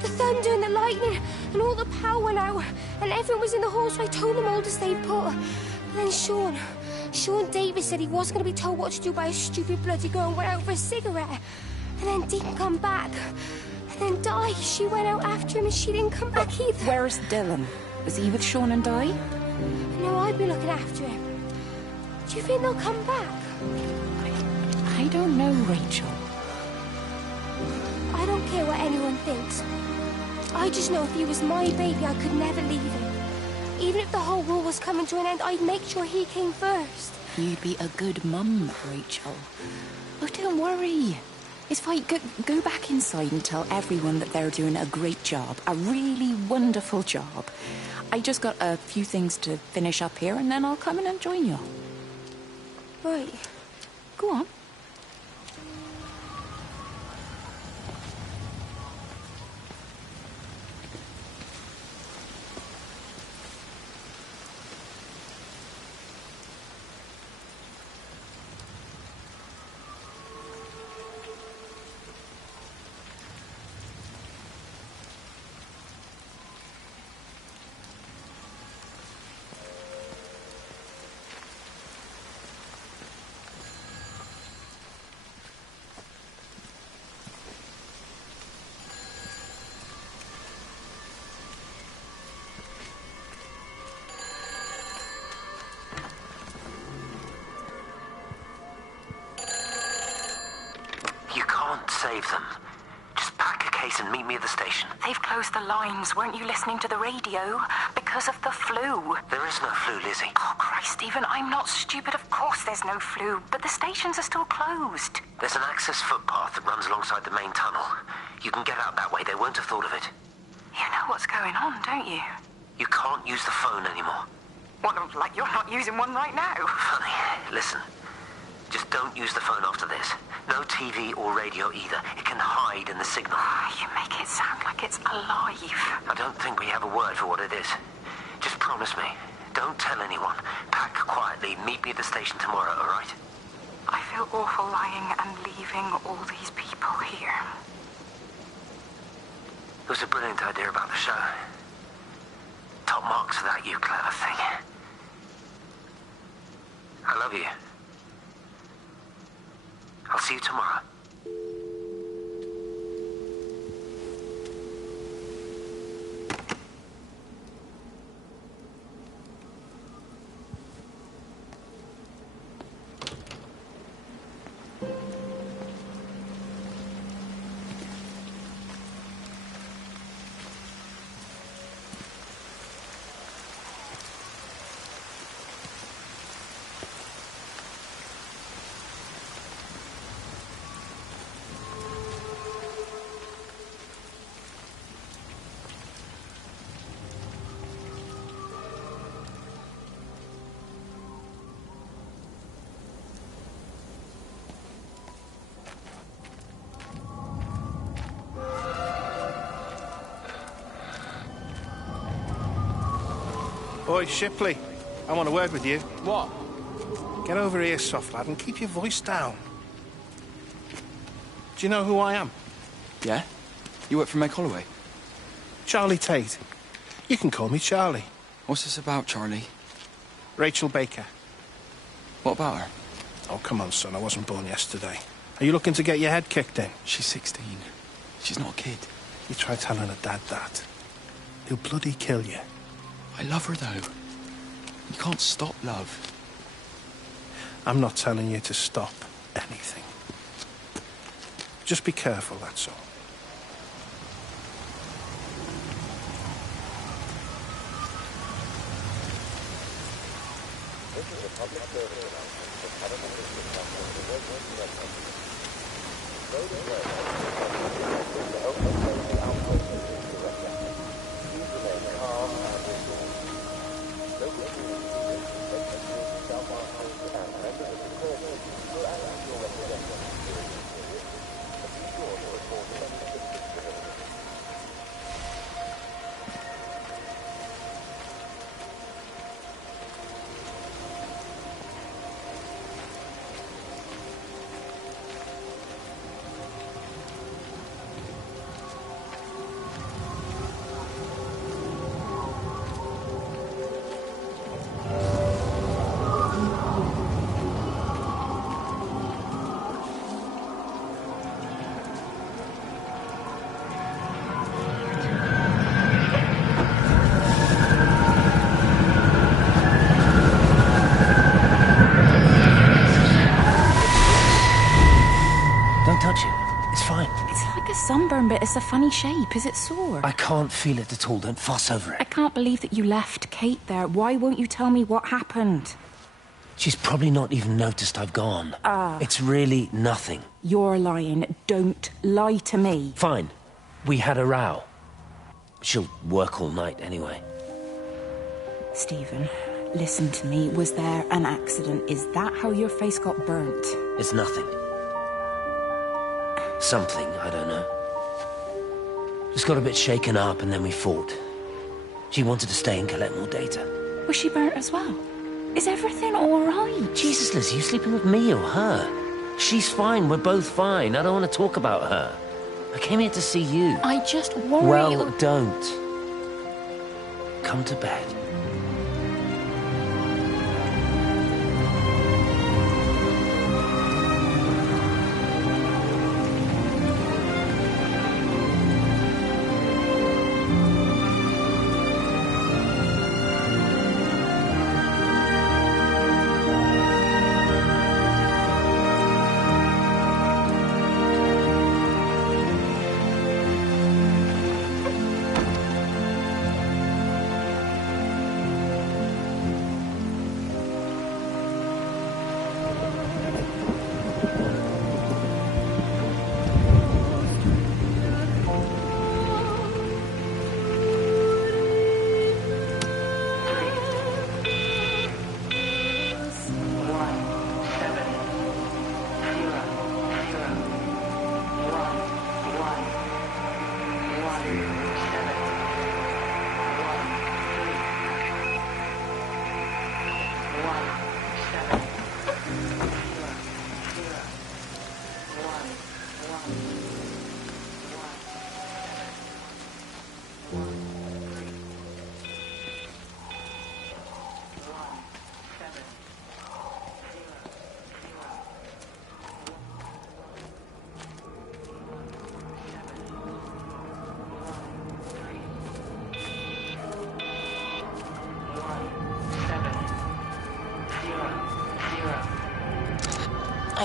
The thunder and the lightning and all the power went out and everyone was in the hall, so I told them all to stay put. But then Sean Davis said he wasn't going to be told what to do by a stupid bloody girl and went out for a cigarette. And then didn't come back. And then Di, she went out after him and she didn't come back either. Where's Dylan? Was he with Sean and Di? No, I'd be looking after him. Do you think they'll come back? I don't know, Rachel. I don't care what anyone thinks. I just know if he was my baby, I could never leave him. Even if the whole world was coming to an end, I'd make sure he came first. You'd be a good mum, Rachel. Oh, don't worry. It's fine. Go back inside and tell everyone that they're doing a great job. A really wonderful job. I just got a few things to finish up here, and then I'll come in and join you. Right. Go on. save them. Just pack a case and meet me at the station. They've closed the lines. Weren't you listening to the radio? Because of the flu. There is no flu, Lizzie. Oh, Christ, Stephen, I'm not stupid. Of course there's no flu. But the stations are still closed. There's an access footpath that runs alongside the main tunnel. You can get out that way. They won't have thought of it. You know what's going on, don't you? You can't use the phone anymore. What, like you're not using one right now? Funny. Listen. Just don't use the phone after this. No TV or radio either. It can hide in the signal. You make it sound like it's alive. I don't think we have a word for what it is. Just promise me. Don't tell anyone. Pack quietly. Meet me at the station tomorrow, all right? I feel awful lying and leaving all these people here. It was a brilliant idea about the show. Top marks for that, you clever thing. I love you. I'll see you tomorrow. Boy, Shipley, I want to work with you. What? Get over here, soft lad, and keep your voice down. Do you know who I am? Yeah? You work for Meg Holloway? Charlie Tate. You can call me Charlie. What's this about, Charlie? Rachel Baker. What about her? Oh, come on, son, I wasn't born yesterday. Are you looking to get your head kicked in? She's 16. She's not a kid. You try telling her dad that. He'll bloody kill you. I love her, though. You can't stop love. I'm not telling you to stop anything. Just be careful, that's all. This is a public service announcement for Cabinet District Council of the Residents Network. Those the open safety outpost is to Russia. Please remain calm and resilient. Local communities, businesses, self-armers, and members of the clergy will act as your representatives during this period. But be sure to report any symptoms to them. Sunburn, but it's a funny shape. Is it sore? I can't feel it at all. Don't fuss over it. I can't believe that you left Kate there. Why won't you tell me what happened? She's probably not even noticed I've gone. It's really nothing. You're lying. Don't lie to me. Fine. We had a row. She'll work all night anyway. Stephen, listen to me. Was there an accident? Is that how your face got burnt? It's nothing. Something, I don't know. Just got a bit shaken up and then we fought. She wanted to stay and collect more data. Was she burnt as well? Is everything all right? Jesus, Liz, are you sleeping with me or her? She's fine, we're both fine. I don't want to talk about her. I came here to see you. I just worry... Well, don't. Come to bed.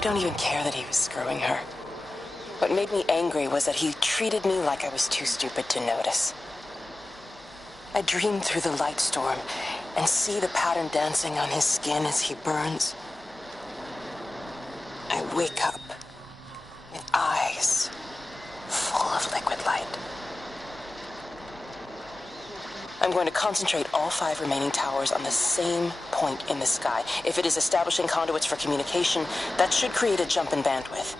don't even care that he was screwing her. What made me angry was that he treated me like I was too stupid to notice. I dream through the light storm and see the pattern dancing on his skin as he burns. I wake up with eyes full of liquid light. I'm going to concentrate all 5 remaining towers on the same point in the sky. If it is establishing conduits for communication, that should create a jump in bandwidth.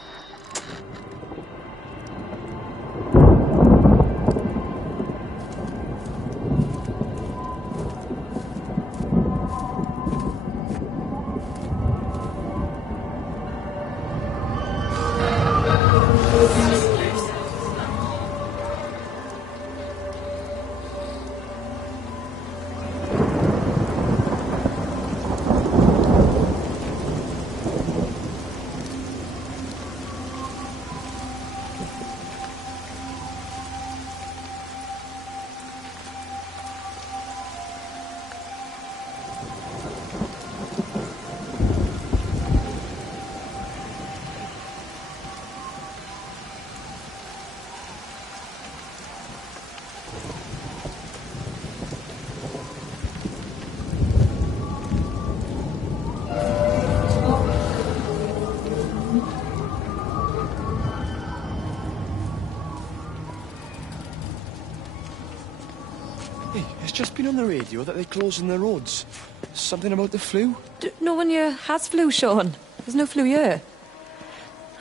Hey, it's just been on the radio that they're closing the roads. Something about the flu? No one here has flu, Sean. There's no flu here.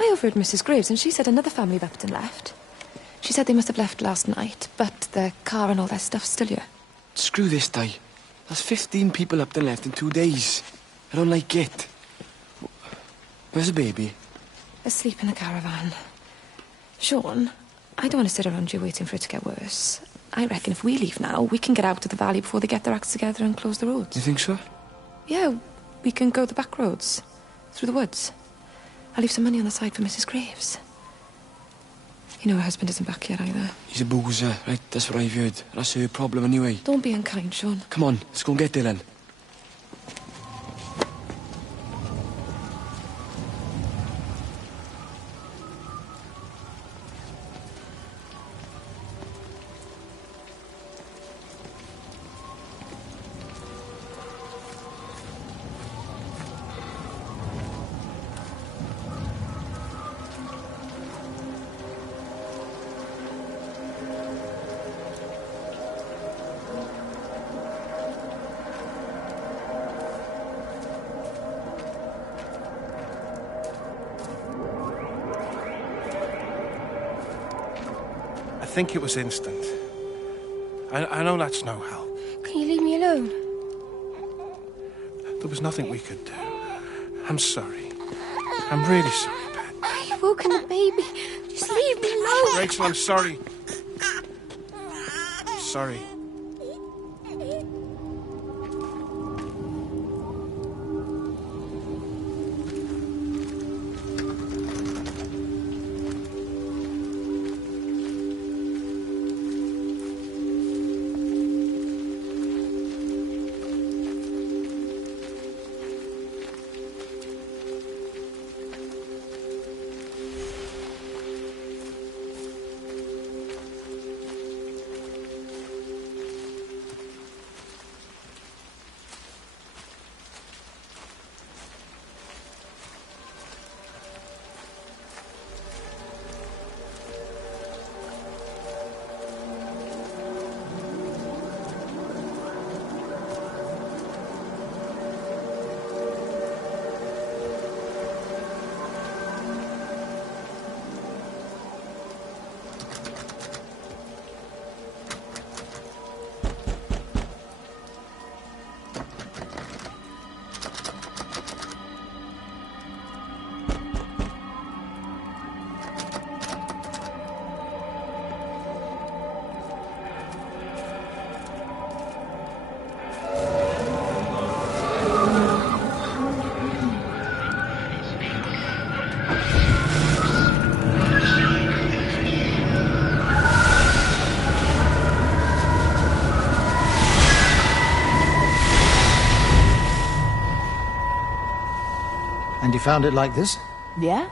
I overheard Mrs. Graves, and she said another family of Upton left. She said they must have left last night, but their car and all their stuff's still here. Screw this, Di. There's 15 people up and left in 2 days. I don't like it. Where's the baby? Asleep in the caravan. Sean, I don't want to sit around here waiting for it to get worse. I reckon if we leave now, we can get out of the valley before they get their acts together and close the roads. You think so? Yeah, we can go the back roads. Through the woods. I'll leave some money on the side for Mrs. Graves. You know her husband isn't back yet either. He's a boozer, right? That's what I've heard. That's her problem anyway. Don't be unkind, Sean. Come on, let's go and get Dylan. I think it was instant. I know that's no help. Can you leave me alone? There was nothing we could do. I'm sorry. I'm really sorry, Pet. You've woken the baby. Just leave me alone. Rachel, I'm sorry. Sorry. And you found it like this? Yeah?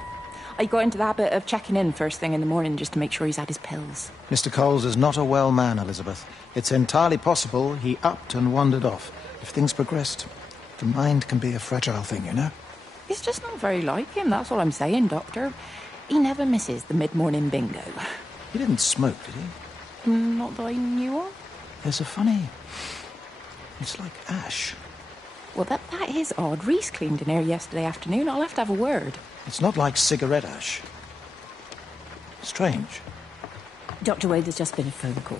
I got into the habit of checking in first thing in the morning just to make sure he's had his pills. Mr. Coles is not a well man, Elizabeth. It's entirely possible he upped and wandered off. If things progressed, the mind can be a fragile thing, you know? It's just not very like him, that's all I'm saying, Doctor. He never misses the mid-morning bingo. He didn't smoke, did he? Not that I knew of. There's a funny... It's like ash. Well, that is odd. Reese cleaned in here yesterday afternoon. I'll have to have a word. It's not like cigarette ash. Strange. Dr. Wade, there's just been a phone call.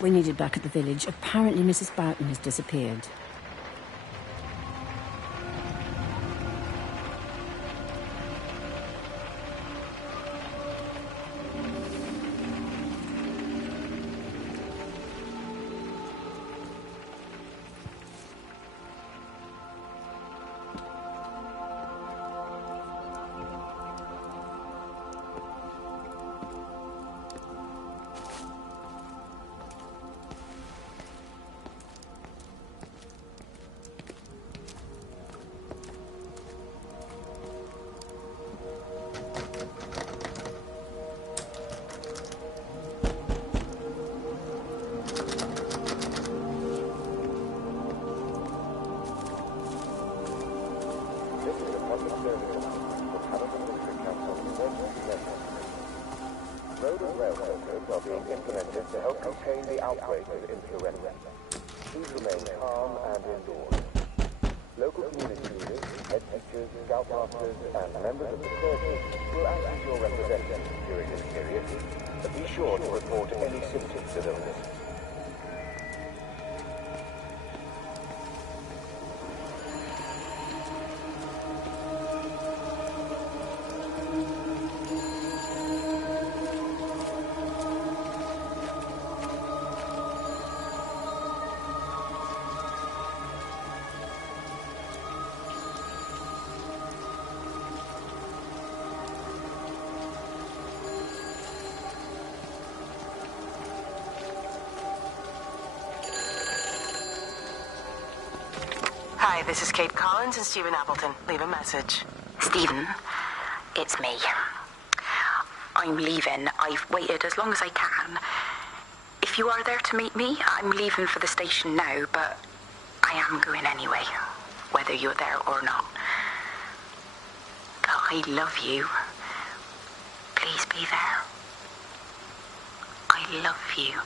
We're needed back at the village. Apparently Mrs. Boughton has disappeared. Road and rail closures are being implemented to help contain the outbreak of influenza. Please remain calm and indoors. Local community leaders, head teachers, scoutmasters, and members of the clergy will act as your representatives during this period, but be sure to report any symptoms of illness. Hi, this is Kate Collins and Stephen Appleton. Leave a message. Stephen, it's me. I'm leaving. I've waited as long as I can. If you are there to meet me, I'm leaving for the station now, but I am going anyway, whether you're there or not. But I love you. Please be there. I love you.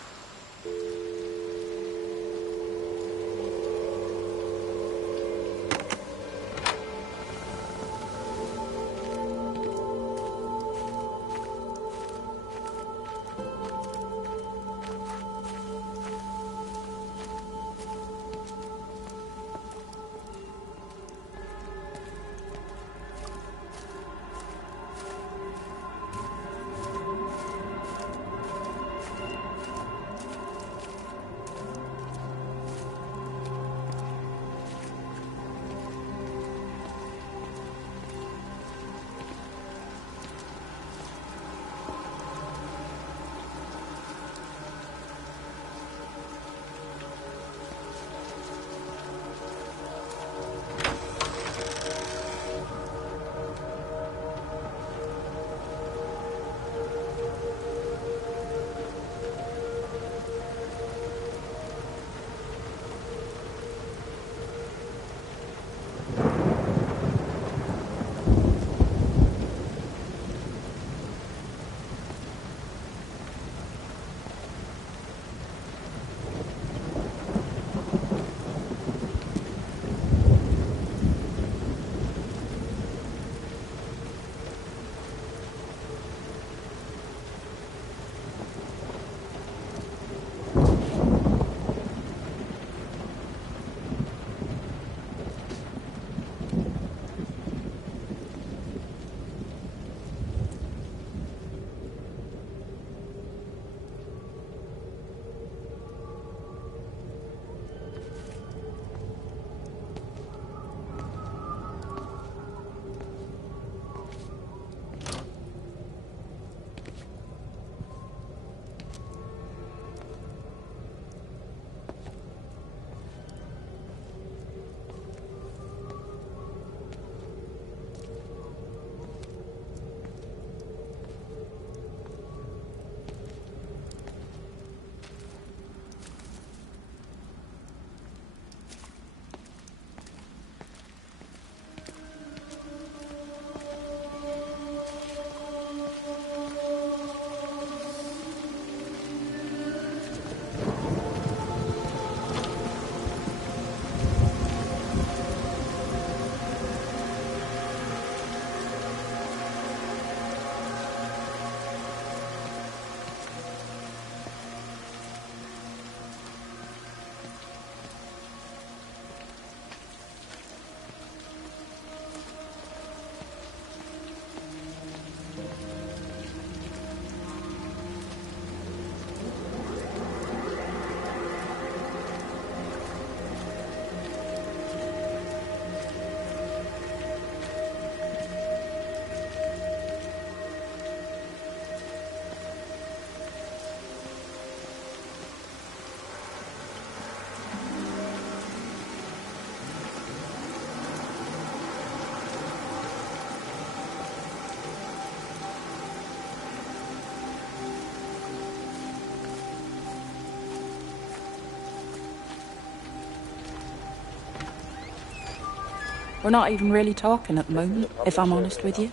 We're not even really talking at the moment, if I'm honest with you.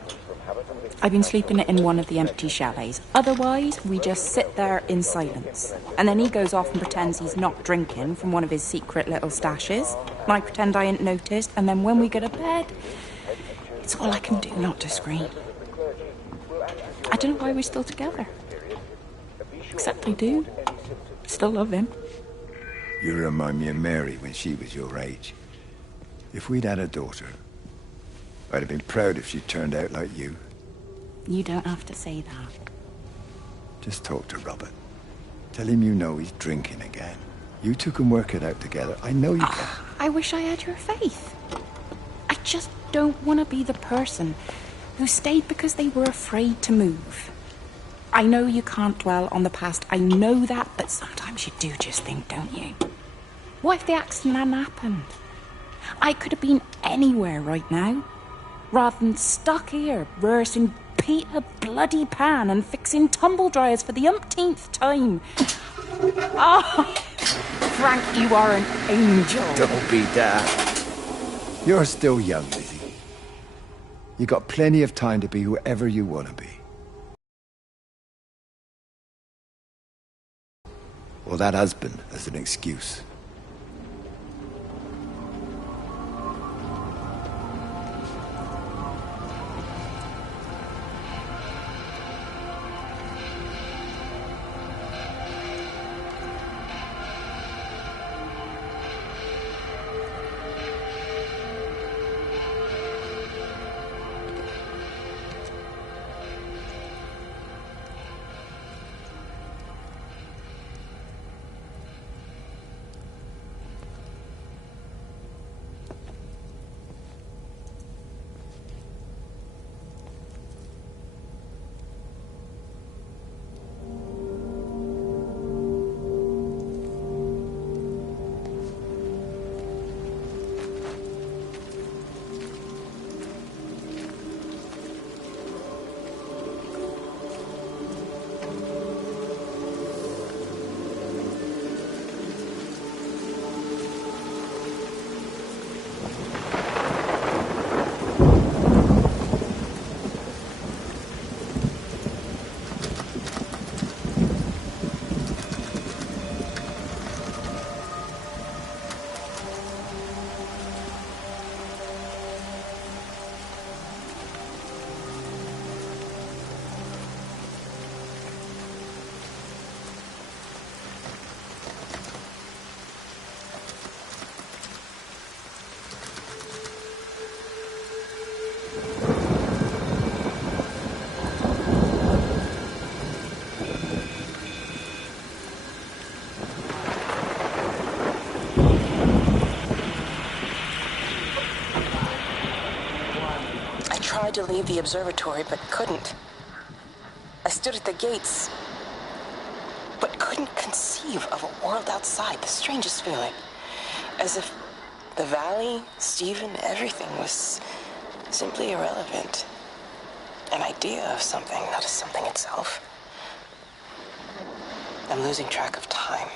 I've been sleeping in one of the empty chalets. Otherwise, we just sit there in silence. And then he goes off and pretends he's not drinking from one of his secret little stashes. And I pretend I ain't noticed. And then when we go to bed, it's all I can do not to scream. I don't know why we're still together. Except I do. Still love him. You remind me of Mary when she was your age. If we'd had a daughter, I'd have been proud if she turned out like you. You don't have to say that. Just talk to Robert. Tell him you know he's drinking again. You two can work it out together. I know you can. I wish I had your faith. I just don't want to be the person who stayed because they were afraid to move. I know you can't dwell on the past. I know that, but sometimes you do just think, don't you? What if the accident hadn't happened? I could have been anywhere right now, rather than stuck here rehearsing Peter bloody Pan and fixing tumble dryers for the umpteenth time. Oh, Frank, you are an angel. Don't be daft. You're still young, Lizzie. You got plenty of time to be whoever you want to be. Or that husband as an excuse. I tried to leave the observatory, but couldn't. I stood at the gates, but couldn't conceive of a world outside. The strangest feeling. As if the valley, Stephen, everything was simply irrelevant. An idea of something, not as something itself. I'm losing track of time.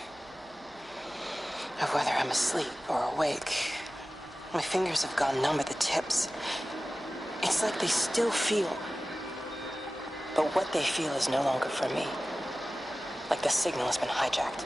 Of whether I'm asleep or awake. My fingers have gone numb at the tips. It's like they still feel. But what they feel is no longer for me. Like the signal has been hijacked.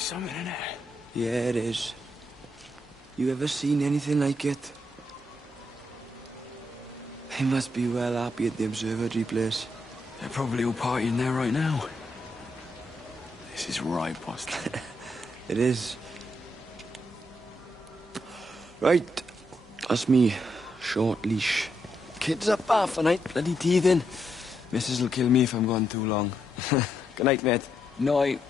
Something in it. Yeah, it is. You ever seen anything like it? They must be well happy at the observatory place. They're probably all partying there right now. This is right, Boston. It is. Right. That's me. Short leash. Kids up half a night, bloody teething. Missus will kill me if I'm gone too long. Good night, mate. Night.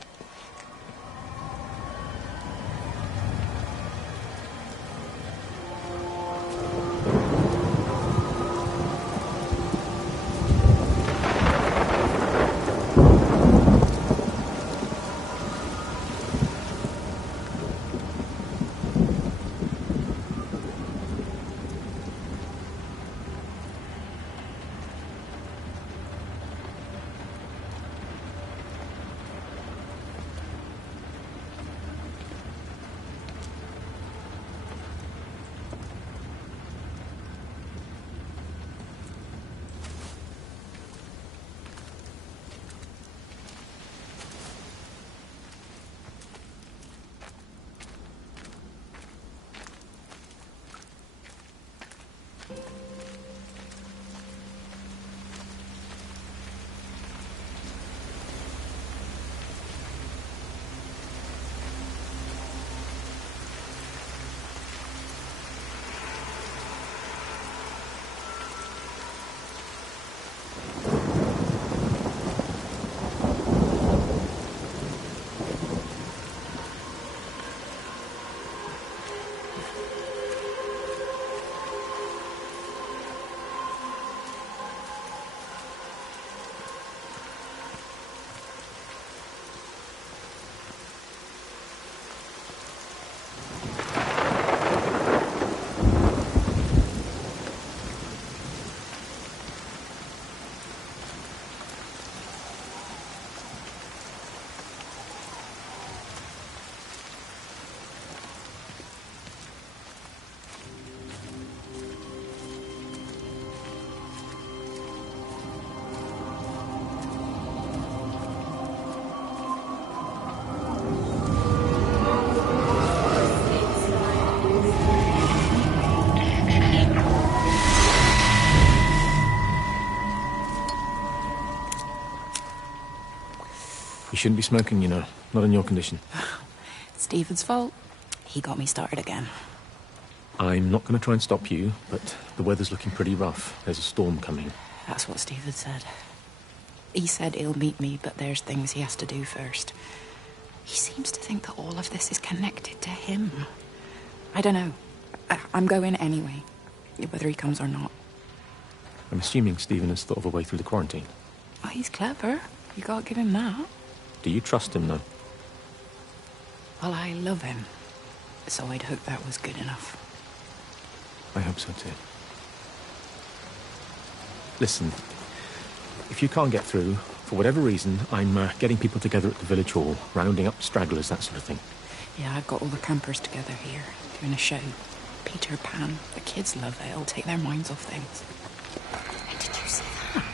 You shouldn't be smoking, you know. Not in your condition. Stephen's fault. He got me started again. I'm not going to try and stop you, but the weather's looking pretty rough. There's a storm coming. That's what Stephen said. He said he'll meet me, but there's things he has to do first. He seems to think that all of this is connected to him. I don't know. I'm going anyway, whether he comes or not. I'm assuming Stephen has thought of a way through the quarantine. Oh, he's clever. You can't give him that. Do you trust him, though? Well, I love him. So I'd hope that was good enough. I hope so, too. Listen, if you can't get through, for whatever reason, I'm getting people together at the village hall, rounding up stragglers, that sort of thing. Yeah, I've got all the campers together here, doing a show. Peter Pan. The kids love it. It'll take their minds off things. And did you see that?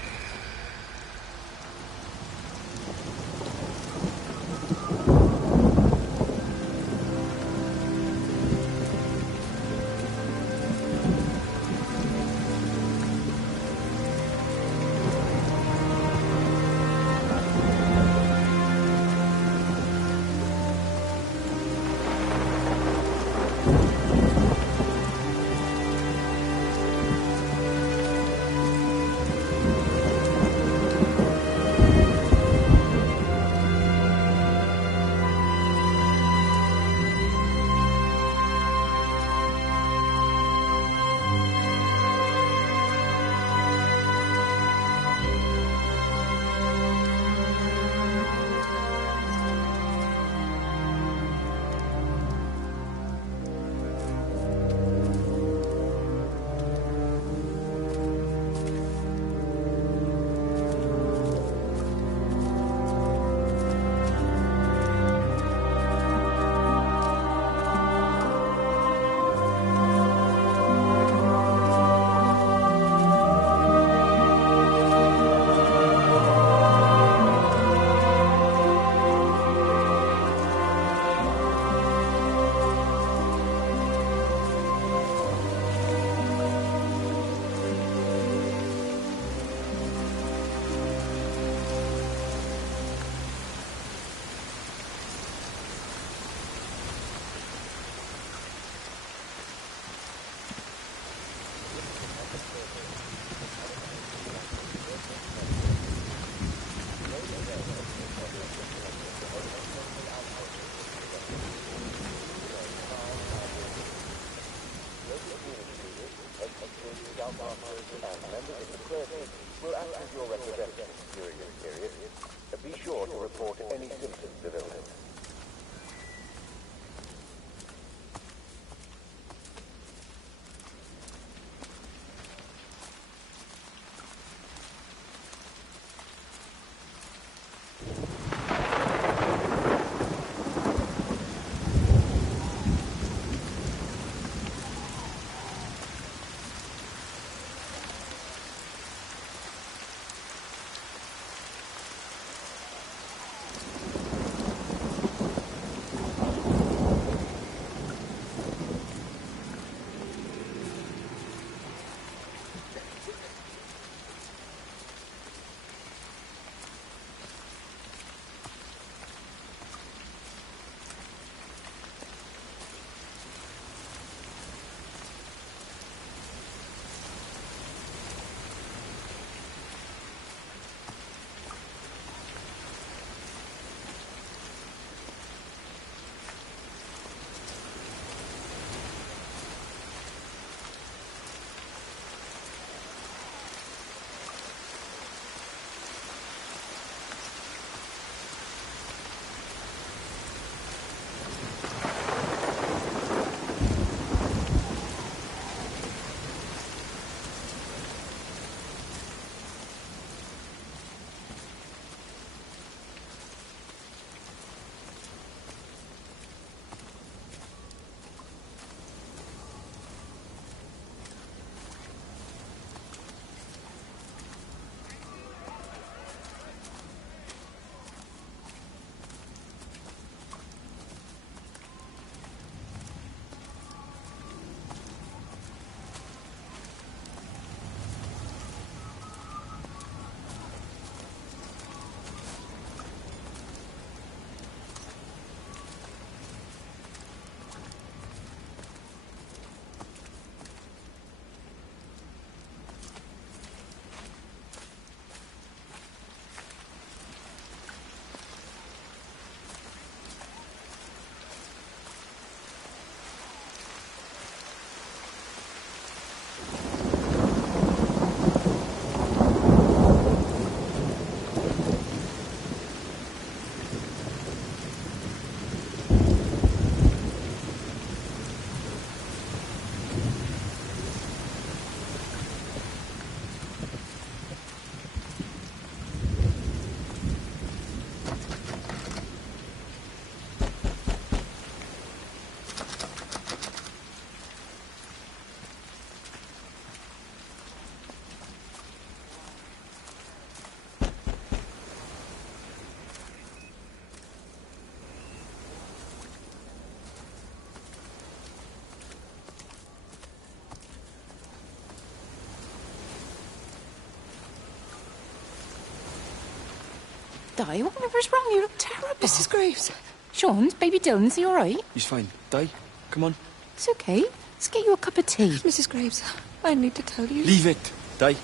Di, whatever's wrong? You look terrible. Mrs. Graves. Sean's baby Dylan, is he all right? He's fine. Di, come on. It's okay. Let's get you a cup of tea. Mrs. Graves, I need to tell you. Leave it, Di. You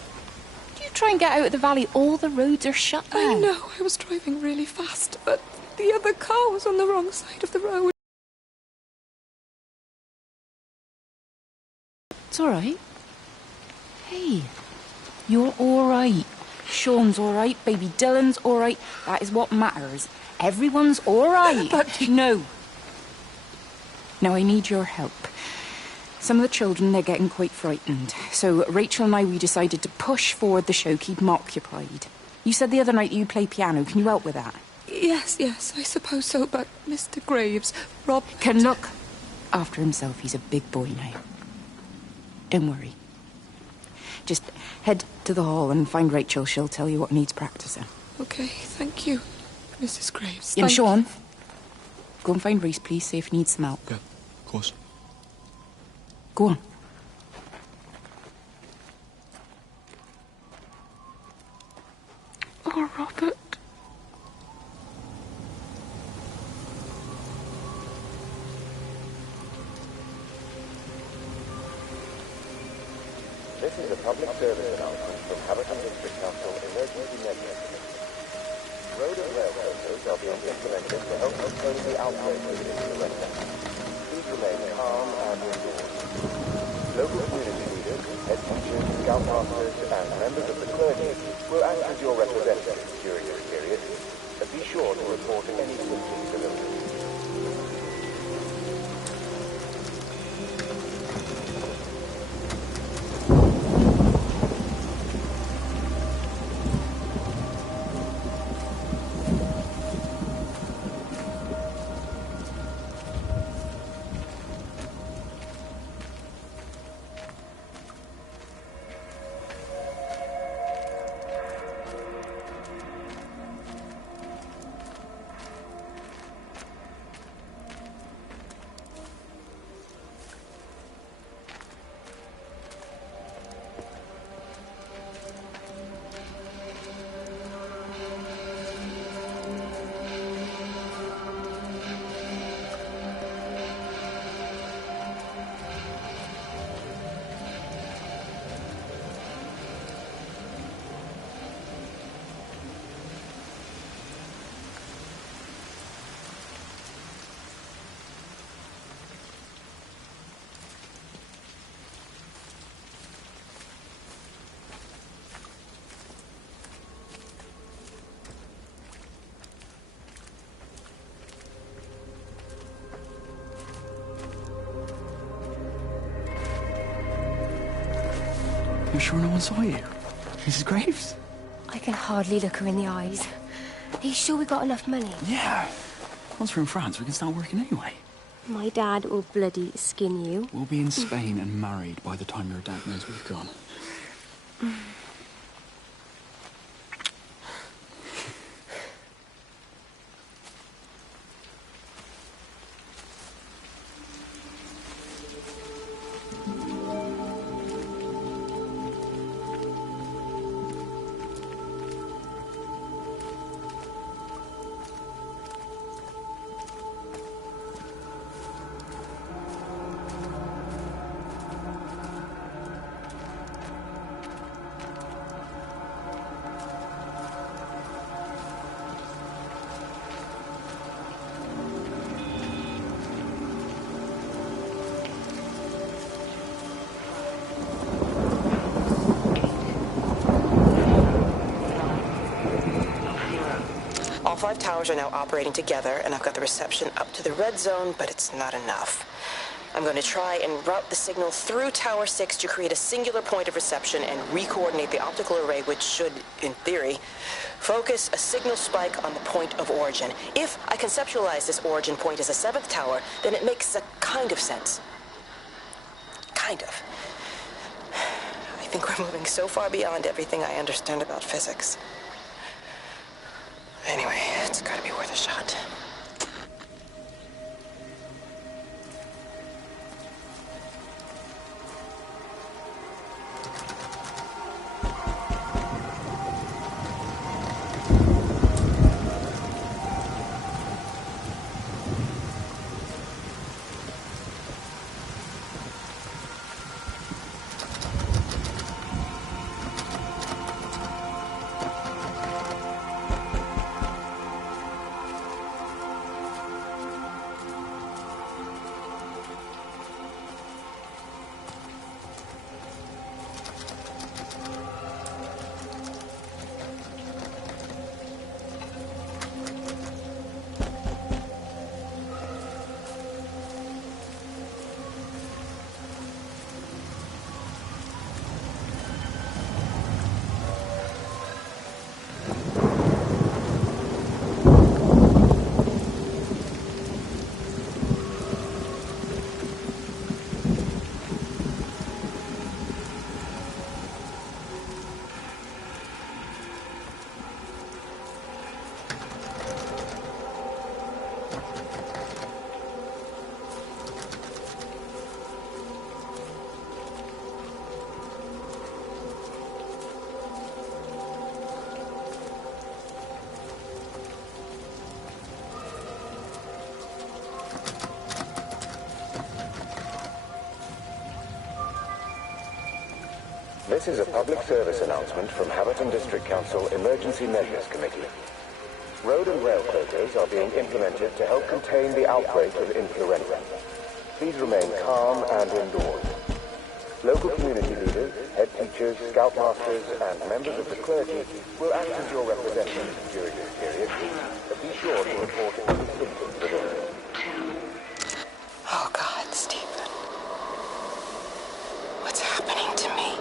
try and get out of the valley, all the roads are shut now. I know, I was driving really fast, but the other car was on the wrong side of the road. It's all right. Hey, you're all right. Sean's all right. Baby Dylan's all right. That is what matters. Everyone's all right. But no. Now I need your help. Some of the children, they're getting quite frightened. So Rachel and I, we decided to push forward the show, keep them occupied. You said the other night that you play piano. Can you help with that? Yes, I suppose so, but Mr. Graves, Rob... Can look after himself. He's a big boy now. Don't worry. Just head to the hall and find Rachel. She'll tell you what needs practicing. Okay, thank you, Mrs. Graves. And Sean, go and find Reese, please, see if he needs some help. Yeah, of course. Go on. Oh, Robert. This is a public service announcement from Hamilton District Council Emergency Measures. Road and rail closures are being implemented to help contain the outbreak within the Rapture. Please remain calm and indoors. Local community leaders, head teachers, scoutmasters, and members of the clergy will act as your representatives during this period, and be sure to report any symptoms of illness. You're sure no one saw you? Mrs. Graves? I can hardly look her in the eyes. Are you sure we got enough money? Yeah. Once we're in France, we can start working anyway. My dad will bloody skin you. We'll be in Spain and married by the time your dad knows we've gone. All 5 towers are now operating together, and I've got the reception up to the red zone, but it's not enough. I'm going to try and route the signal through Tower 6 to create a singular point of reception and re-coordinate the optical array, which should, in theory, focus a signal spike on the point of origin. If I conceptualize this origin point as a 7th tower, then it makes a kind of sense. Kind of. I think we're moving so far beyond everything I understand about physics. Anyway, it's gotta be worth a shot. This is a public service announcement from Haverton District Council Emergency Measures Committee. Road and rail closures are being implemented to help contain the outbreak of influenza. Please remain calm and indoors. Local community leaders, head teachers, scoutmasters, and members of the clergy will act as your representatives during this period. But be sure to report any symptoms of illness. Oh, God, Stephen. What's happening to me?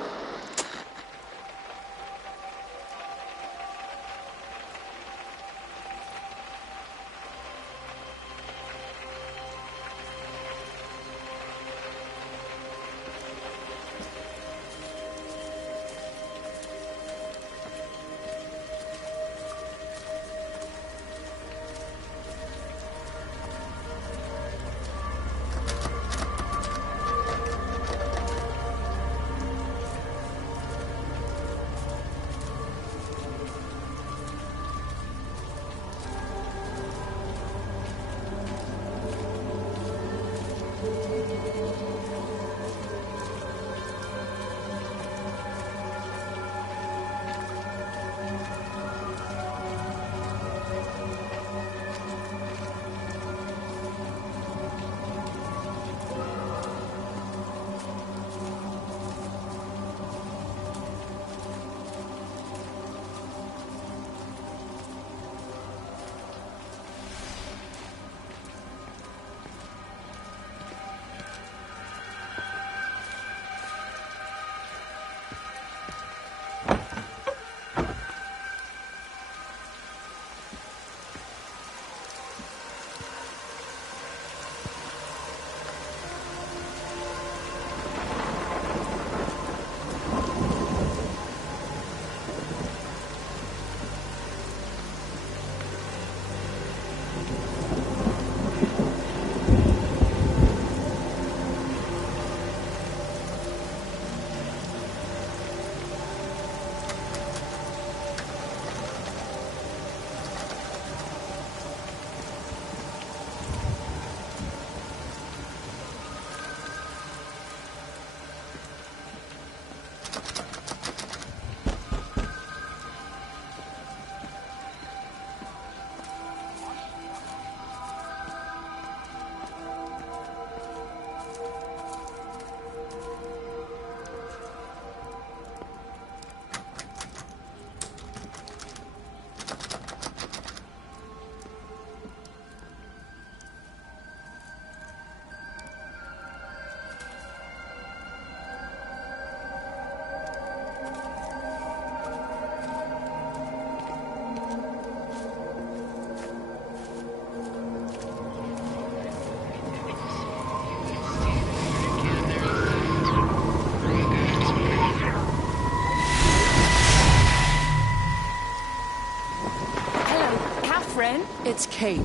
It's Kate.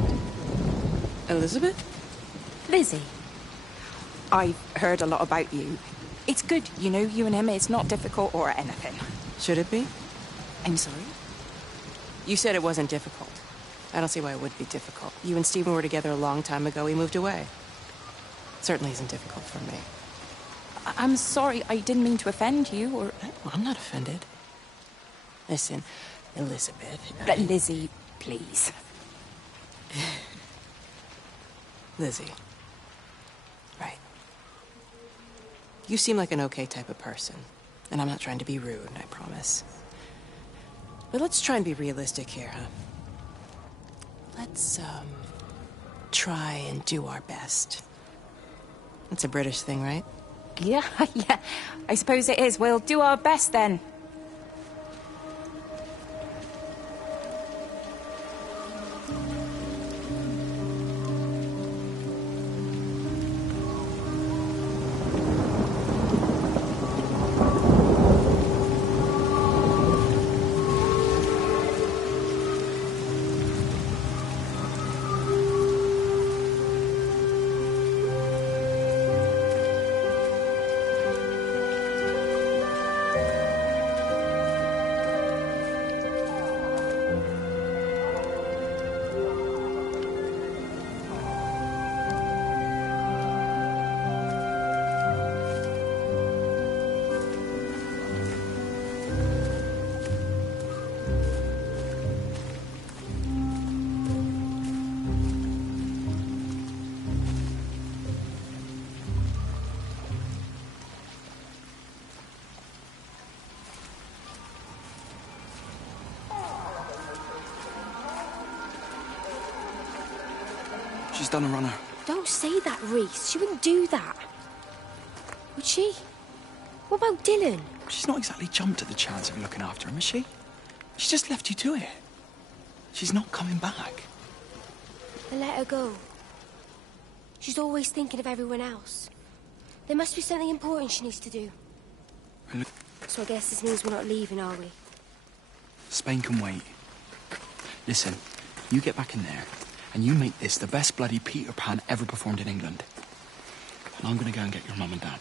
Elizabeth? Lizzie. I've heard a lot about you. It's good, you know, you and him. It's not difficult or anything. Should it be? I'm sorry? You said it wasn't difficult. I don't see why it would be difficult. You and Stephen were together a long time ago. He moved away. It certainly isn't difficult for me. I'm sorry. I didn't mean to offend you, or... Well, I'm not offended. Listen, Elizabeth... But Lizzie, please. Lizzie. Right. You seem like an okay type of person. And I'm not trying to be rude, I promise. But let's try and be realistic here, huh? Let's, try and do our best. That's a British thing, right? Yeah, yeah. I suppose it is. We'll do our best, then. She's done a runner. Don't say that, Reese. She wouldn't do that. Would she? What about Dylan? She's not exactly jumped at the chance of looking after him, is she? She just left you to it. She's not coming back. Then let her go. She's always thinking of everyone else. There must be something important she needs to do. So I guess this means we're not leaving, are we? Spain can wait. Listen, you get back in there, and you make this the best bloody Peter Pan ever performed in England. And I'm gonna go and get your mum and dad.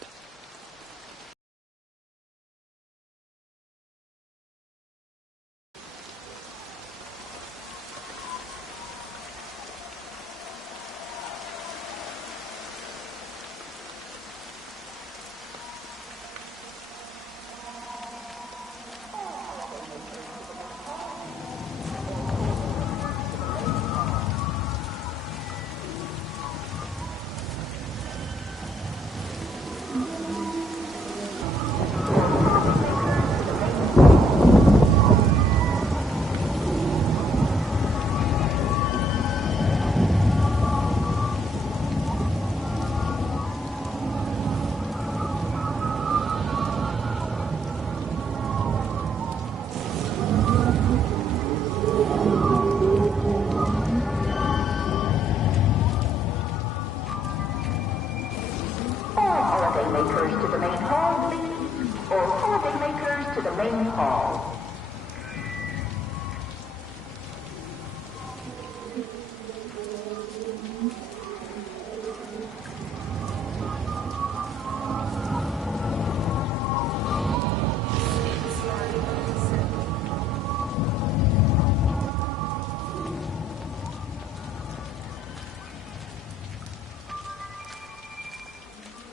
Holidaymakers to the main hall, please. All holidaymakers to the main hall.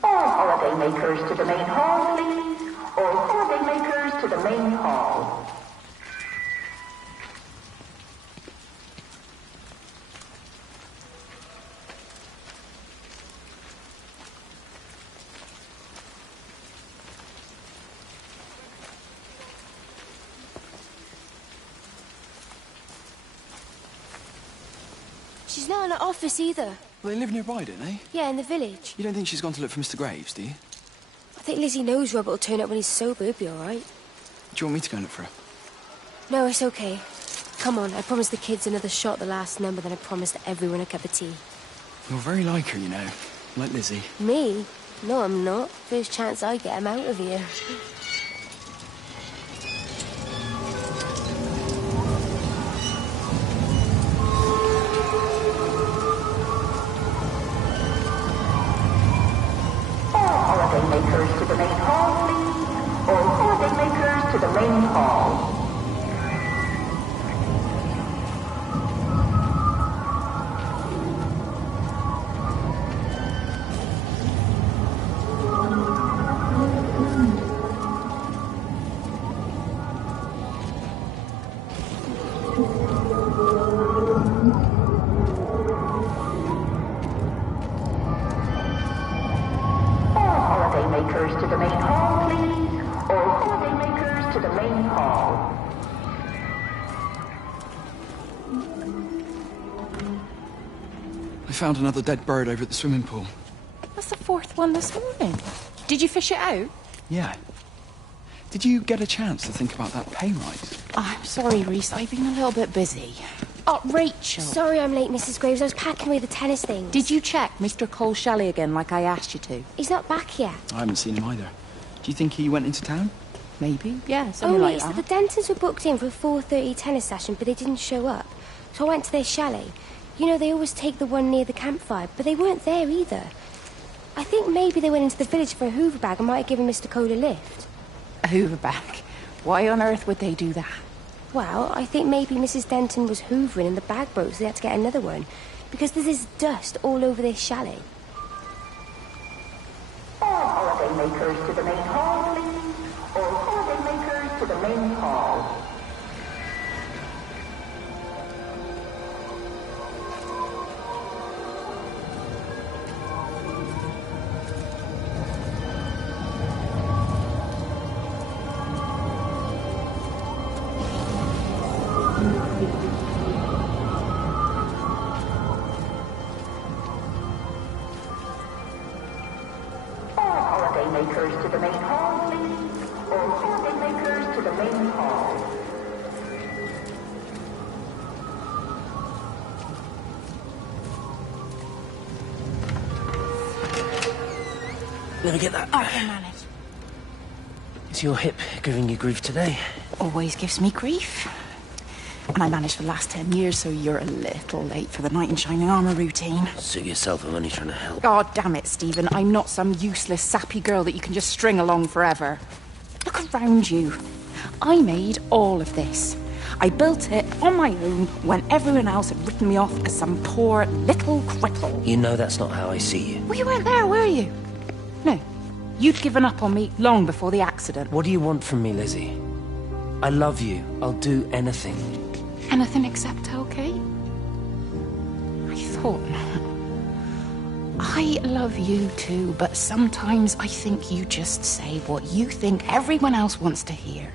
Holidaymakers to the main hall, please. All holidaymakers to the main hall. She's not in her office either. Well, they live nearby, don't they? Yeah, in the village. You don't think she's gone to look for Mr. Graves, do you? I think Lizzie knows Robert will turn up when he's sober. He'll be all right. Do you want me to go and look for her? No, it's okay. Come on, I promised the kids another shot the last number, then I promised everyone a cup of tea. You're very like her, you know. Like Lizzie. Me? No, I'm not. First chance I get him out of here. Holidaymakers to the main hall, please. All holidaymakers to the main hall. Holidaymakers to the main hall, please. All holidaymakers to the main hall. I found another dead bird over at the swimming pool. That's the fourth one this morning. Did you fish it out? Yeah. Did you get a chance to think about that pay rise? Oh, I'm sorry, Reese. I've been a little bit busy. Oh, Rachel. Sorry I'm late, Mrs. Graves. I was packing away the tennis things. Did you check Mr. Cole Shelley again like I asked you to? He's not back yet. I haven't seen him either. Do you think he went into town? Maybe, yeah, Oh, something like so that. the Dentons were booked in for a 4:30 tennis session, but they didn't show up. So I went to their chalet. You know, they always take the one near the campfire, but they weren't there either. I think maybe they went into the village for a hoover bag and might have given Mr. Cole a lift. A hoover bag? Why on earth would they do that? Well, I think maybe Mrs. Denton was hoovering and the bag broke, so they had to get another one. Because there's this dust all over their chalet. All holidaymakers to the main hall, please. All holidaymakers to the main hall. holidaymakers to the main hall, please. All holidaymakers to the main hall. Let me get that. I can manage. Is your hip giving you grief today? Always gives me grief. And I managed for the last 10 years, so you're a little late for the knight in shining armour routine. Suit yourself, I'm only trying to help. God damn it, Stephen. I'm not some useless, sappy girl that you can just string along forever. Look around you. I made all of this. I built it on my own when everyone else had written me off as some poor little cripple. You know that's not how I see you. Well, you weren't there, were you? No. You'd given up on me long before the accident. What do you want from me, Lizzie? I love you. I'll do anything. Anything except okay? I thought not. I love you too, but sometimes I think you just say what you think everyone else wants to hear.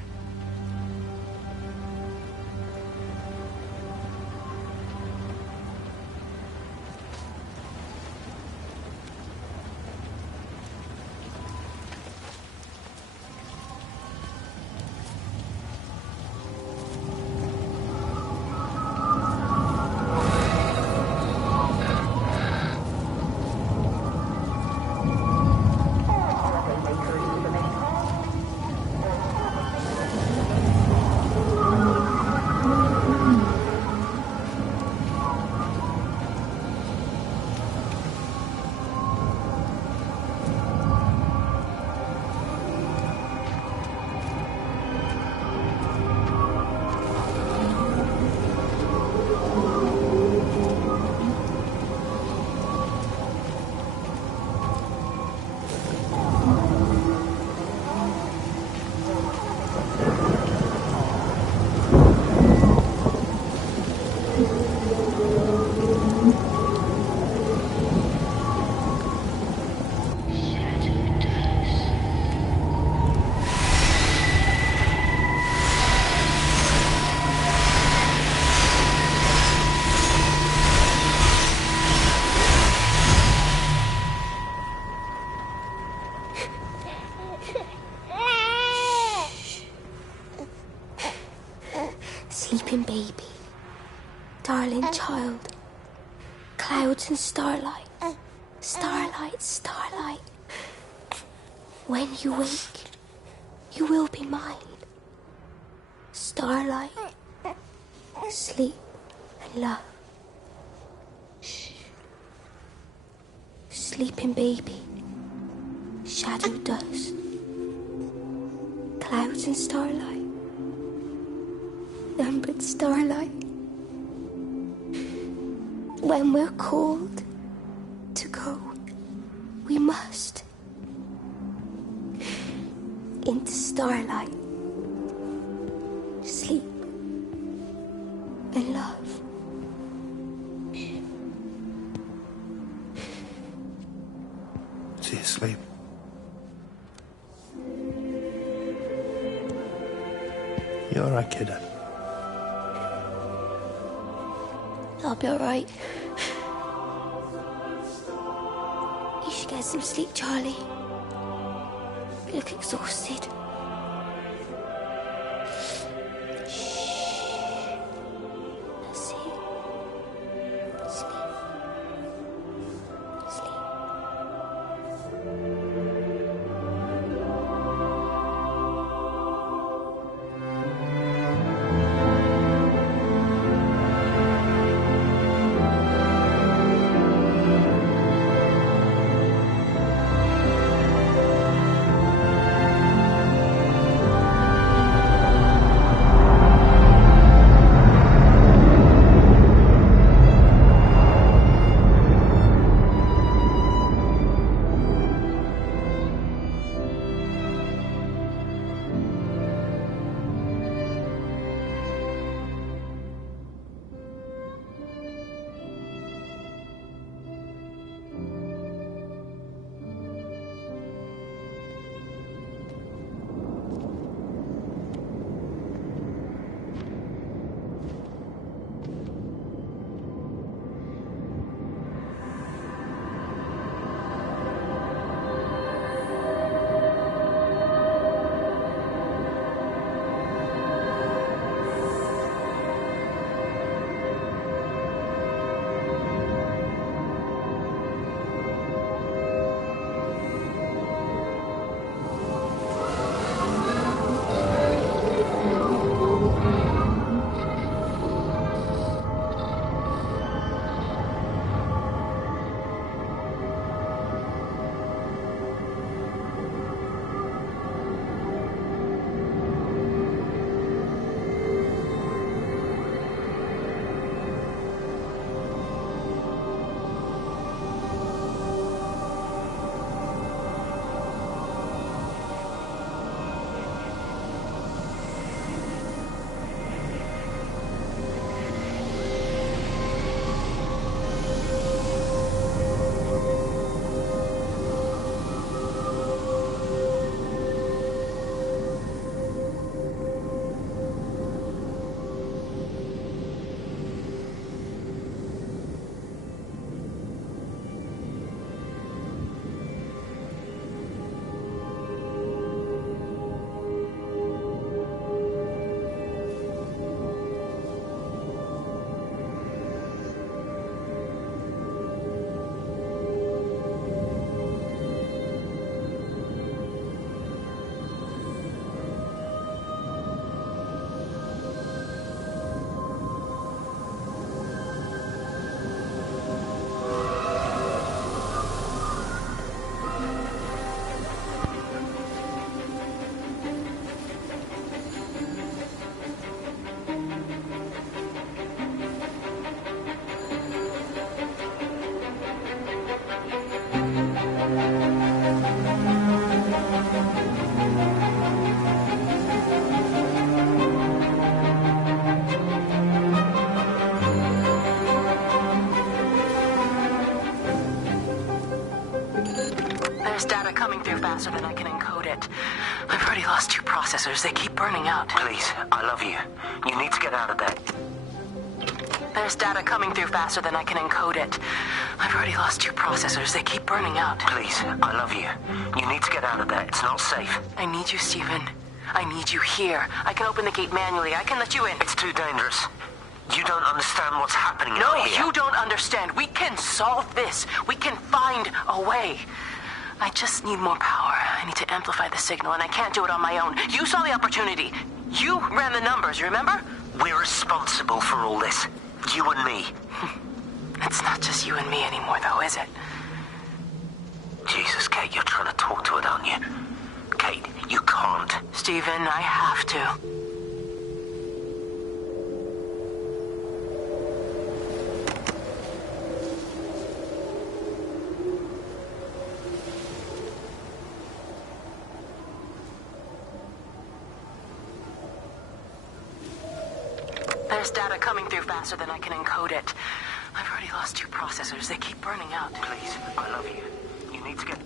Sleeping baby, darling child, clouds and starlight, starlight, starlight. When you wake, you will be mine. Starlight, sleep and love. Sleeping baby, shadow dust, clouds and starlight. None but starlight. When we're called to go, we must. Into starlight. Sleep and love. Is he asleep? You all right, kiddo? I'll be alright. You should get some sleep, Charlie. You look exhausted. That's it. Sleep. Sleep. There's data coming through faster than I can encode it. I've already lost 2 processors. They keep burning out. Please, I love you. You need to get out of there. There's data coming through faster than I can encode it. I've already lost 2 processors. They keep burning out. Please, I love you. You need to get out of there. It's not safe. I need you, Stephen. I need you here. I can open the gate manually. I can let you in. It's too dangerous. You don't understand what's happening No, out here. you don't understand. We can solve this. We can find a way. I just need more power. I need to amplify the signal, and I can't do it on my own. You saw the opportunity. You ran the numbers, remember? We're responsible for all this. You and me. It's not just you and me anymore, though, is it? Jesus, Kate, you're trying to talk to it, aren't you? Kate, you can't. Stephen, I have to. There's data coming through faster than I can encode it. I've already lost 2 processors. They keep burning out. Please, I love you. You need to get...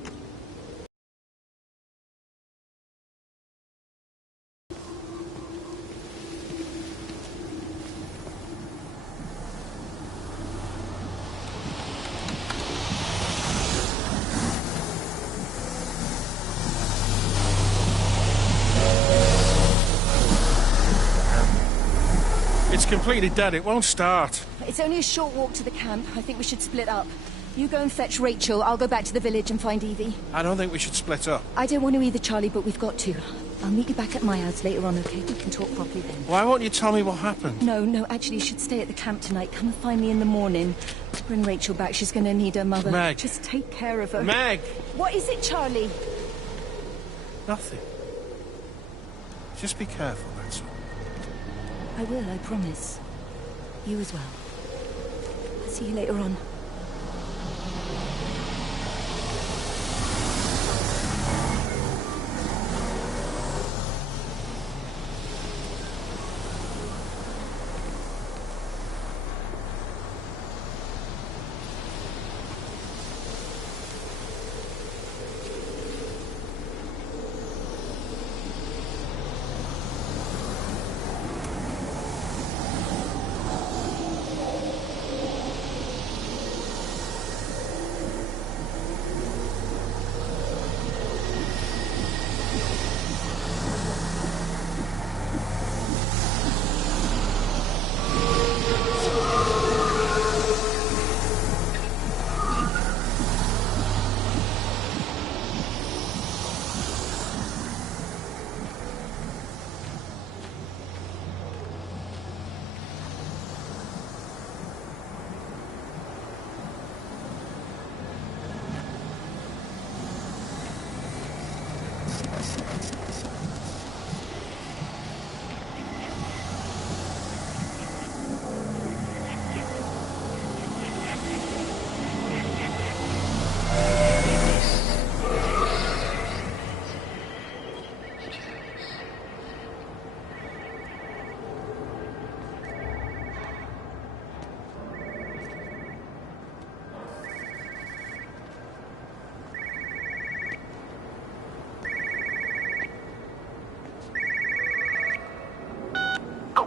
It's completely dead. It won't start. It's only a short walk to the camp. I think we should split up. You go and fetch Rachel. I'll go back to the village and find Evie. I don't think we should split up. I don't want to either, Charlie, but we've got to. I'll meet you back at my house later on, okay? We can talk properly then. Why won't you tell me what happened? No, actually, you should stay at the camp tonight. Come and find me in the morning. Bring Rachel back. She's going to need her mother. Meg. Just take care of her. Meg! What is it, Charlie? Nothing. Just be careful, that's all. I will, I promise. You as well. I'll see you later on.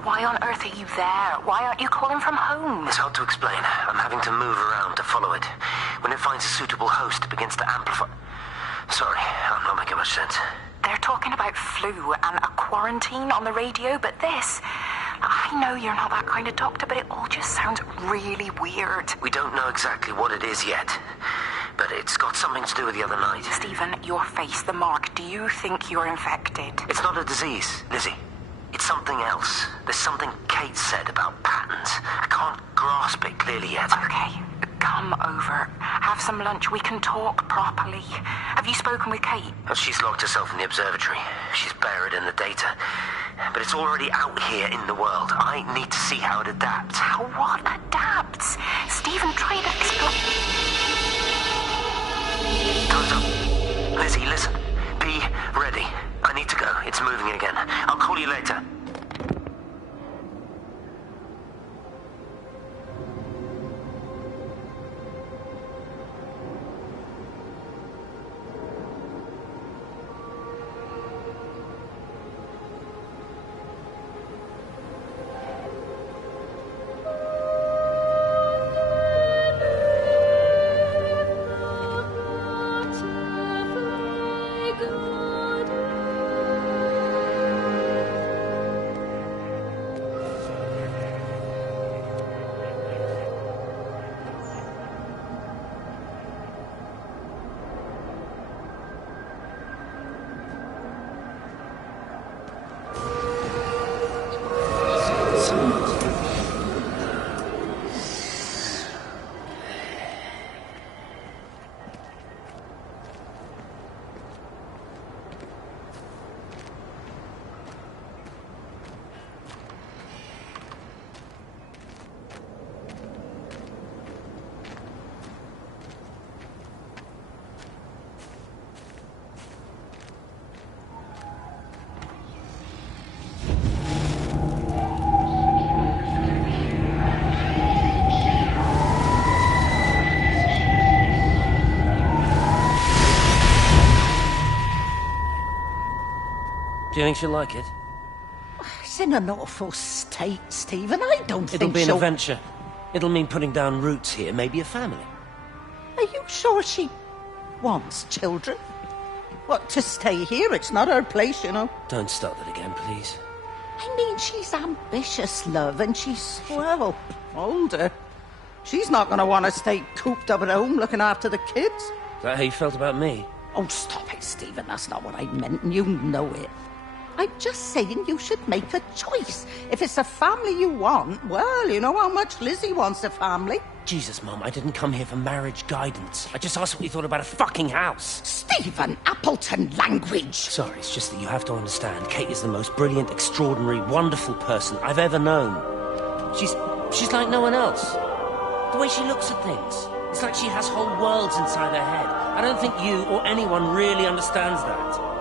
Why on earth are you there? Why aren't you calling from home? It's hard to explain. I'm having to move around to follow it. When it finds a suitable host, it begins to amplify... Sorry, I'm not making much sense. They're talking about flu and a quarantine on the radio, but this... I know you're not that kind of doctor, but it all just sounds really weird. We don't know exactly what it is yet, but it's got something to do with the other night. Stephen, your face, the mark. Do you think you're infected? It's not a disease, Lizzie. It's something else. There's something Kate said about patterns. I can't grasp it clearly yet. Okay, come over. Have some lunch. We can talk properly. Have you spoken with Kate? She's locked herself in the observatory. She's buried in the data. But it's already out here in the world. I need to see how it adapts. How what adapts? Stephen, try to explain. Time's up. Lizzie, listen. Be ready. I need to go. It's moving again. I'll call you later. Do you think she'll like it? It's in an awful state, Stephen. I don't think It'll be an she'll... adventure. It'll mean putting down roots here, maybe a family. Are you sure she wants children? What, to stay here? It's not her place, you know. Don't start that again, please. I mean, she's ambitious, love, and she's, well, older. She's not going to want to stay cooped up at home looking after the kids. Is that how you felt about me? Oh, stop it, Stephen. That's not what I meant, and you know it. I'm just saying you should make a choice. If it's a family you want, well, you know how much Lizzie wants a family. Jesus, Mum, I didn't come here for marriage guidance. I just asked what you thought about a fucking house. Stephen, Appleton language. Sorry, it's just that you have to understand. Kate is the most brilliant, extraordinary, wonderful person I've ever known. She's like no one else. The way she looks at things. It's like she has whole worlds inside her head. I don't think you or anyone really understands that.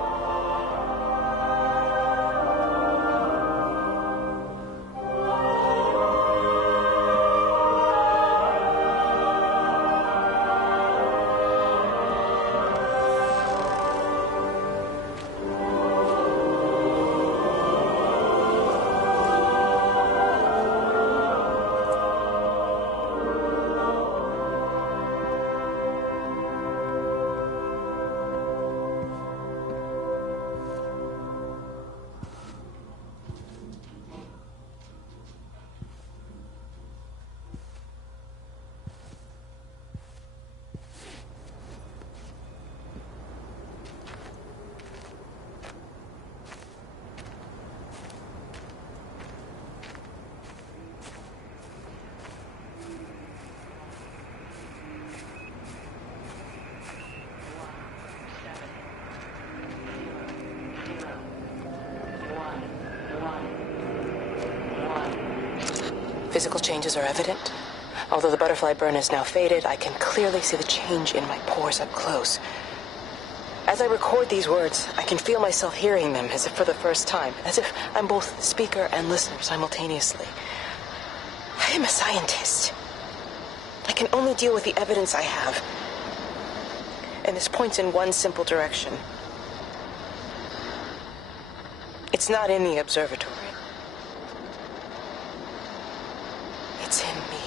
Physical changes are evident. Although the butterfly burn is now faded, I can clearly see the change in my pores up close. As I record these words, I can feel myself hearing them as if for the first time, as if I'm both speaker and listener simultaneously. I am a scientist. I can only deal with the evidence I have. And this points in one simple direction. It's not in the observatory. It's in me.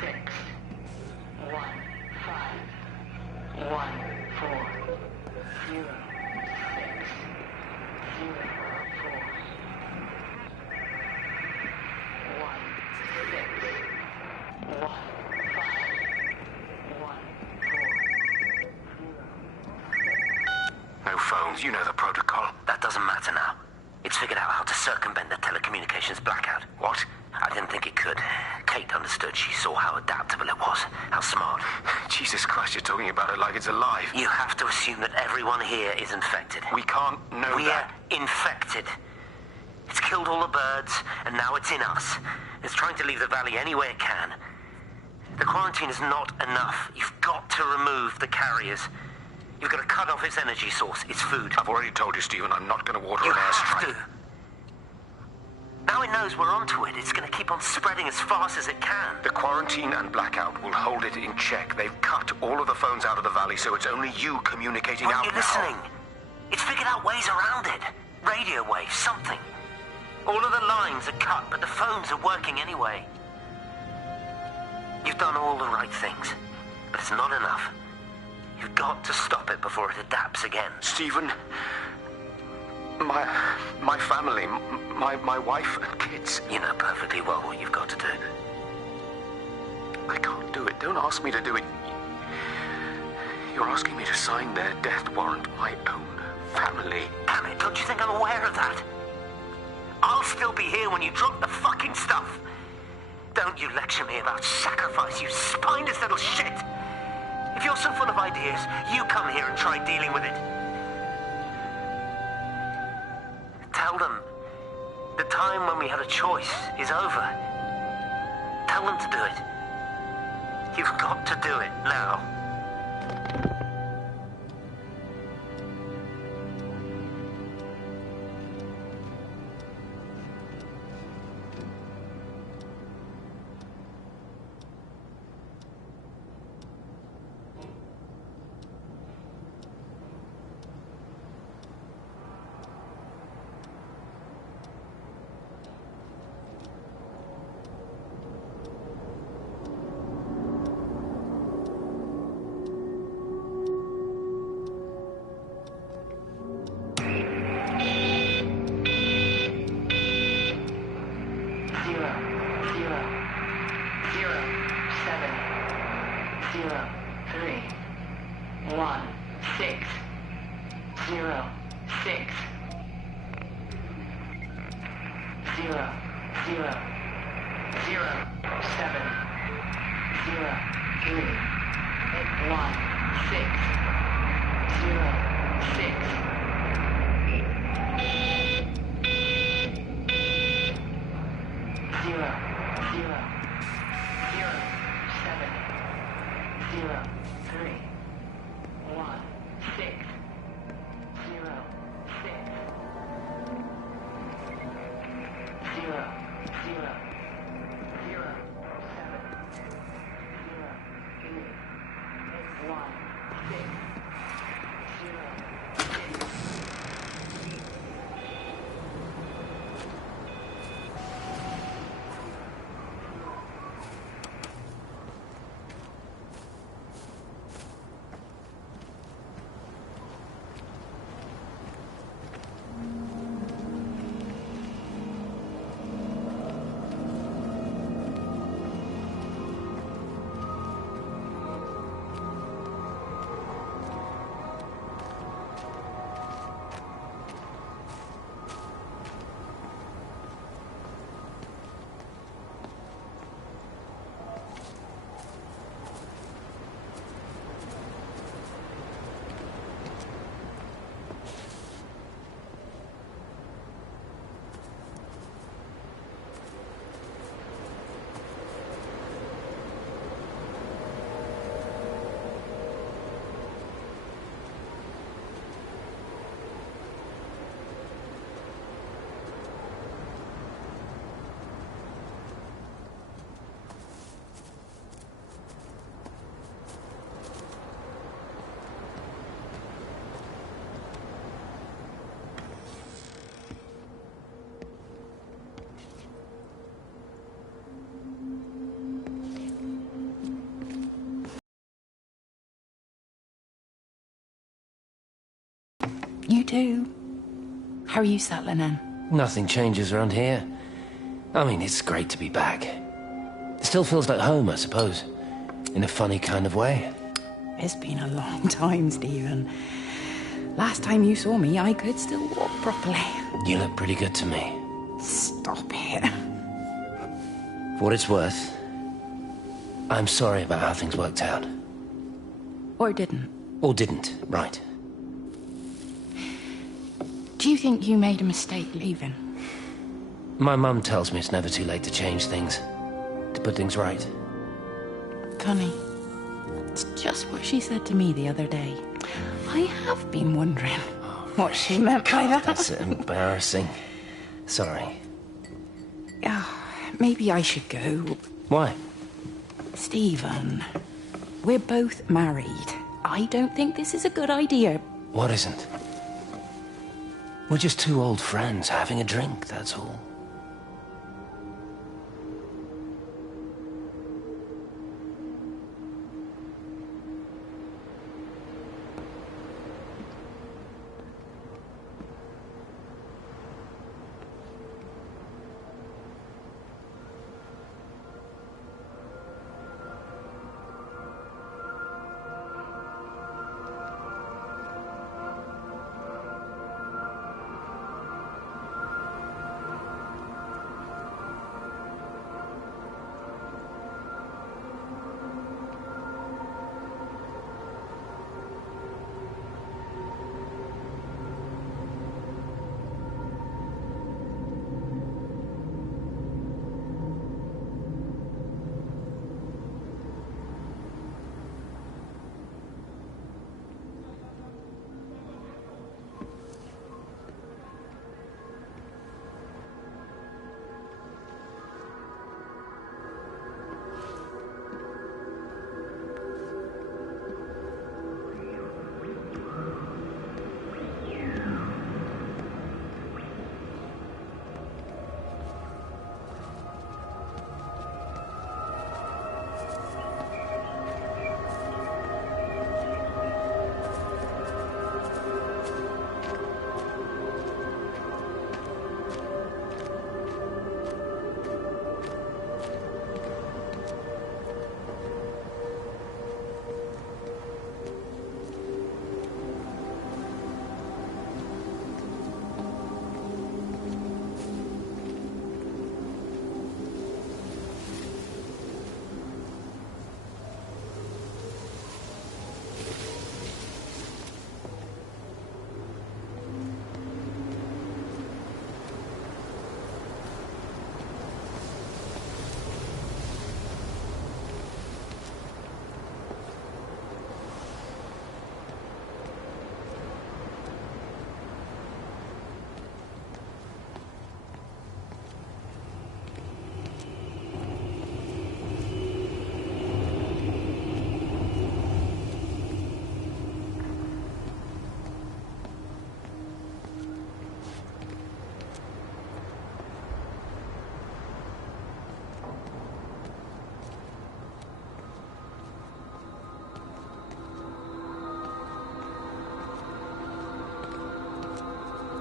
6 1 5 1 4 0 6 0 4 1 6 1 5 1 No phones, you know the protocol. That doesn't matter now. It's figured out how to circumvent the telecommunications blackout. What? I didn't think it could. Kate understood. She saw how adaptable it was. How smart. Jesus Christ, you're talking about it like it's alive. You have to assume that everyone here is infected. We can't know that. We're infected. It's killed all the birds, and now it's in us. It's trying to leave the valley any way it can. The quarantine is not enough. You've got to remove the carriers. You've got to cut off its energy source, its food. I've already told you, Stephen, I'm not going to water an airstrike. You have to. Now it knows we're onto it. It's going to keep on spreading as fast as it can. The quarantine and blackout will hold it in check. They've cut all of the phones out of the valley, so it's only you communicating out now. Aren't you listening? It's figured out ways around it. Radio waves, something. All of the lines are cut, but the phones are working anyway. You've done all the right things, but it's not enough. You've got to stop it before it adapts again. Stephen, my family, my wife and kids. You know perfectly well what you've got to do. I can't do it. Don't ask me to do it. You're asking me to sign their death warrant, my own family. Damn it, don't you think I'm aware of that? I'll still be here when you drop the fucking stuff. Don't you lecture me about sacrifice, you spineless little shit. If you're so full of ideas, you come here and try dealing with it. Tell them the time when we had a choice is over. Tell them to do it. You've got to do it now. You too. How are you settling in? Nothing changes around here. I mean, it's great to be back. It still feels like home, I suppose. In a funny kind of way. It's been a long time, Stephen. Last time you saw me, I could still walk properly. You look pretty good to me. Stop it. For what it's worth, I'm sorry about how things worked out. Or didn't. Or didn't, right. Do you think you made a mistake leaving? My mum tells me it's never too late to change things. To put things right. Funny. It's just what she said to me the other day. I have been wondering what she meant by that. That's embarrassing. Sorry. Maybe I should go. Why? Stephen, we're both married. I don't think this is a good idea. What isn't? We're just two old friends having a drink, that's all.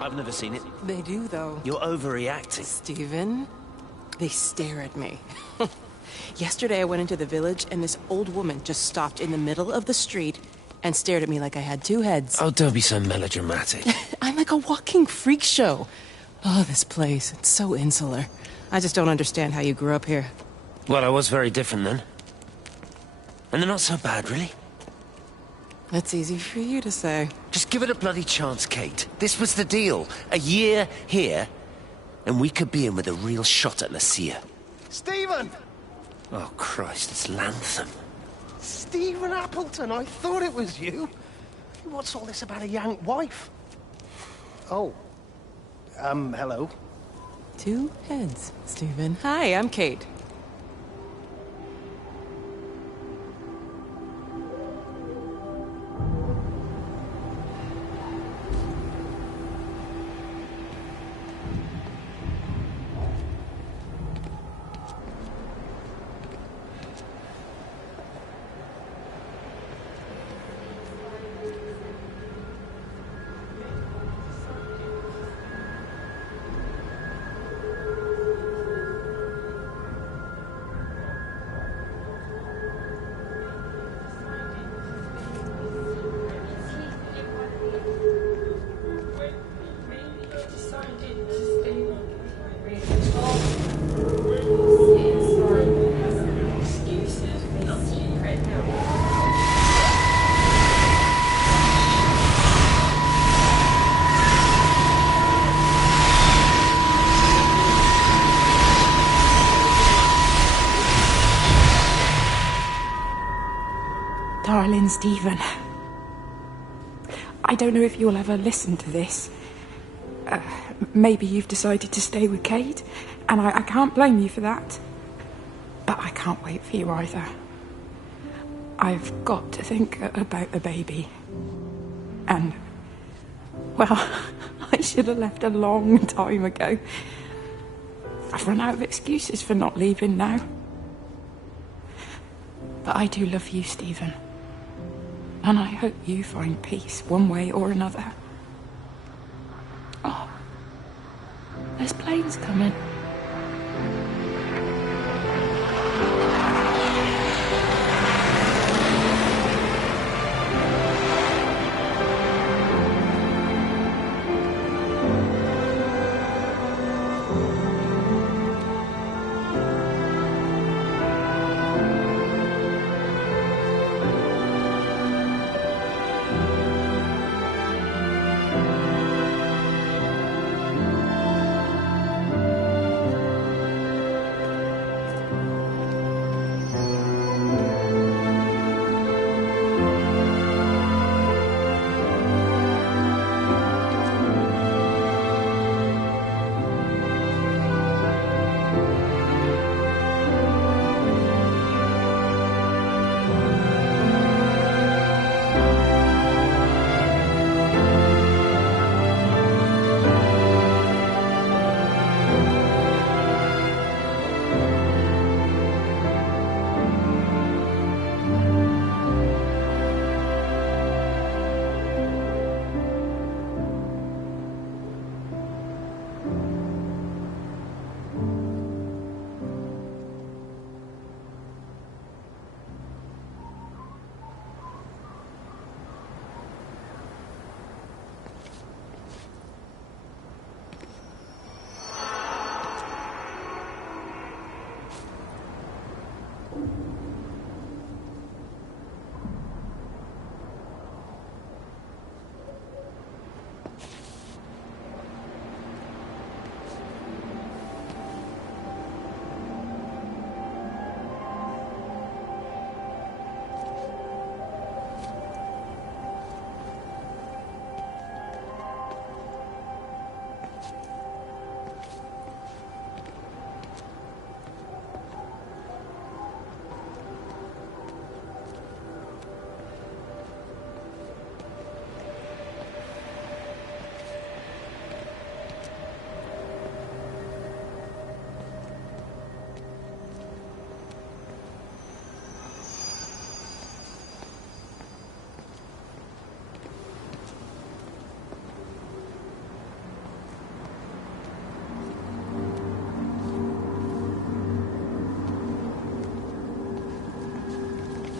I've never seen it. They do, though. You're overreacting. Stephen, they stare at me. Yesterday I went into the village and this old woman just stopped in the middle of the street and stared at me like I had two heads. Oh, don't be so melodramatic. I'm like a walking freak show. Oh, this place, it's so insular. I just don't understand how you grew up here. Well, I was very different then. And they're not so bad, really. That's easy for you to say. Just give it a bloody chance, Kate. This was the deal. A year here, and we could be in with a real shot at Lucia. Stephen! Oh, Christ, it's Lantham. Stephen Appleton, I thought it was you. What's all this about a Yank wife? Oh. Hello. Two heads, Stephen. Hi, I'm Kate. Darling Stephen, I don't know if you'll ever listen to this. Maybe you've decided to stay with Kate, and I can't blame you for that. But I can't wait for you either. I've got to think about the baby. And, well, I should have left a long time ago. I've run out of excuses for not leaving now. But I do love you, Stephen. And I hope you find peace one way or another. Oh, there's planes coming.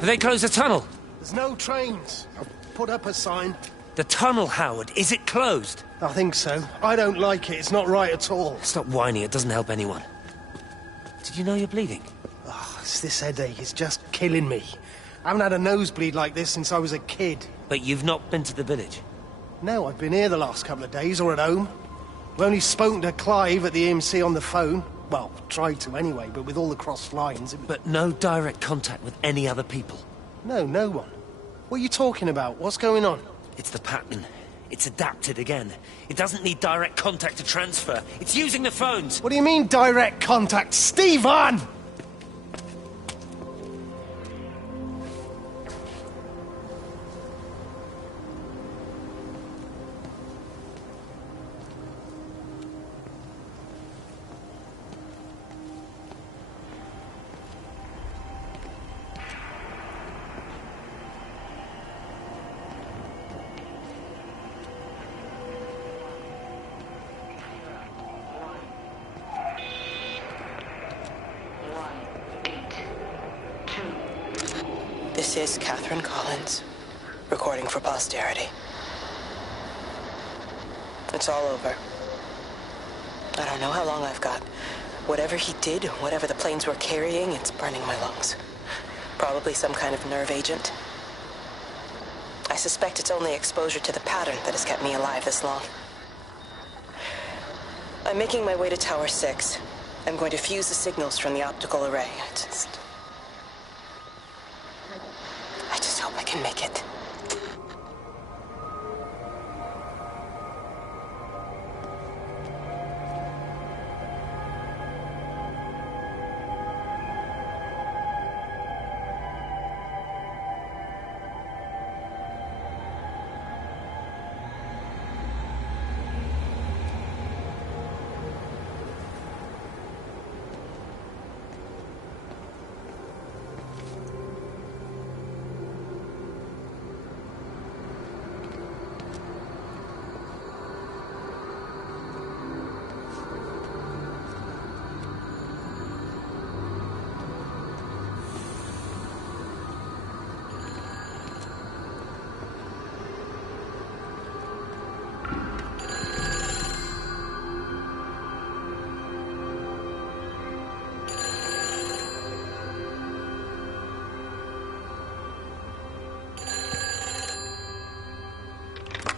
Have they closed the tunnel? There's no trains. I've put up a sign. The tunnel, Howard, is it closed? I think so. I don't like it. It's not right at all. Stop whining, it doesn't help anyone. Did you know you're bleeding? Oh, it's this headache. It's just killing me. I haven't had a nosebleed like this since I was a kid. But you've not been to the village? No, I've been here the last couple of days, or at home. We've only spoken to Clive at the EMC on the phone. Well, tried to anyway, but with all the crossed lines... But no direct contact with any other people? No, no one. What are you talking about? What's going on? It's the pattern. It's adapted again. It doesn't need direct contact to transfer. It's using the phones. What do you mean, direct contact? Stephen! This is Catherine Collins, recording for posterity. It's all over. I don't know how long I've got. Whatever he did, whatever the planes were carrying, it's burning my lungs. Probably some kind of nerve agent. I suspect it's only exposure to the pattern that has kept me alive this long. I'm making my way to Tower 6. I'm going to fuse the signals from the optical array. I just hope can make it.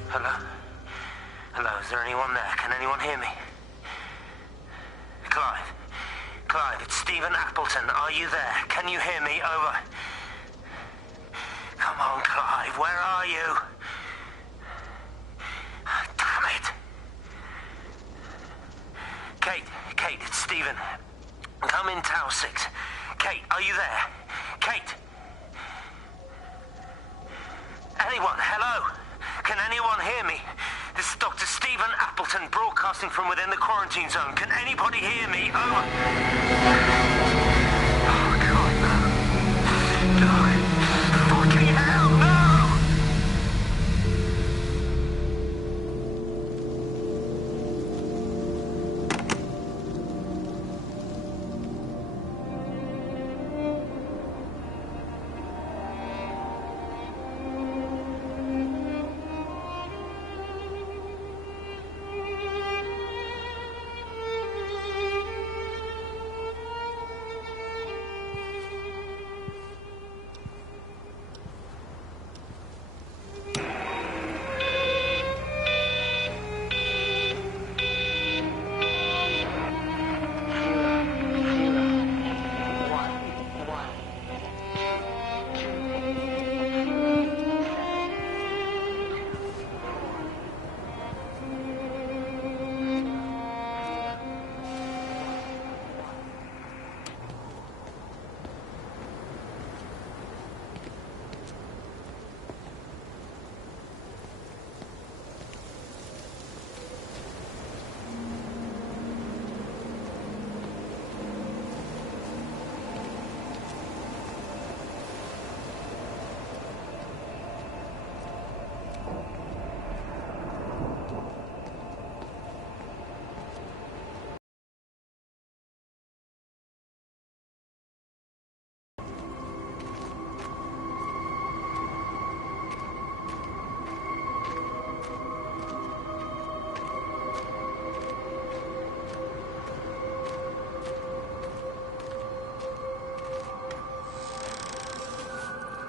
Hello? Hello, is there anyone there? Can anyone hear me? Clive? Clive, it's Stephen Appleton. Are you there? Can you hear me? Over. Come on, Clive, where are you? Damn it. Kate, it's Stephen. Come in Tower 6. Kate, are you there? Kate? Anyone? Hello? Can anyone hear me? This is Dr. Stephen Appleton broadcasting from within the quarantine zone. Can anybody hear me? Over. Oh, God, no. No. Fucking hell, no!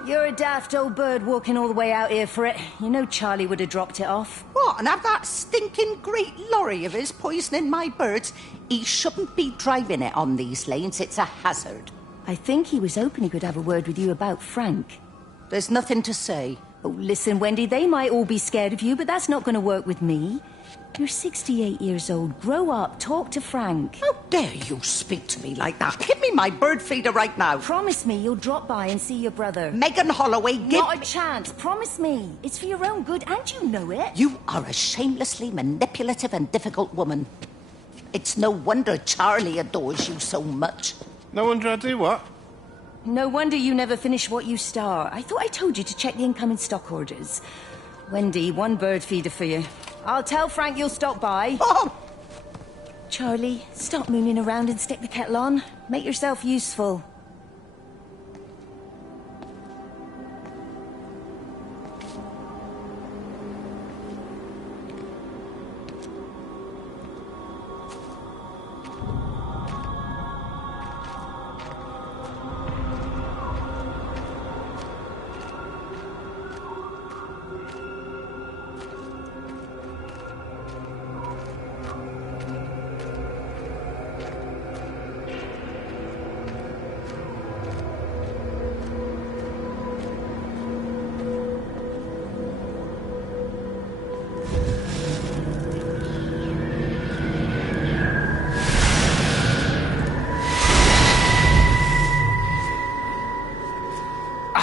You're a daft old bird walking all the way out here for it. You know Charlie would have dropped it off. What, and have that stinking great lorry of his poisoning my birds? He shouldn't be driving it on these lanes. It's a hazard. I think he was hoping he could have a word with you about Frank. There's nothing to say. Oh, listen, Wendy, they might all be scared of you, but that's not going to work with me. You're 68 years old. Grow up. Talk to Frank. How dare you speak to me like that? Give me my bird feeder right now. Promise me you'll drop by and see your brother. Megan Holloway, Not a chance. Promise me. It's for your own good, and you know it. You are a shamelessly manipulative and difficult woman. It's no wonder Charlie adores you so much. No wonder I do what? No wonder you never finish what you start. I thought I told you to check the incoming stock orders. Wendy, one bird feeder for you. I'll tell Frank you'll stop by. Oh! Charlie, stop mooning around and stick the kettle on. Make yourself useful.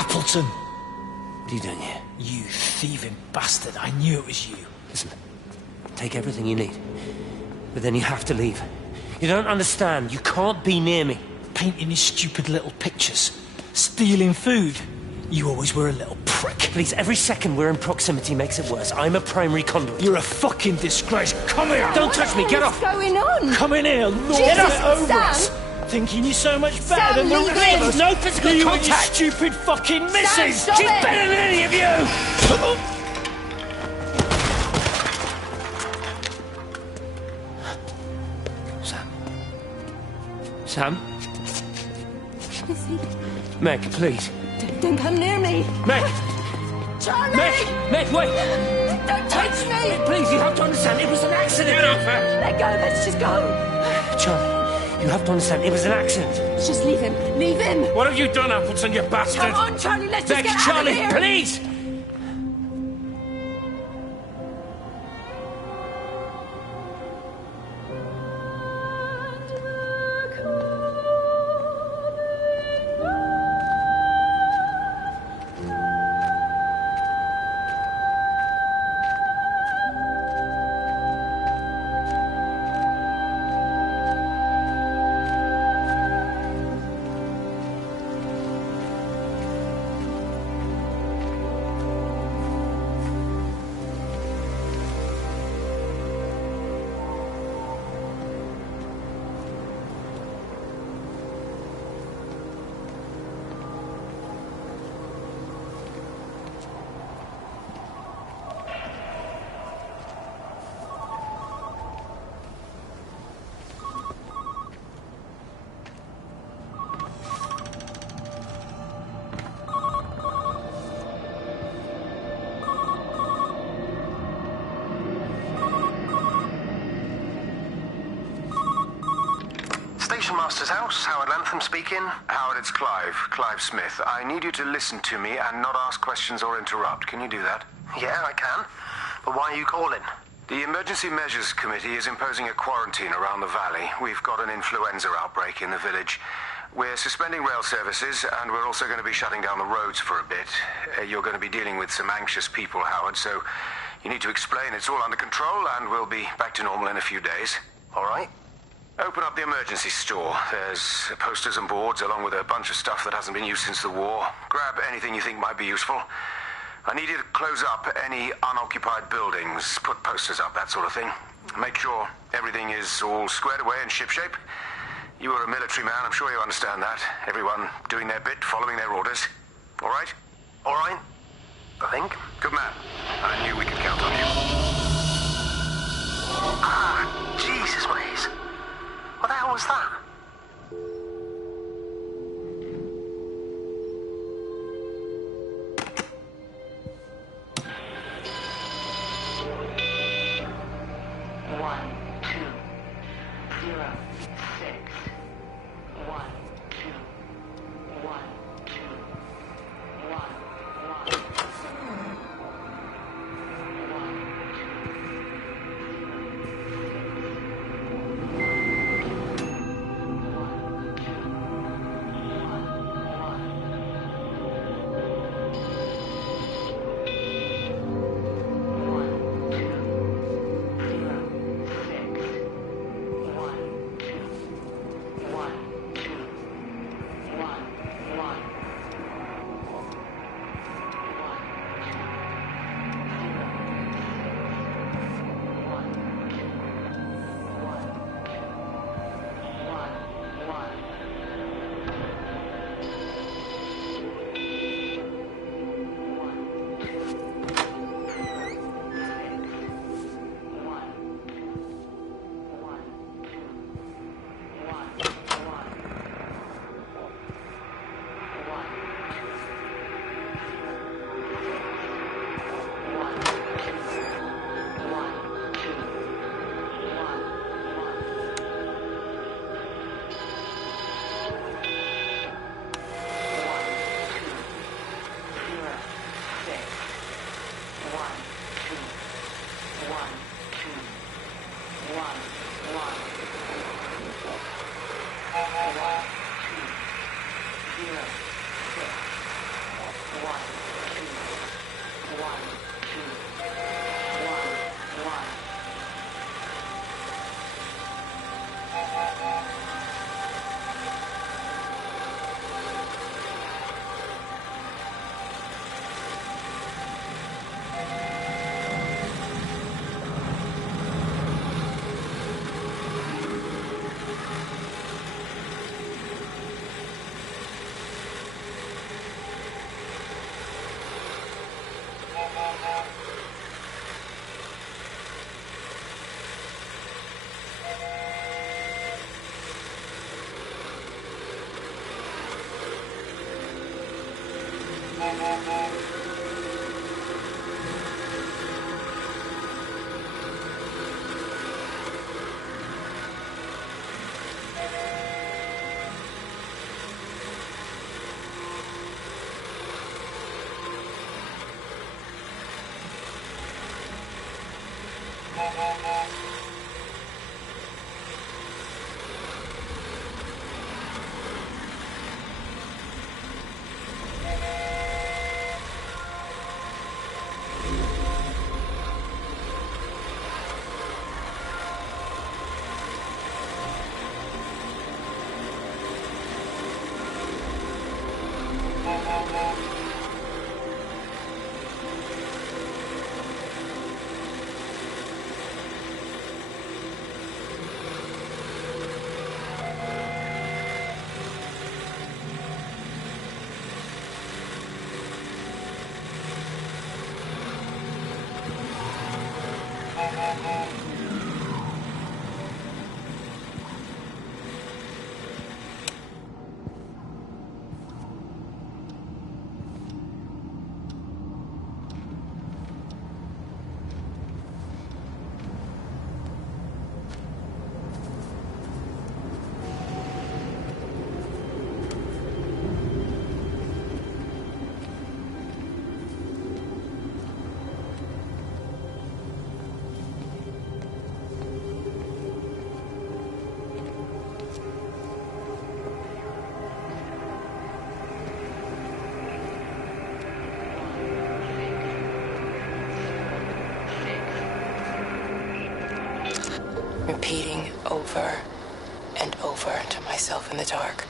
Appleton! What are you doing here? You thieving bastard. I knew it was you. Listen, take everything you need. But then you have to leave. You don't understand. You can't be near me. Painting your stupid little pictures. Stealing food. You always were a little prick. Please, every second we're in proximity makes it worse. I'm a primary conduit. You're a fucking disgrace. Come here! Don't touch me, get off! What's going on? Come in here, Lord, Jesus, get over Sam. us! Thinking you're so much better Sam, than the leave rest him. of us. No physical you contact. And your stupid fucking missus! stop She's it. better than any of you! Sam? Lizzie, Meg, please. don't come near me. Meg! Charlie! Meg, wait! Don't touch me! Please, you have to understand, it was an accident! Get off her! Let go, let's just go. Charlie, you have to understand, it was an accident. Just leave him. Leave him. What have you done, Appleton, you bastard? Come on, Charlie, let's just Meg, get Charlie, out of here. please! Station Master's house, Howard Lantham speaking. Howard, it's Clive. Clive Smith. I need you to listen to me and not ask questions or interrupt. Can you do that? Yeah, I can. But why are you calling? The Emergency Measures Committee is imposing a quarantine around the valley. We've got an influenza outbreak in the village. We're suspending rail services, and we're also going to be shutting down the roads for a bit. You're going to be dealing with some anxious people, Howard, so you need to explain it's all under control, and we'll be back to normal in a few days. All right. Open up the emergency store. There's posters and boards, along with a bunch of stuff that hasn't been used since the war. Grab anything you think might be useful. I need you to close up any unoccupied buildings, put posters up, that sort of thing. Make sure everything is all squared away and shipshape. You are a military man, I'm sure you understand that. Everyone doing their bit, following their orders. All right? All right. I think. Good man. I knew we could count on you. Ah, Jesus, Maze. What the hell was that? Repeating over and over to myself in the dark,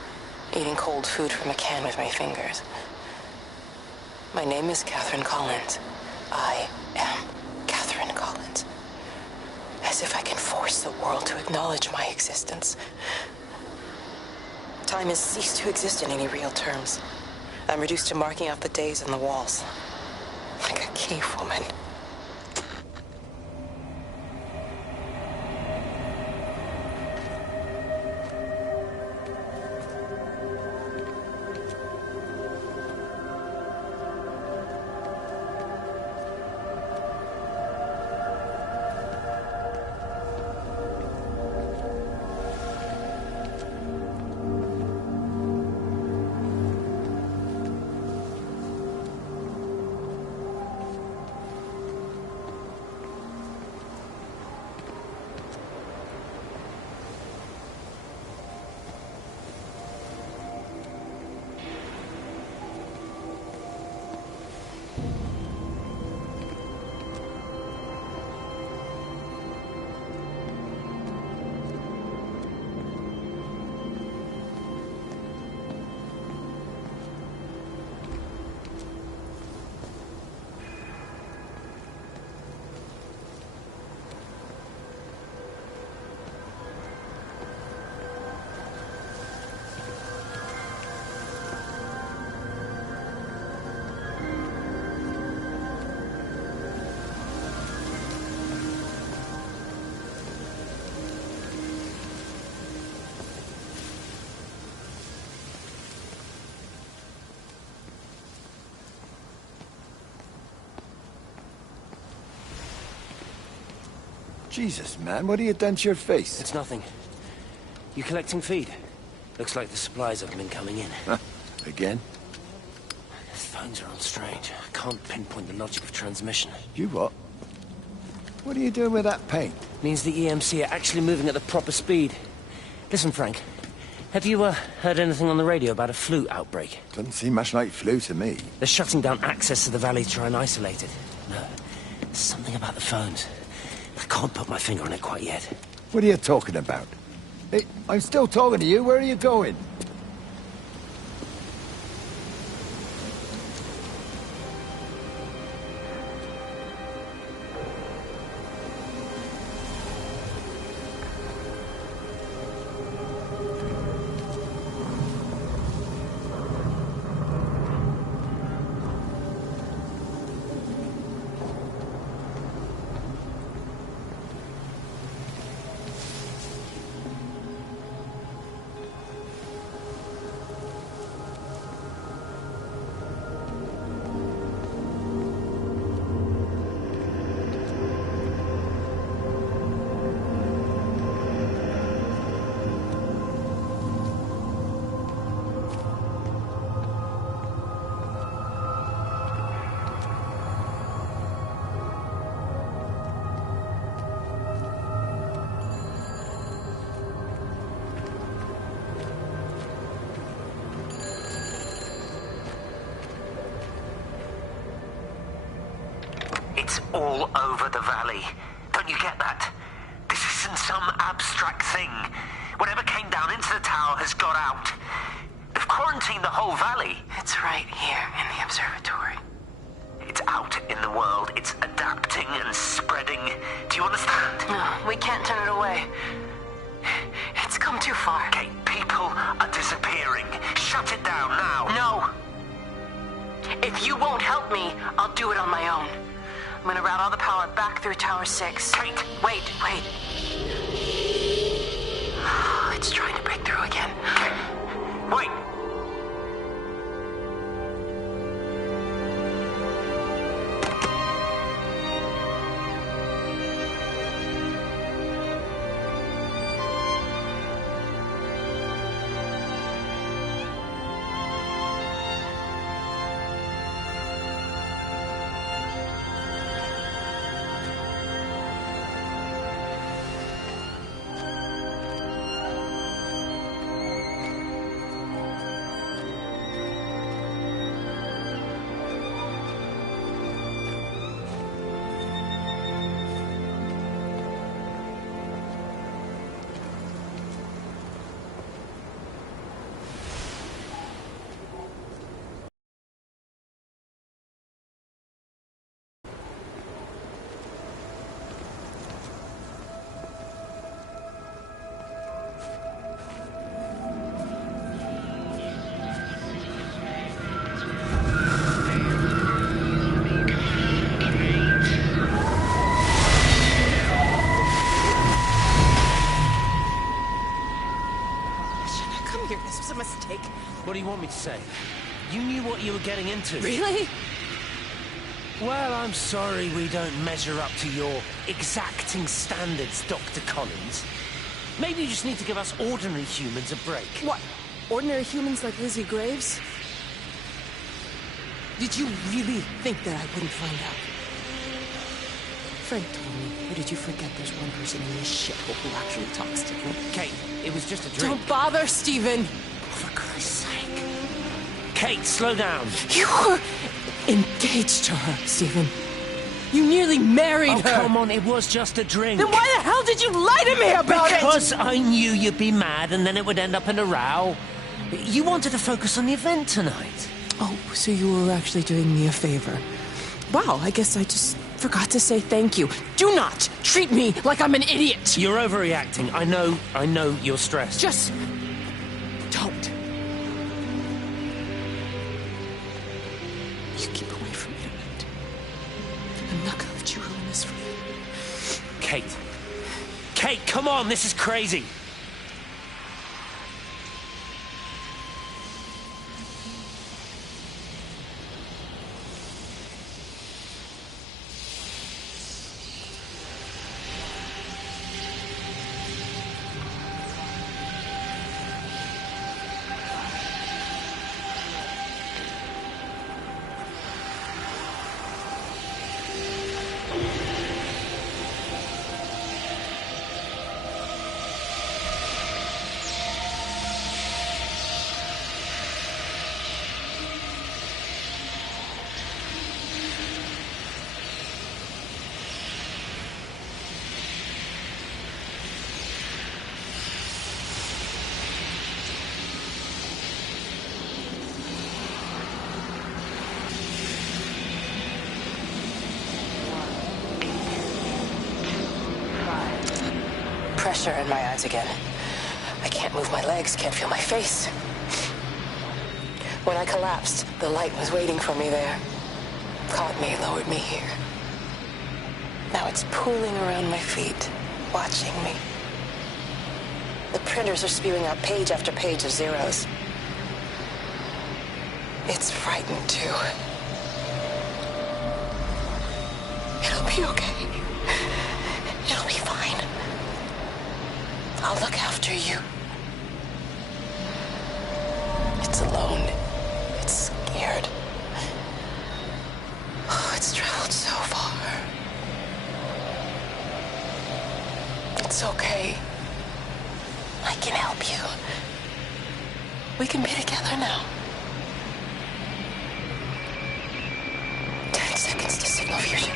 eating cold food from a can with my fingers. My name is Catherine Collins. I am Catherine Collins. As if I can force the world to acknowledge my existence. Time has ceased to exist in any real terms. I'm reduced to marking out the days on the walls. Like a cave woman. Jesus, man, what have you done to your face? It's nothing. You collecting feed? Looks like the supplies haven't been coming in. Huh? Again? The phones are all strange. I can't pinpoint the logic of transmission. You what? What are you doing with that paint? Means the EMC are actually moving at the proper speed. Listen, Frank. Have you heard anything on the radio about a flu outbreak? Doesn't seem much like flu to me. They're shutting down access to the valley to try and isolate it. No, there's something about the phones. I can't put my finger on it quite yet. What are you talking about? Hey, I'm still talking to you. Where are you going? It's all over the valley. Don't you get that? This isn't some abstract thing. Whatever came down into the tower has got out. They've quarantined the whole valley. It's right here in the observatory. It's out in the world. It's adapting and spreading. Do you understand? No, we can't turn it away. It's come too far. Kate, people are disappearing. Shut it down now. No. If you won't help me, I'll do it on my own. I'm gonna route all the power back through Tower 6. Kate! Wait. It's trying to break through again. Kate! Wait! This was a mistake. What do you want me to say? You knew what you were getting into. Really? Well, I'm sorry we don't measure up to your exacting standards, Dr. Collins. Maybe you just need to give us ordinary humans a break. What? Ordinary humans like Lizzie Graves? Did you really think that I wouldn't find out? Frank told me, or did you forget there's one person in this shithole who actually talks to me? Kate, it was just a drink. Don't bother, Stephen! For Christ's sake. Kate, slow down. You were engaged to her, Stephen. You nearly married her. Oh, come on, it was just a drink. Then why the hell did you lie to me about it? Because I knew you'd be mad and then it would end up in a row. You wanted to focus on the event tonight. Oh, so you were actually doing me a favor. Wow, I guess I just forgot to say thank you. Do not treat me like I'm an idiot. You're overreacting. I know you're stressed. Just don't. You keep away from me tonight. I'm not gonna let you ruin this for me. Kate. Kate, come on, this is crazy. Pressure in my eyes again. I can't move my legs, can't feel my face. When I collapsed, the light was waiting for me there. Caught me, lowered me here. Now it's pooling around my feet, watching me. The printers are spewing out page after page of zeros. It's frightened too. It'll be okay. It'll be fine. I'll look after you. It's alone. It's scared. Oh, it's traveled so far. It's okay. I can help you. We can be together now. 10 seconds to signal fusion.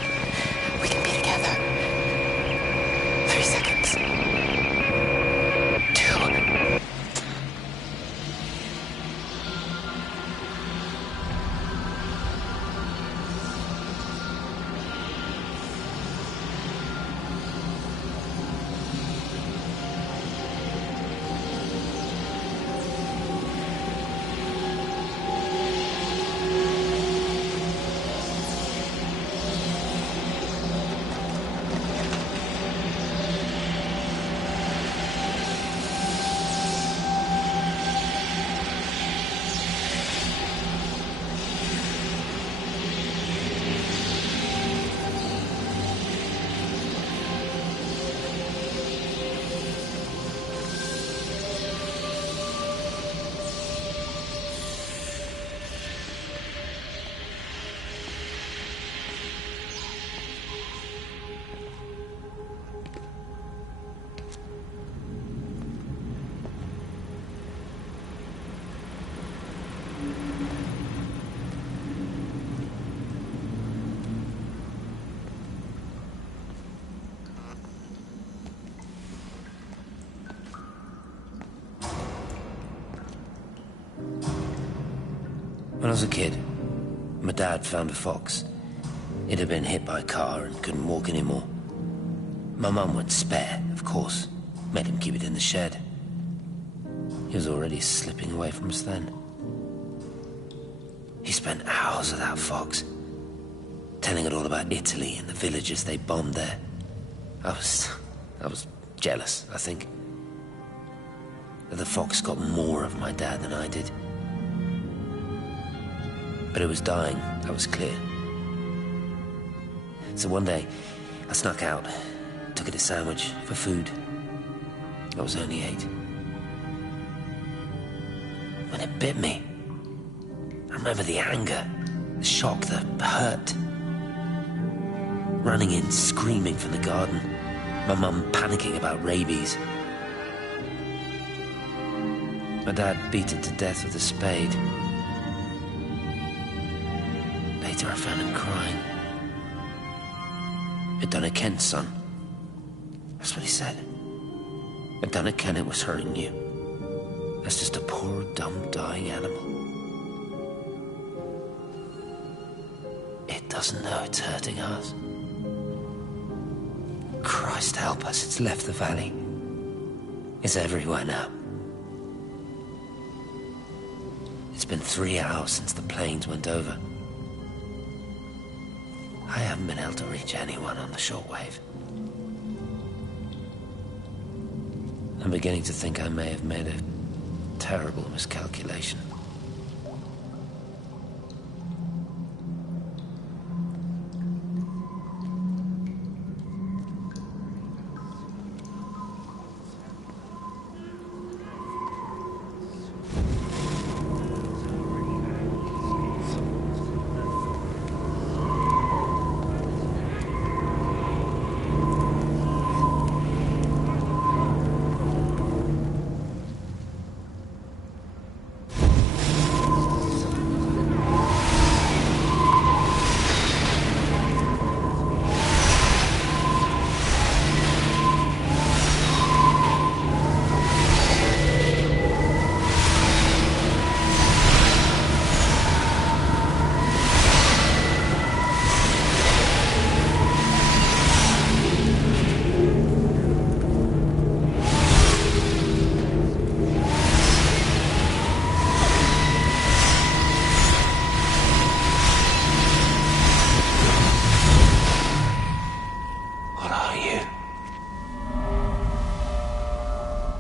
When I was a kid, my dad found a fox. It had been hit by a car and couldn't walk anymore. My mum went spare, of course. Made him keep it in the shed. He was already slipping away from us then. He spent hours with that fox, telling it all about Italy and the villages they bombed there. I was jealous, I think. That the fox got more of my dad than I did. But it was dying, that was clear. So one day, I snuck out, took it a sandwich for food. I was only 8. When it bit me, I remember the anger, the shock, the hurt. Running in, screaming from the garden. My mum panicking about rabies. My dad beat it to death with a spade. Later I found him crying. I'd done it, Ken's son. That's what he said. I'd done it, Ken, it was hurting you. That's just a poor, dumb, dying animal. It doesn't know it's hurting us. Christ help us, it's left the valley. It's everywhere now. It's been 3 hours since the planes went over. I haven't been able to reach anyone on the shortwave. I'm beginning to think I may have made a terrible miscalculation.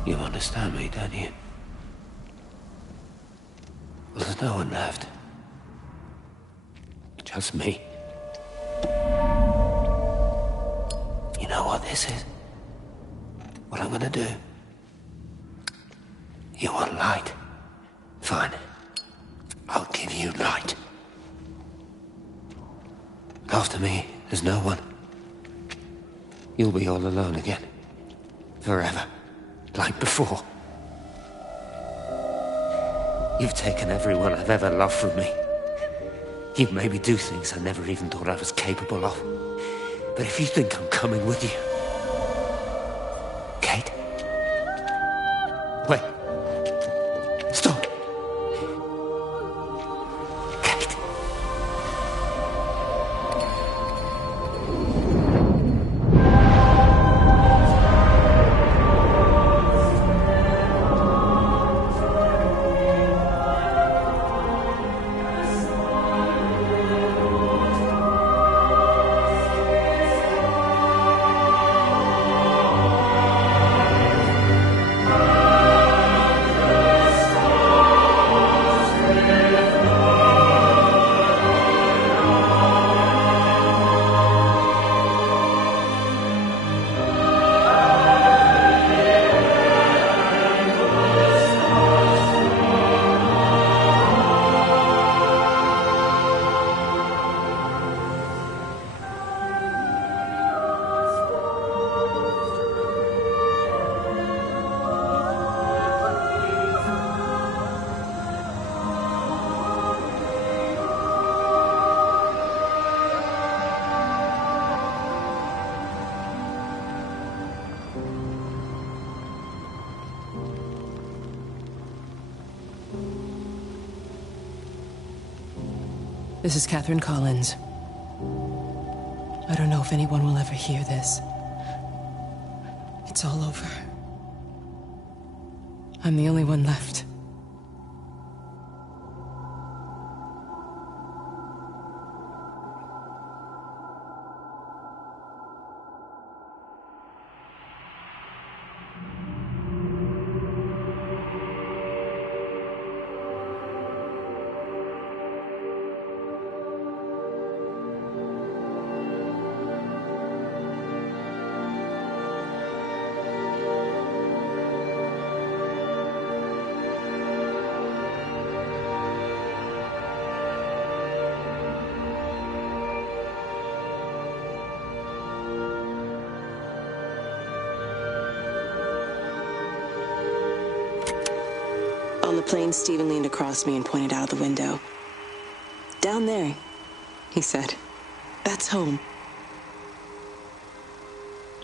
You understand me, don't you? Well, there's no one left. Just me. You know what this is? What I'm gonna do? You want light? Fine. I'll give you light. After me, there's no one. You'll be all alone again. Forever. Like before. You've taken everyone I've ever loved from me. You've made me do things I never even thought I was capable of. But if you think I'm coming with you... Kate? Wait. Stop. Kate. This is Catherine Collins. I don't know if anyone will ever hear this. It's all over. I'm the only one left. On the plane, Stephen leaned across me and pointed out the window. "Down there," he said. "That's home."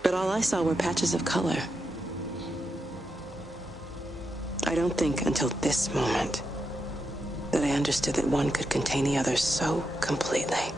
But all I saw were patches of color. I don't think until this moment that I understood that one could contain the other so completely.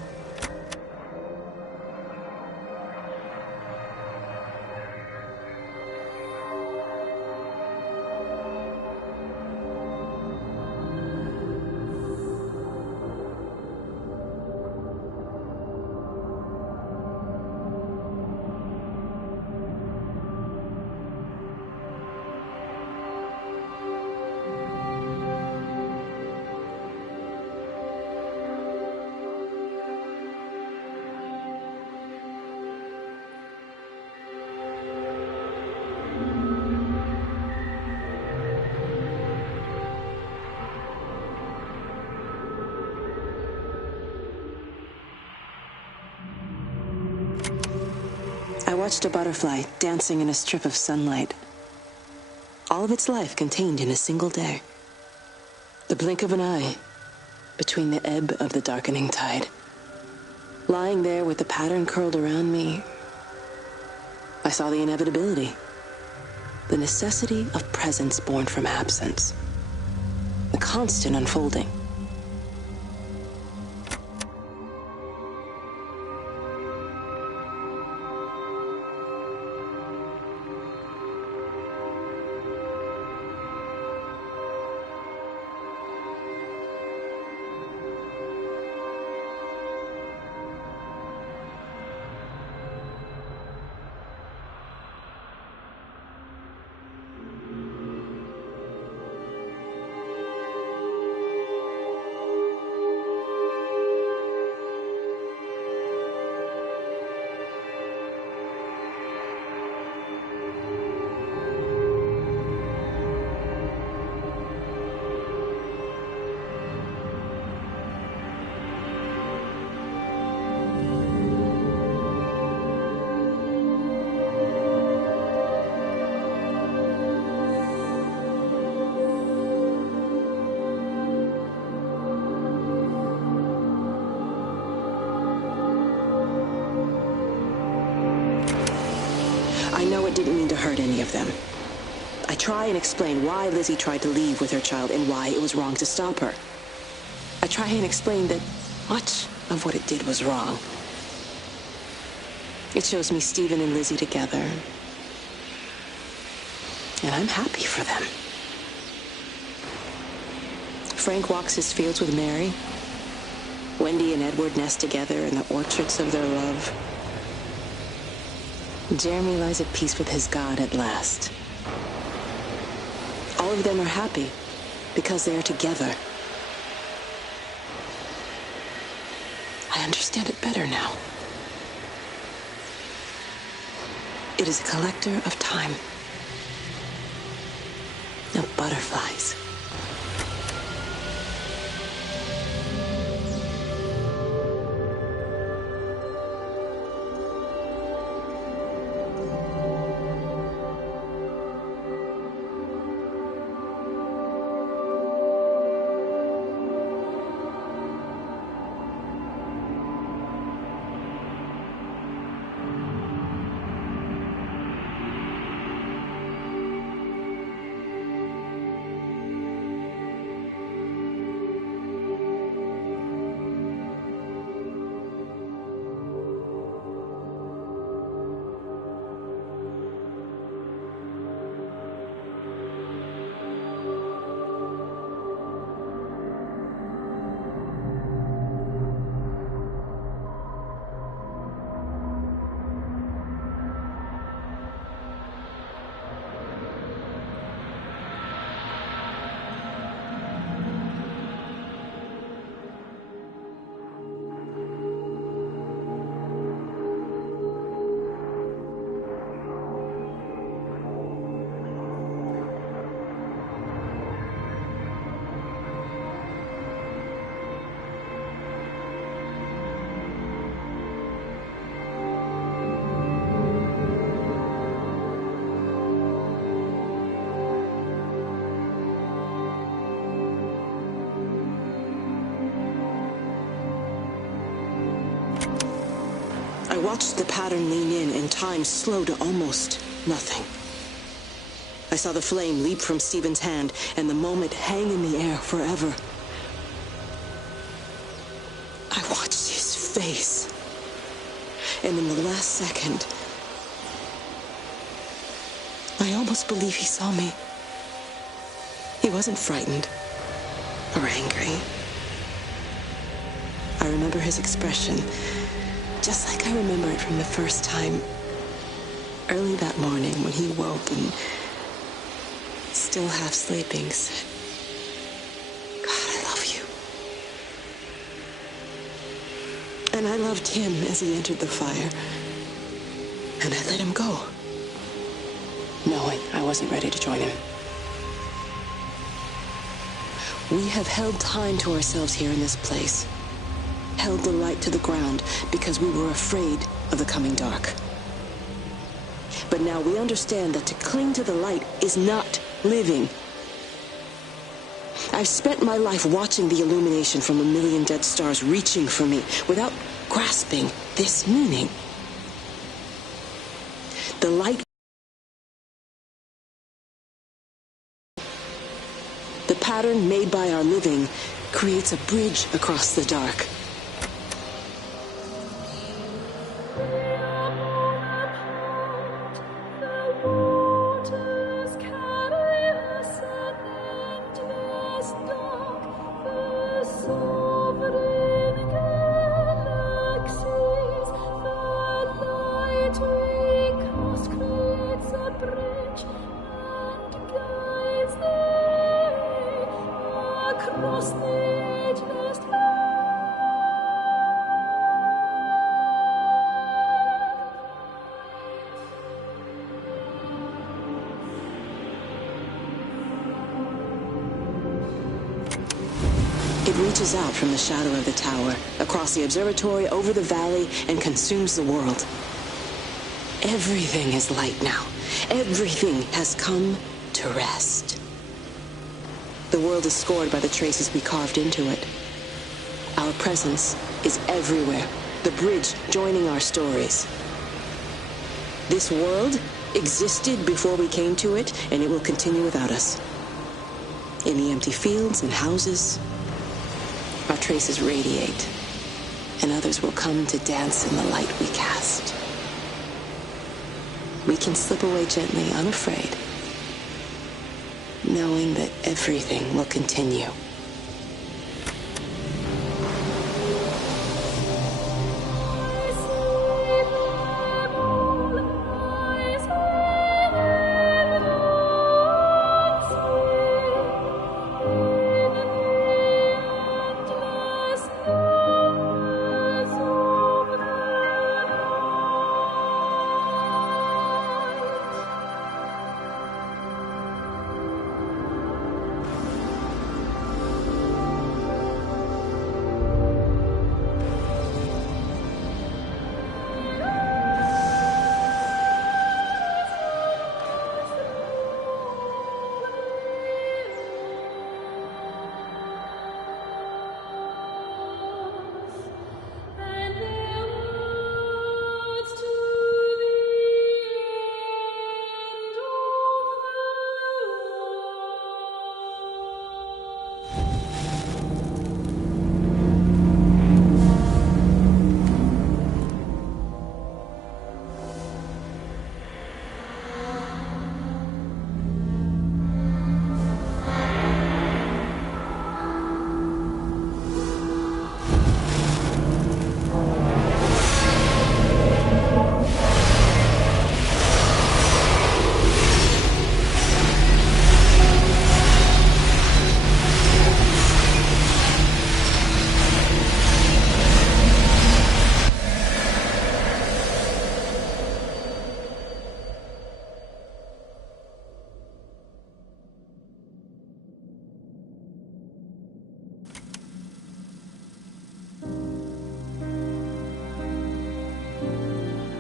I watched a butterfly dancing in a strip of sunlight. All of its life contained in a single day. The blink of an eye between the ebb of the darkening tide. Lying there with the pattern curled around me, I saw the inevitability. The necessity of presence born from absence. The constant unfolding. I know it didn't mean to hurt any of them. I try and explain why Lizzie tried to leave with her child and why it was wrong to stop her. I try and explain that much of what it did was wrong. It shows me Stephen and Lizzie together. And I'm happy for them. Frank walks his fields with Mary. Wendy and Edward nest together in the orchards of their love. Jeremy lies at peace with his God at last. All of them are happy because they are together. I understand it better now. It is a collector of time, of butterflies. watched the pattern lean in and time slow to almost nothing. I saw the flame leap from Stephen's hand and the moment hang in the air forever. I watched his face. And in the last second, I almost believe he saw me. He wasn't frightened or angry. I remember his expression, just like I remember it from the first time, early that morning when he woke and, still half sleeping, said, "God, I love you." And I loved him as he entered the fire. And I let him go, knowing I wasn't ready to join him. We have held time to ourselves here in this place. Held the light to the ground because we were afraid of the coming dark. But now we understand that to cling to the light is not living. I've spent my life watching the illumination from a million dead stars reaching for me without grasping this meaning. The light, the pattern made by our living, creates a bridge across the dark. It reaches out from the shadow of the tower, across the observatory, over the valley, and consumes the world. Everything is light now. Everything has come to rest. The world is scored by the traces we carved into it. Our presence is everywhere, the bridge joining our stories. This world existed before we came to it, and it will continue without us. In the empty fields and houses, our traces radiate, and others will come to dance in the light we cast. We can slip away gently, unafraid, knowing that everything will continue.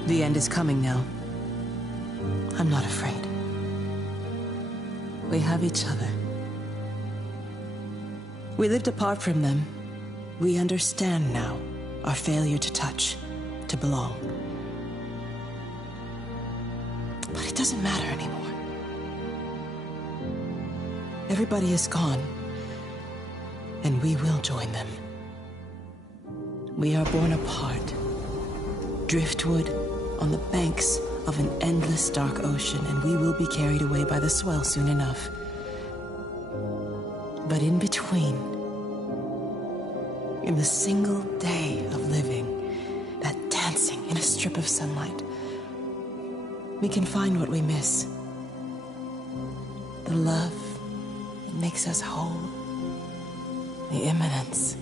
The end is coming now. I'm not afraid. We have each other. We lived apart from them. We understand now our failure to touch, to belong. But it doesn't matter anymore. Everybody is gone, and we will join them. We are born apart, driftwood on the banks of an endless dark ocean, and we will be carried away by the swell soon enough. But in between, in the single day of living, that dancing in a strip of sunlight, we can find what we miss. The love that makes us whole. The imminence.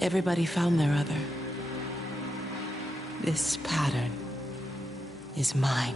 Everybody found their other. This pattern is mine.